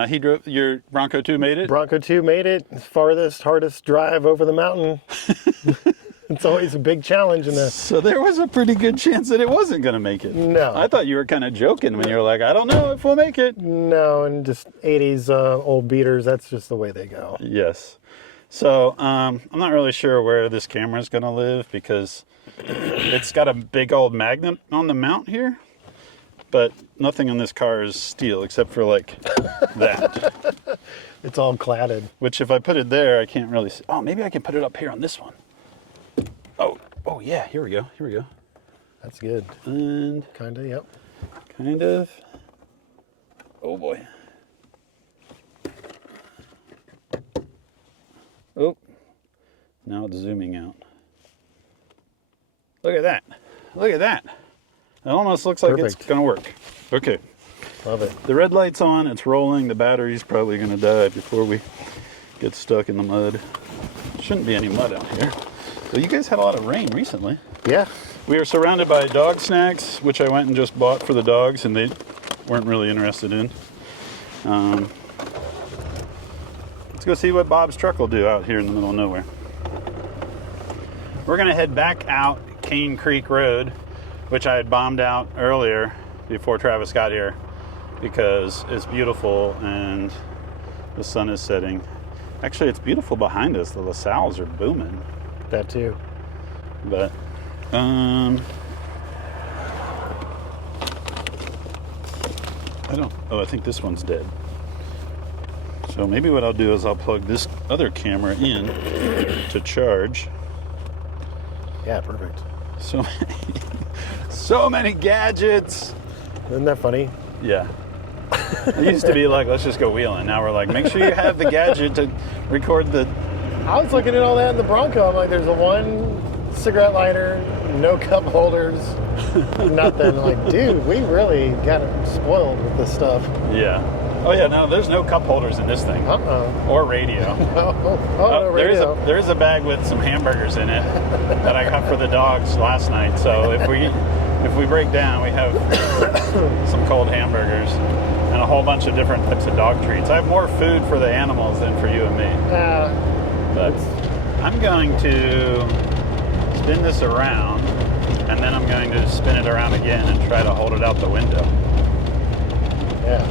He drove, your Bronco 2 made it? Bronco 2 made it. Farthest, hardest drive over the mountain. It's always a big challenge in this. So there was a pretty good chance that it wasn't going to make it. No. I thought you were kind of joking when you were like, I don't know if we'll make it. No, and just 80s old beaters, that's just the way they go. Yes. So I'm not really sure where this camera is going to live because it's got a big old magnet on the mount here. But nothing on this car is steel except for like that. It's all cladded. Which if I put it there, I can't really see. Oh, maybe I can put it up here on this one. Oh yeah, here we go. That's good. And Kind of, yep. kind of. Oh boy. Oh, now it's zooming out. Look at that. Look at that. It almost looks like it's Perfect. going to work. Okay. Love it. The red light's on. It's rolling. The battery's probably going to die before we get stuck in the mud. Shouldn't be any mud out here. Well, you guys had a lot of rain recently. Yeah. We were surrounded by dog snacks, which I went and just bought for the dogs, and they weren't really interested in. Let's go see what Bob's truck will do out here in the middle of nowhere. We're going to head back out Cane Creek Road, which I had bombed out earlier before Travis got here because it's beautiful and the sun is setting. Actually, it's beautiful behind us. The LaSalles are booming. That too. But, I think this one's dead. So maybe what I'll do is I'll plug this other camera in to charge. Yeah, perfect. So many gadgets. Isn't that funny? Yeah. It used to be like, let's just go wheeling. Now we're like, make sure you have the gadget to record the... I was looking at all that in the Bronco. I'm like, there's a one cigarette lighter, no cup holders, nothing. Like, dude, we really got spoiled with this stuff. Yeah. Oh yeah, no, there's no cup holders in this thing. Or radio. No radio. There is a bag with some hamburgers in it that I got for the dogs last night. So if we break down, we have some cold hamburgers and a whole bunch of different types of dog treats. I have more food for the animals than for you and me. But I'm going to spin this around, and then I'm going to spin it around again and try to hold it out the window. Yeah.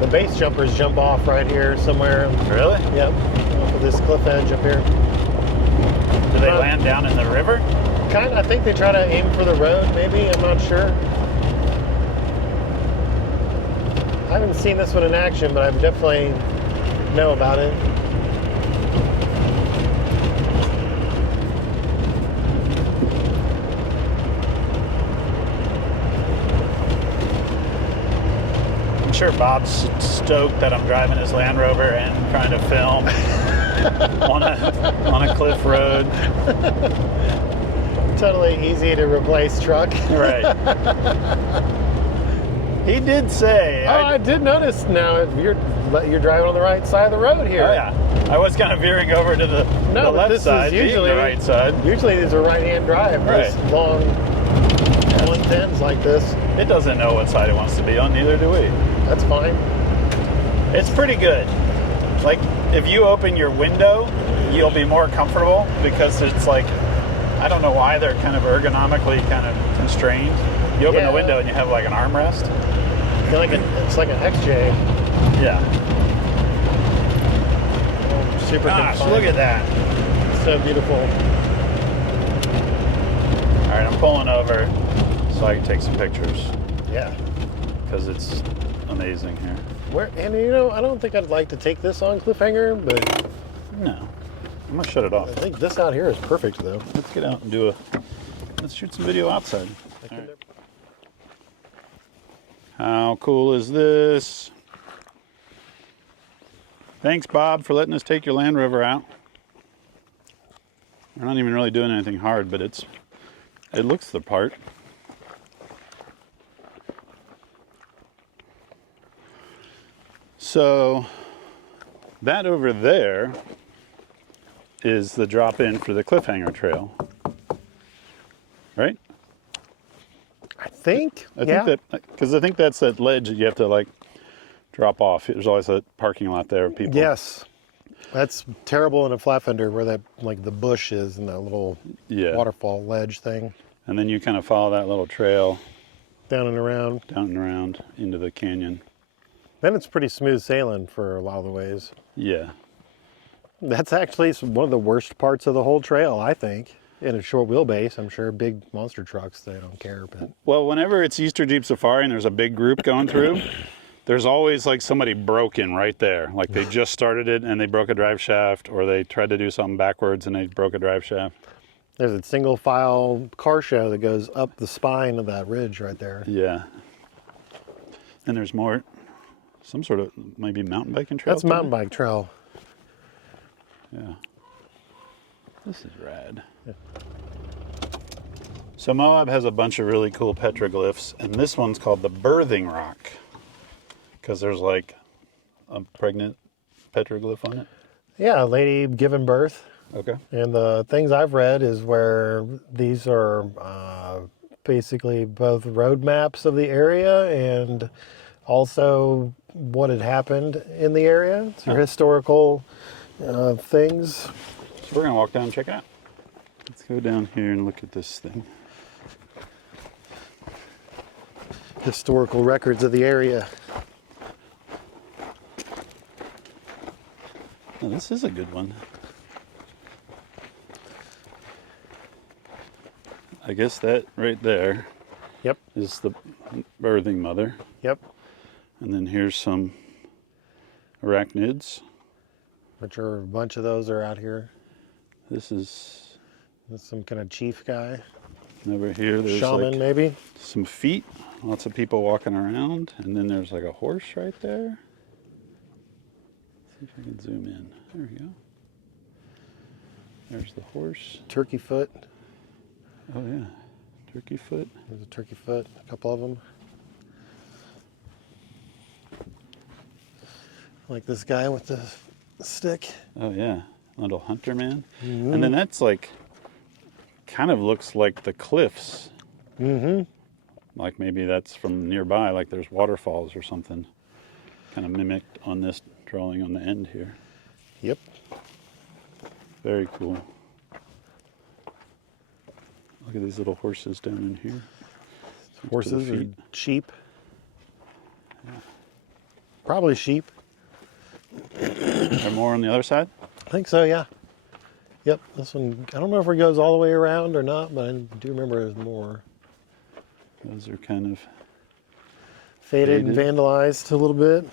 The base jumpers jump off right here somewhere. Really? Yep. Off of this cliff edge up here. Do they land down in the river? Kind of, I think they try to aim for the road, maybe. I'm not sure. I haven't seen this one in action, but I definitely know about it. I'm sure Bob's stoked that I'm driving his Land Rover and trying to film on a cliff road. Totally easy to replace truck. Right. He did say. I did notice now you're driving on the right side of the road here. Oh yeah. I was kind of veering over to the left side, being the right side. Usually these are right-hand drive. Right. This long 110s like this. It doesn't know what side it wants to be on, neither do we. That's fine. It's pretty good. Like, if you open your window, you'll be more comfortable because it's like, I don't know why they're kind of ergonomically kind of constrained. You open the window and you have like an armrest. It's like an XJ. Yeah. Super Gosh, confined. look at that. So beautiful. All right, I'm pulling over so I can take some pictures Yeah. because it's amazing here. And you know, I don't think I'd like to take this on cliffhanger, but No, I'm gonna shut it off. I think this out here is perfect though. Let's get out and let's shoot some video outside. All right. How cool is this? Thanks, Bob, for letting us take your Land Rover out. We're not even really doing anything hard, but it looks the part. So that over there is the drop-in for the cliffhanger trail, right? I think. I think that because I think that's that ledge that you have to like drop off. There's always a parking lot there. People. Yes. That's terrible in a flat fender where that like the bush is and that little waterfall ledge thing. And then you kind of follow that little trail down and around into the canyon. Then it's pretty smooth sailing for a lot of the ways. Yeah. That's actually one of the worst parts of the whole trail, I think. In a short wheelbase, I'm sure big monster trucks, they don't care. But well, whenever it's Easter Jeep Safari and there's a big group going through, there's always like somebody broken right there. Like they just started it and they broke a drive shaft, or they tried to do something backwards and they broke a drive shaft. There's a single file car show that goes up the spine of that ridge right there. Yeah. And there's more, some sort of maybe mountain biking trail. That's mountain bike trail. Yeah. This is rad. Yeah. So Moab has a bunch of really cool petroglyphs, and this one's called the birthing rock because there's like a pregnant petroglyph on it. Yeah, a lady giving birth. Okay. And the things I've read is where these are basically both road maps of the area and also what had happened in the area. It's your historical things. So we're going to walk down and check it out. Let's go down here and look at this thing. Historical records of the area. Oh, this is a good one. I guess that right there is the birthing mother. Yep. And then here's some arachnids. Which are a bunch of those are out here. This is some kind of chief guy. Over here there's shaman, like maybe. Some feet, lots of people walking around, and then there's like a horse right there. Let's see if I can zoom in. There we go. There's the horse. Turkey foot. Oh yeah, turkey foot. There's a turkey foot, a couple of them. Like this guy with the stick. Oh yeah, little hunter man. Mm-hmm. And then that's like, kind of looks like the cliffs. Mm-hmm. Like maybe that's from nearby, like there's waterfalls or something. Kind of mimicked on this drawing on the end here. Yep. Very cool. Look at these little horses down in here. Horses or sheep? Yeah. Probably sheep. Are more on the other side? I think so, yeah. Yep, this one, I don't know if it goes all the way around or not, but I do remember there's more. Those are kind of faded and vandalized a little bit.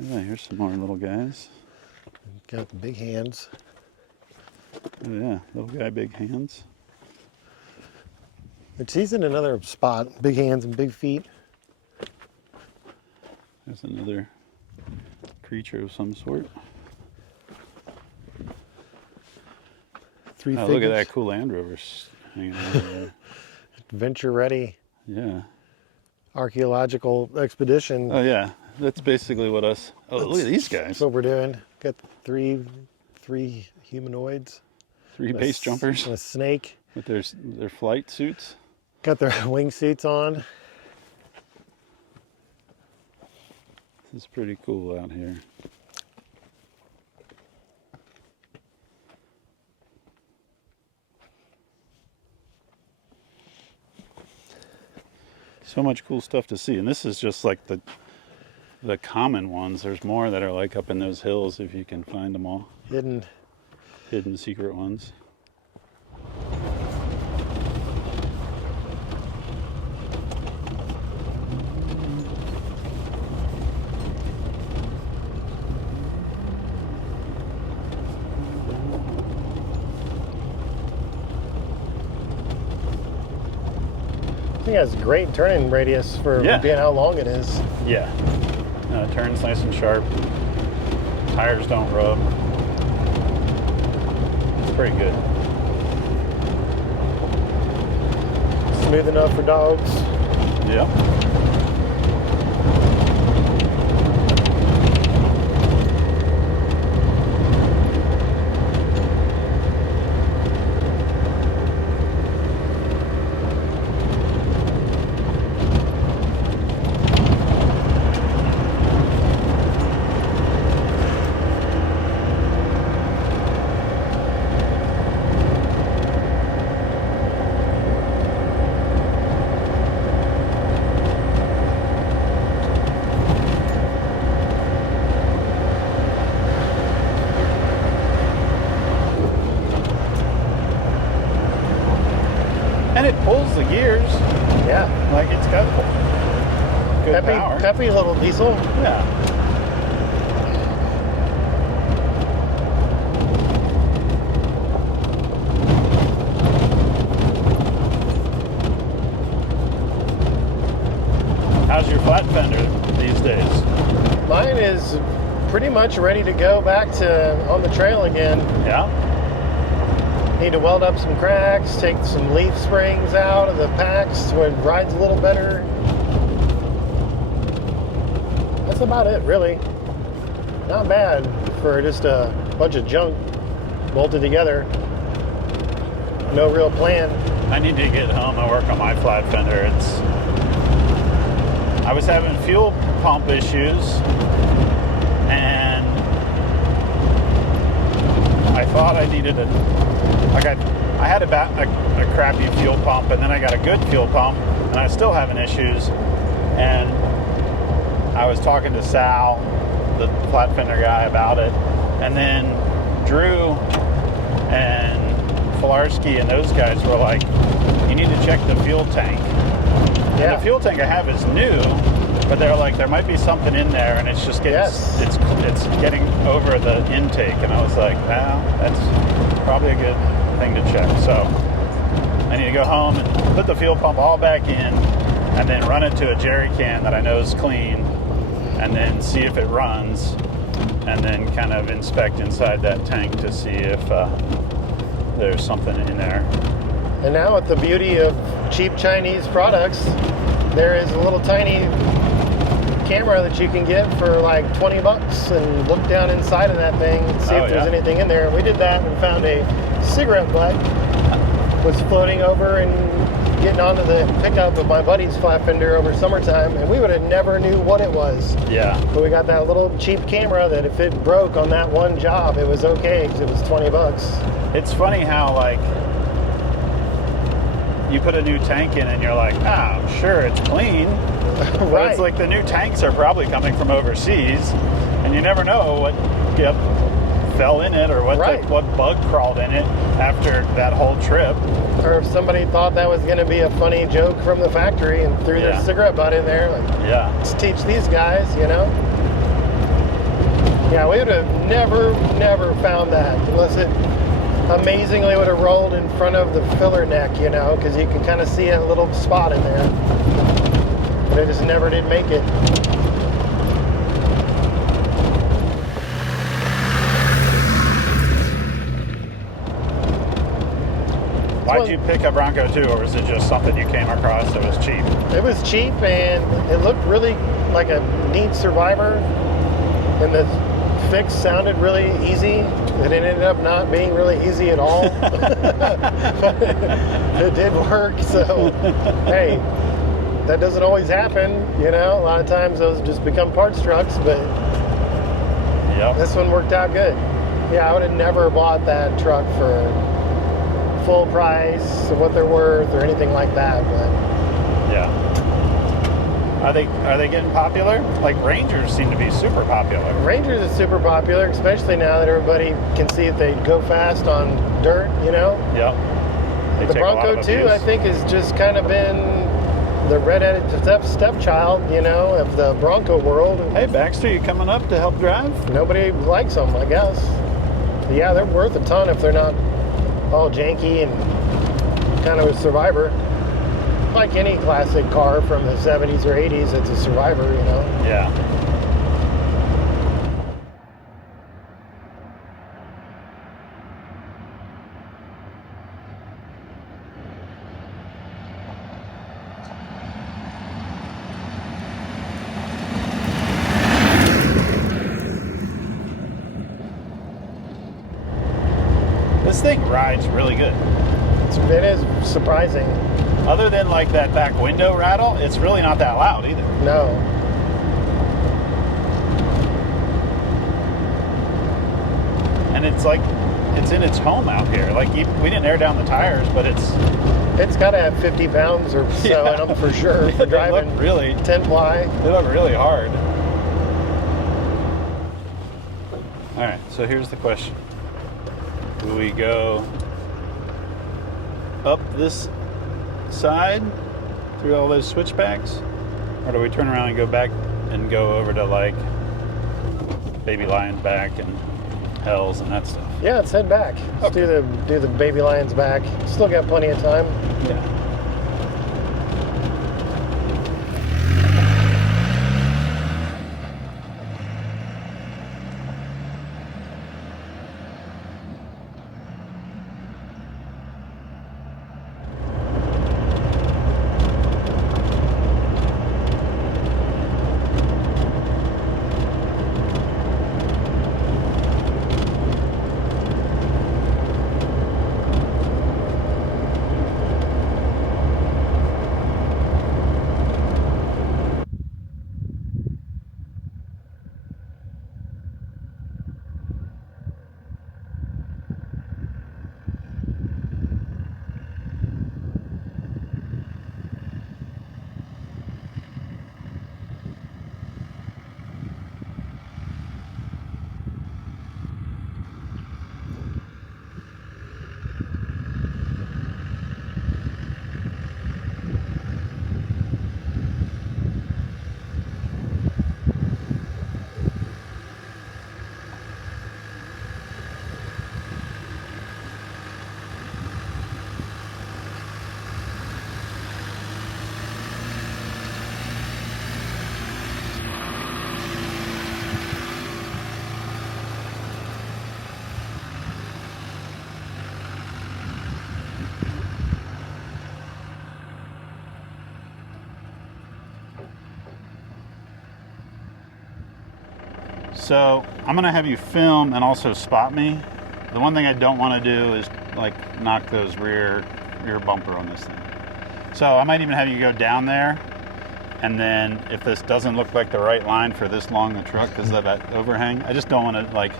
Yeah, here's some more little guys. Got the big hands. Oh yeah, little guy, big hands. He's in another spot, big hands and big feet. There's another creature of some sort. Three figures. Look at that cool Land Rover hanging out there. Adventure ready. Yeah. Archaeological expedition. Oh yeah, that's basically what us. Oh, look at these guys. That's what we're doing. Got three humanoids. Three base jumpers. And a snake. With their flight suits. Got their wingsuits on. This is pretty cool out here. So much cool stuff to see, and this is just like the common ones. There's more that are like up in those hills if you can find them all. Hidden. hidden secret ones. I think it has great turning radius for Yeah. being how long it is. Yeah. Turns nice and sharp. Tires don't rub. It's pretty good. Smooth enough for dogs. Yeah. And it pulls the gears Yeah. like it's got good power. Peppy little diesel. Yeah. How's your flat fender these days? Mine is pretty much ready to go back to on the trail again. Yeah. Need to weld up some cracks, take some leaf springs out of the packs so it rides a little better. That's about it, really. Not bad for just a bunch of junk bolted together. No real plan. I need to get home and work on my flat fender. I was having fuel pump issues, and I thought I needed I had a crappy fuel pump, and then I got a good fuel pump, and I was still having issues. And I was talking to Sal, the flat fender guy, about it, and then Drew and Filarski and those guys were like, you need to check the fuel tank. Yeah. And the fuel tank I have is new, but they're like, there might be something in there, and it's just getting it's getting over the intake. And I was like, well, that's probably a good thing to check. So I need to go home and put the fuel pump all back in, and then run it to a jerry can that I know is clean, and then see if it runs, and then kind of inspect inside that tank to see if there's something in there. And now with the beauty of cheap Chinese products, there is a little tiny camera that you can get for like 20 bucks and look down inside of that thing and see if there's anything in there. And we did that and found a cigarette butt was floating over and getting onto the pickup of my buddy's flat fender over summertime, and we would have never knew what it was. Yeah. But we got that little cheap camera that if it broke on that one job, it was okay because it was 20 bucks. It's funny how, like, you put a new tank in and you're like, I'm sure it's clean. But Right. it's like the new tanks are probably coming from overseas, and you never know what fell in it or what what bug crawled in it after that whole trip. Or if somebody thought that was going to be a funny joke from the factory and threw their cigarette butt in there, like, let's teach these guys, you know? Yeah, we would have never found that unless it amazingly would have rolled in front of the filler neck, you know, because you can kind of see a little spot in there. But it just never did make it. Why'd you pick a Bronco 2, or was it just something you came across that was cheap? It was cheap, and it looked really like a neat Survivor, and the fix sounded really easy, and it ended up not being really easy at all. But it did work, so hey, that doesn't always happen, you know. A lot of times those just become parts trucks, but this one worked out good. Yeah, I would have never bought that truck for full price of what they're worth or anything like that, but Are they getting popular? Like Rangers seem to be super popular. Rangers is super popular, especially now that everybody can see that they go fast on dirt, you know? Yep. They The take a lot Bronco of too, abuse. I think, has just kind of been the redheaded stepchild, you know, of the Bronco world. Hey, Baxter, you coming up to help drive? Nobody likes them, I guess. But yeah, they're worth a ton if they're not all janky and kind of a survivor. Like any classic car from the 70s or 80s, it's a survivor, you know. Yeah. This thing rides really good. It is surprising. Other than like that back window rattle, it's really not that loud either. No. And it's like, it's in its home out here. Like, we didn't air down the tires, but it's It's got to have 50 pounds or so Yeah. in them for sure, They for look driving really, 10 ply. they look really hard. All right, so here's the question. Do we go up this side through all those switchbacks? Or do we turn around and go back and go over to like Baby Lion's back and Hells and that stuff? Yeah, let's head back. Let's do the baby lions back. Still got plenty of time. Yeah. So I'm gonna have you film and also spot me. The one thing I don't want to do is like knock those rear bumper on this thing. So I might even have you go down there, and then if this doesn't look like the right line for this long the truck because of that overhang, I just don't want to like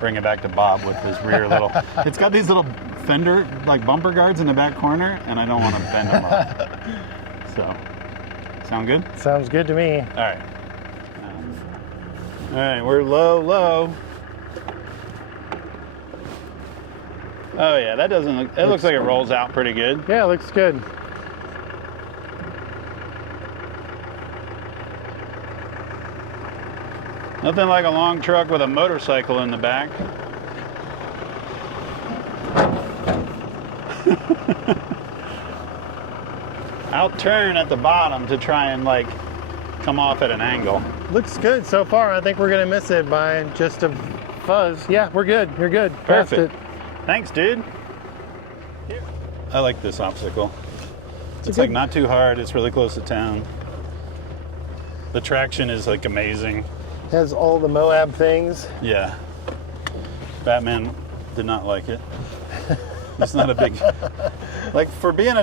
bring it back to Bob with his rear little. It's got these little fender like bumper guards in the back corner, and I don't want to bend them up. So, sound good? Sounds good to me. All right. All right, we're low. Oh yeah, that doesn't look, it looks like it rolls out pretty good. Yeah, looks good. Nothing like a long truck with a motorcycle in the back. I'll turn at the bottom to try and like come off at an angle. Looks good so far. I think we're gonna miss it by just a fuzz. Yeah, we're good. You're good. Passed Perfect. it. Thanks, dude. I like this obstacle. It's good- like not too hard. It's really close to town. The traction is like amazing. Has all the Moab things. Yeah. Batman did not like it. He's not a big, like for being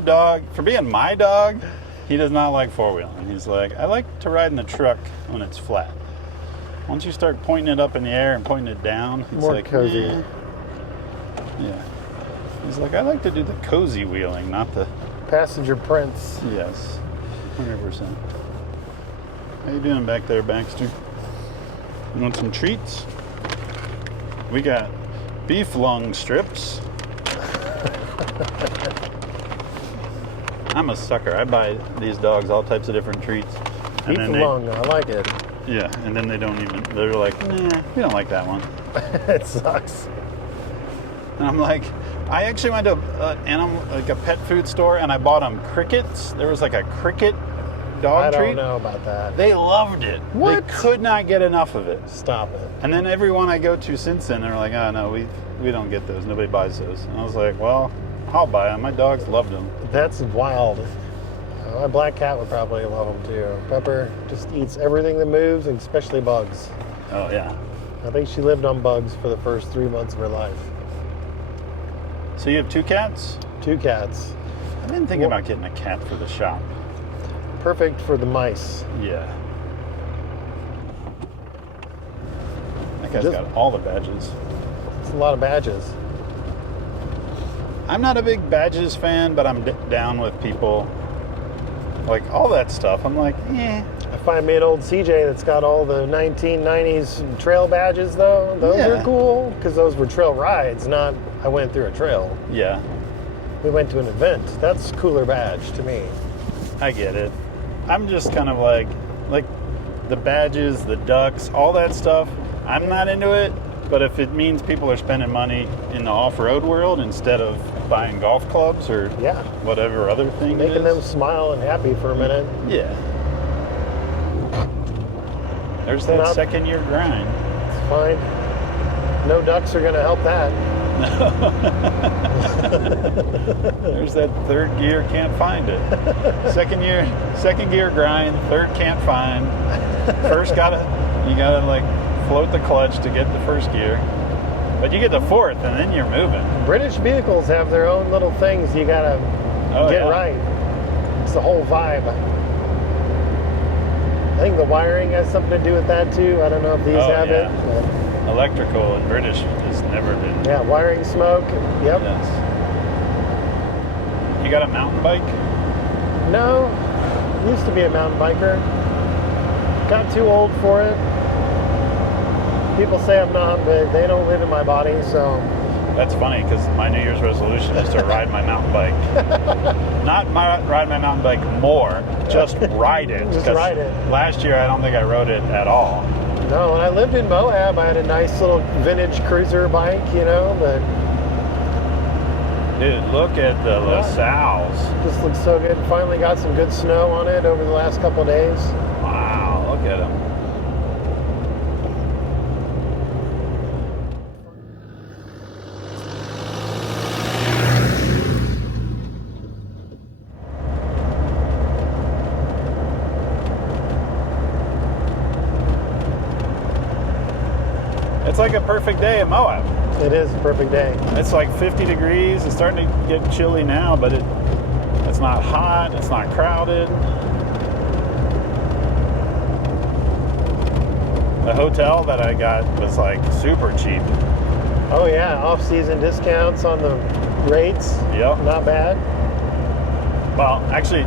my dog, he does not like four-wheeling. He's like, I like to ride in the truck when it's flat. Once you start pointing it up in the air and pointing it down, it's More like cozy. eh. Yeah. He's like, I like to do the cozy wheeling, not the, Passenger prints. yes, 100%. How you doing back there, Baxter? You want some treats? We got beef lung strips. I'm a sucker. I buy these dogs all types of different treats. Beef lung, I like it. Yeah, and then they're like, nah, we don't like that one. It sucks. And I'm like, I actually went to a pet food store and I bought them crickets. There was like a cricket dog treat. I don't know about that. They loved it. What? They could not get enough of it. Stop it. And then everyone I go to since then, they're like, oh no, we don't get those. Nobody buys those. And I was like, well, I'll buy them. My dogs loved them. That's wild. My black cat would probably love them too. Pepper just eats everything that moves, and especially bugs. Oh yeah. I think she lived on bugs for the first 3 months of her life. So you have 2 cats? 2 cats. I've been thinking about getting a cat for the shop. Perfect for the mice. Yeah. That guy's Just- got all the badges. It's a lot of badges. I'm not a big badges fan, but I'm down with people. Like all that stuff. I'm like, yeah. I find me an old CJ that's got all the 1990s trail badges though. Those Yeah. are cool because those were trail rides, not I went through a trail. Yeah, We went to an event. That's a cooler badge to me. I get it. I'm just kind of like the badges, the ducks, all that stuff. I'm not into it, but if it means people are spending money in the off-road world instead of buying golf clubs or Yeah. whatever other thing Making it them is. smile and happy for a minute. Yeah. There's that Not- second year grind. It's fine. No ducks are going to help that. There's that third gear, can't find it. Second gear grind, third can't find. First you gotta like float the clutch to get the first gear. But you get the fourth and then you're moving. British vehicles have their own little things you got to get yeah. right. It's the whole vibe. I think the wiring has something to do with that too. I don't know if these have yeah. it. Electrical and British has never been. Yeah, wiring smoke. Yep. Yes. You got a mountain bike? No, used to be a mountain biker. Got too old for it. People say I'm not, but they don't live in my body, so. That's funny because my New Year's resolution is to ride my mountain bike. Not ride my mountain bike more, just ride it. Just 'Cause ride it. Last year I don't think I rode it at all. No, when I lived in Moab, I had a nice little vintage cruiser bike, but Dude, look at the LaSalle's. just looks so good. Finally got some good snow on it over the last couple of days. Wow, look at them. It's like a perfect day in Moab. It is a perfect day. It's like 50 degrees. It's starting to get chilly now, but it's not hot. It's not crowded. The hotel that I got was like super cheap. Oh yeah, off-season discounts on the rates. Yep. Not bad. Well, actually,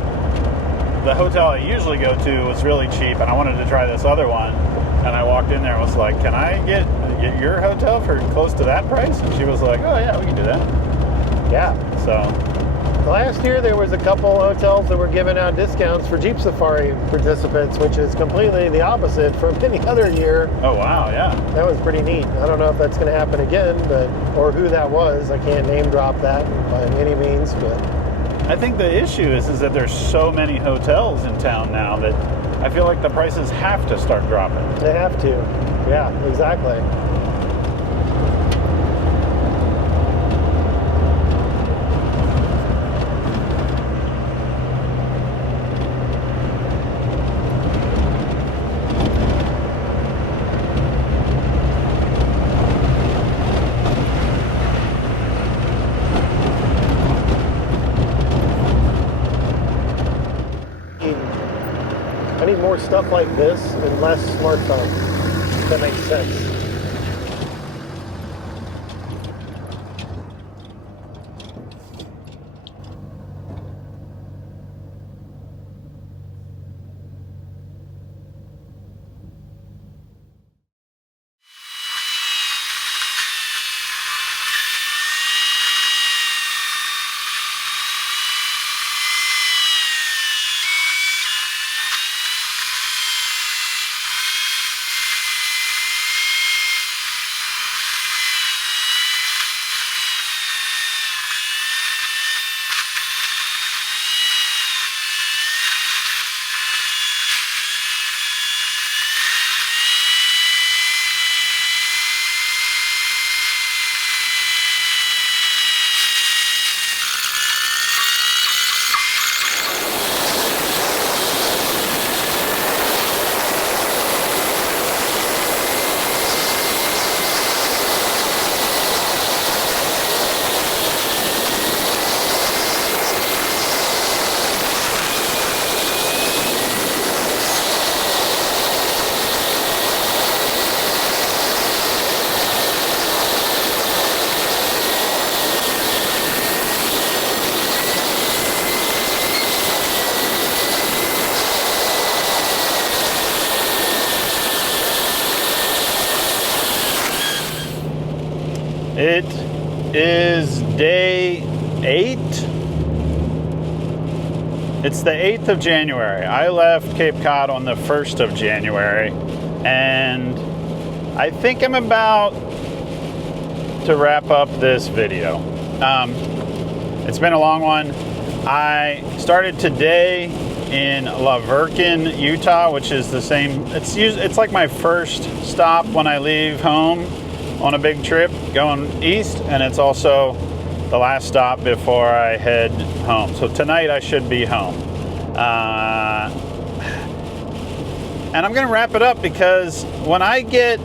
the hotel I usually go to was really cheap, and I wanted to try this other one. And I walked in there and was like, can I get your hotel for close to that price? And she was like, oh yeah, we can do that. Yeah. So, Last year there was a couple hotels that were giving out discounts for Jeep Safari participants, which is completely the opposite from any other year. oh wow, yeah. That was pretty neat. I don't know if that's going to happen again, or who that was. I can't name drop that by any means, but I think the issue is that there's so many hotels in town now that I feel like the prices have to start dropping. they have to. Yeah, exactly. I need more stuff like this and less smartphone. If that makes sense. It is day 8. It's the 8th of January. I left Cape Cod on the 1st of January, and I think I'm about to wrap up this video. It's been a long one. I started today in La Verkin, Utah, which is the same. It's like my first stop when I leave home on a big trip going east, and it's also the last stop before I head home. So tonight I should be home. And I'm gonna wrap it up because when I get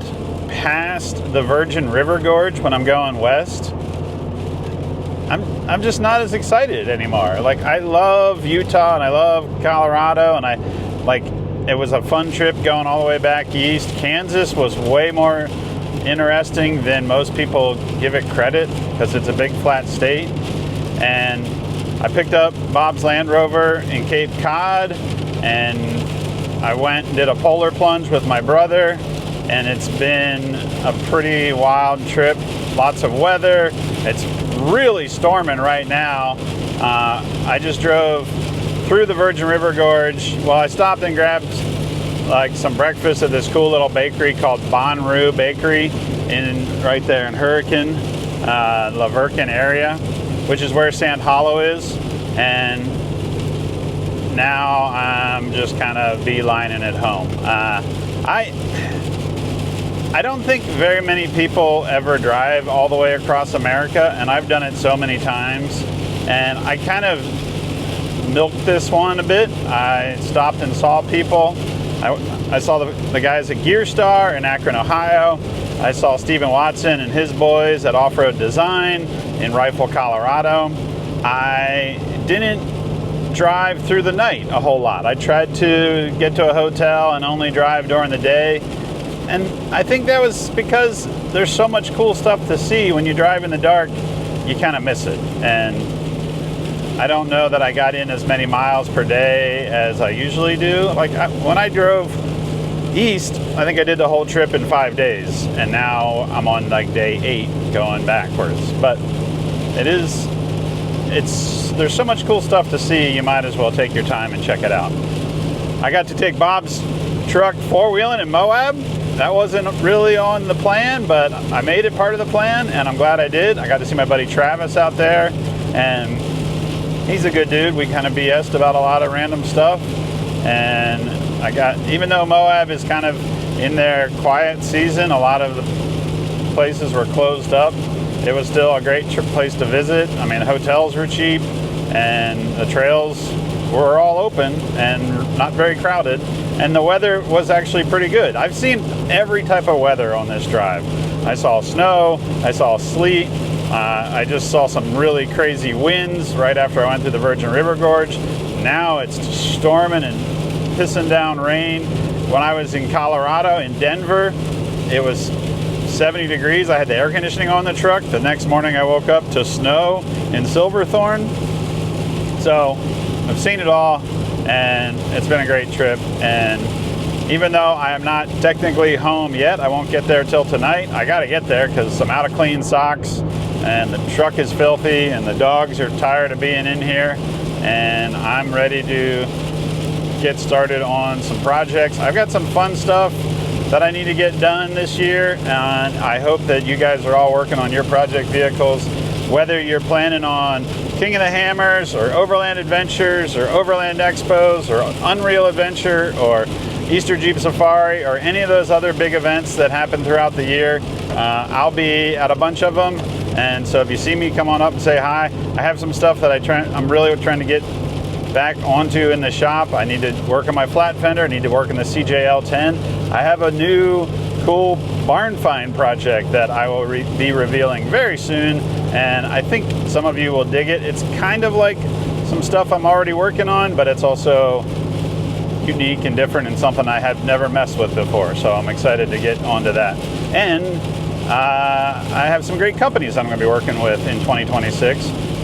past the Virgin River Gorge when I'm going west, I'm just not as excited anymore. Like, I love Utah and I love Colorado, and it was a fun trip going all the way back east. Kansas was way more interesting than most people give it credit because it's a big flat state. And I picked up Bob's Land Rover in Cape Cod, and I went and did a polar plunge with my brother, and it's been a pretty wild trip. Lots of weather. It's really storming right now. I just drove through the Virgin River Gorge. Well, I stopped and grabbed some breakfast at this cool little bakery called Bonru Bakery right there in Hurricane, La Verkin area, which is where Sand Hollow is. And now I'm just kind of beelining it home. I don't think very many people ever drive all the way across America, and I've done it so many times. And I kind of milked this one a bit. I stopped and saw people. I saw the guys at Gearstar in Akron, Ohio. I saw Stephen Watson and his boys at Off-Road Design in Rifle, Colorado. I didn't drive through the night a whole lot. I tried to get to a hotel and only drive during the day. And I think that was because there's so much cool stuff to see. When you drive in the dark, you kind of miss it. And I don't know that I got in as many miles per day as I usually do. When I drove east, I think I did the whole trip in 5 days. And now I'm on day 8 going backwards. But there's so much cool stuff to see, you might as well take your time and check it out. I got to take Bob's truck four-wheeling in Moab. That wasn't really on the plan, but I made it part of the plan, and I'm glad I did. I got to see my buddy Travis out there, and he's a good dude. We kind of BS'd about a lot of random stuff, and even though Moab is kind of in their quiet season, a lot of the places were closed up. It was still a great place to visit. I mean, the hotels were cheap, and the trails were all open and not very crowded. And the weather was actually pretty good. I've seen every type of weather on this drive. I saw snow, I saw sleet, I just saw some really crazy winds right after I went through the Virgin River Gorge. Now it's storming and pissing down rain. When I was in Colorado, in Denver, it was 70 degrees. I had the air conditioning on the truck. The next morning I woke up to snow in Silverthorne. So I've seen it all, and it's been a great trip. And even though I am not technically home yet, I won't get there till tonight. I got to get there because I'm out of clean socks, and the truck is filthy, and the dogs are tired of being in here, and I'm ready to get started on some projects. I've got some fun stuff that I need to get done this year, and I hope that you guys are all working on your project vehicles, whether you're planning on King of the Hammers or Overland Adventures or Overland Expos or Unreal Adventure or Easter Jeep Safari or any of those other big events that happen throughout the year. I'll be at a bunch of them, and so if you see me, come on up and say hi. I have some stuff that I'm really trying to get back onto in the shop. I need to work on my flat fender. I need to work on the CJL10. I have a new cool barn find project that I will be revealing very soon, and I think some of you will dig it. It's kind of like some stuff I'm already working on, but it's also unique and different and something I have never messed with before, so I'm excited to get onto that. And I have some great companies I'm going to be working with in 2026,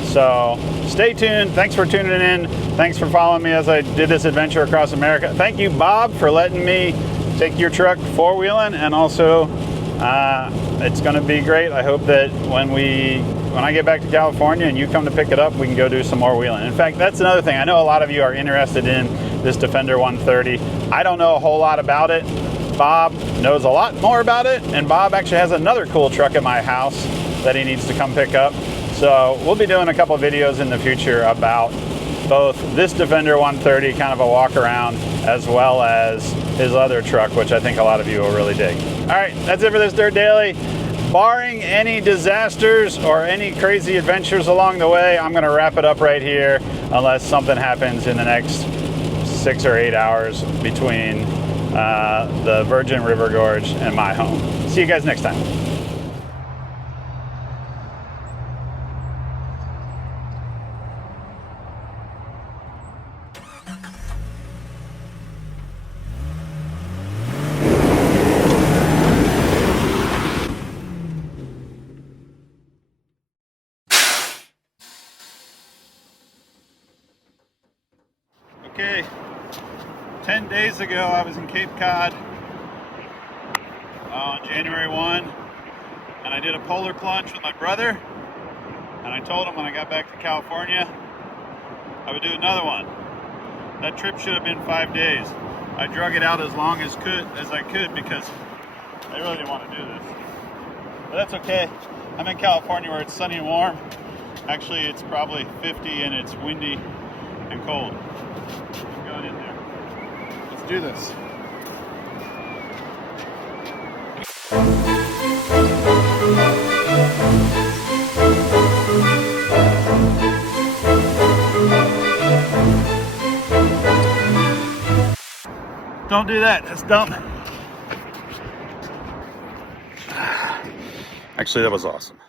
so stay tuned. Thanks for tuning in. Thanks for following me as I did this adventure across America. Thank you, Bob, for letting me take your truck four-wheeling and also It's going to be great. I hope that when I get back to California and you come to pick it up, we can go do some more wheeling. In fact, that's another thing. I know a lot of you are interested in this Defender 130. I don't know a whole lot about it. Bob knows a lot more about it, and Bob actually has another cool truck at my house that he needs to come pick up. So we'll be doing a couple of videos in the future about both this Defender 130, kind of a walk around, as well as his other truck, which I think a lot of you will really dig. All right, that's it for this Dirt Daily. Barring any disasters or any crazy adventures along the way, I'm gonna wrap it up right here unless something happens in the next 6 or 8 hours between the Virgin River Gorge and my home. See you guys next time. Okay, 10 days ago I was in Cape Cod on January 1, and I did a polar plunge with my brother, and I told him when I got back to California I would do another one. That trip should have been 5 days. I drug it out as long as I could because I really didn't want to do this. But that's okay. I'm in California where it's sunny and warm. Actually, it's probably 50 and it's windy and cold. I'm going in there. Let's do this. Don't do that. That's dumb. Actually, that was awesome.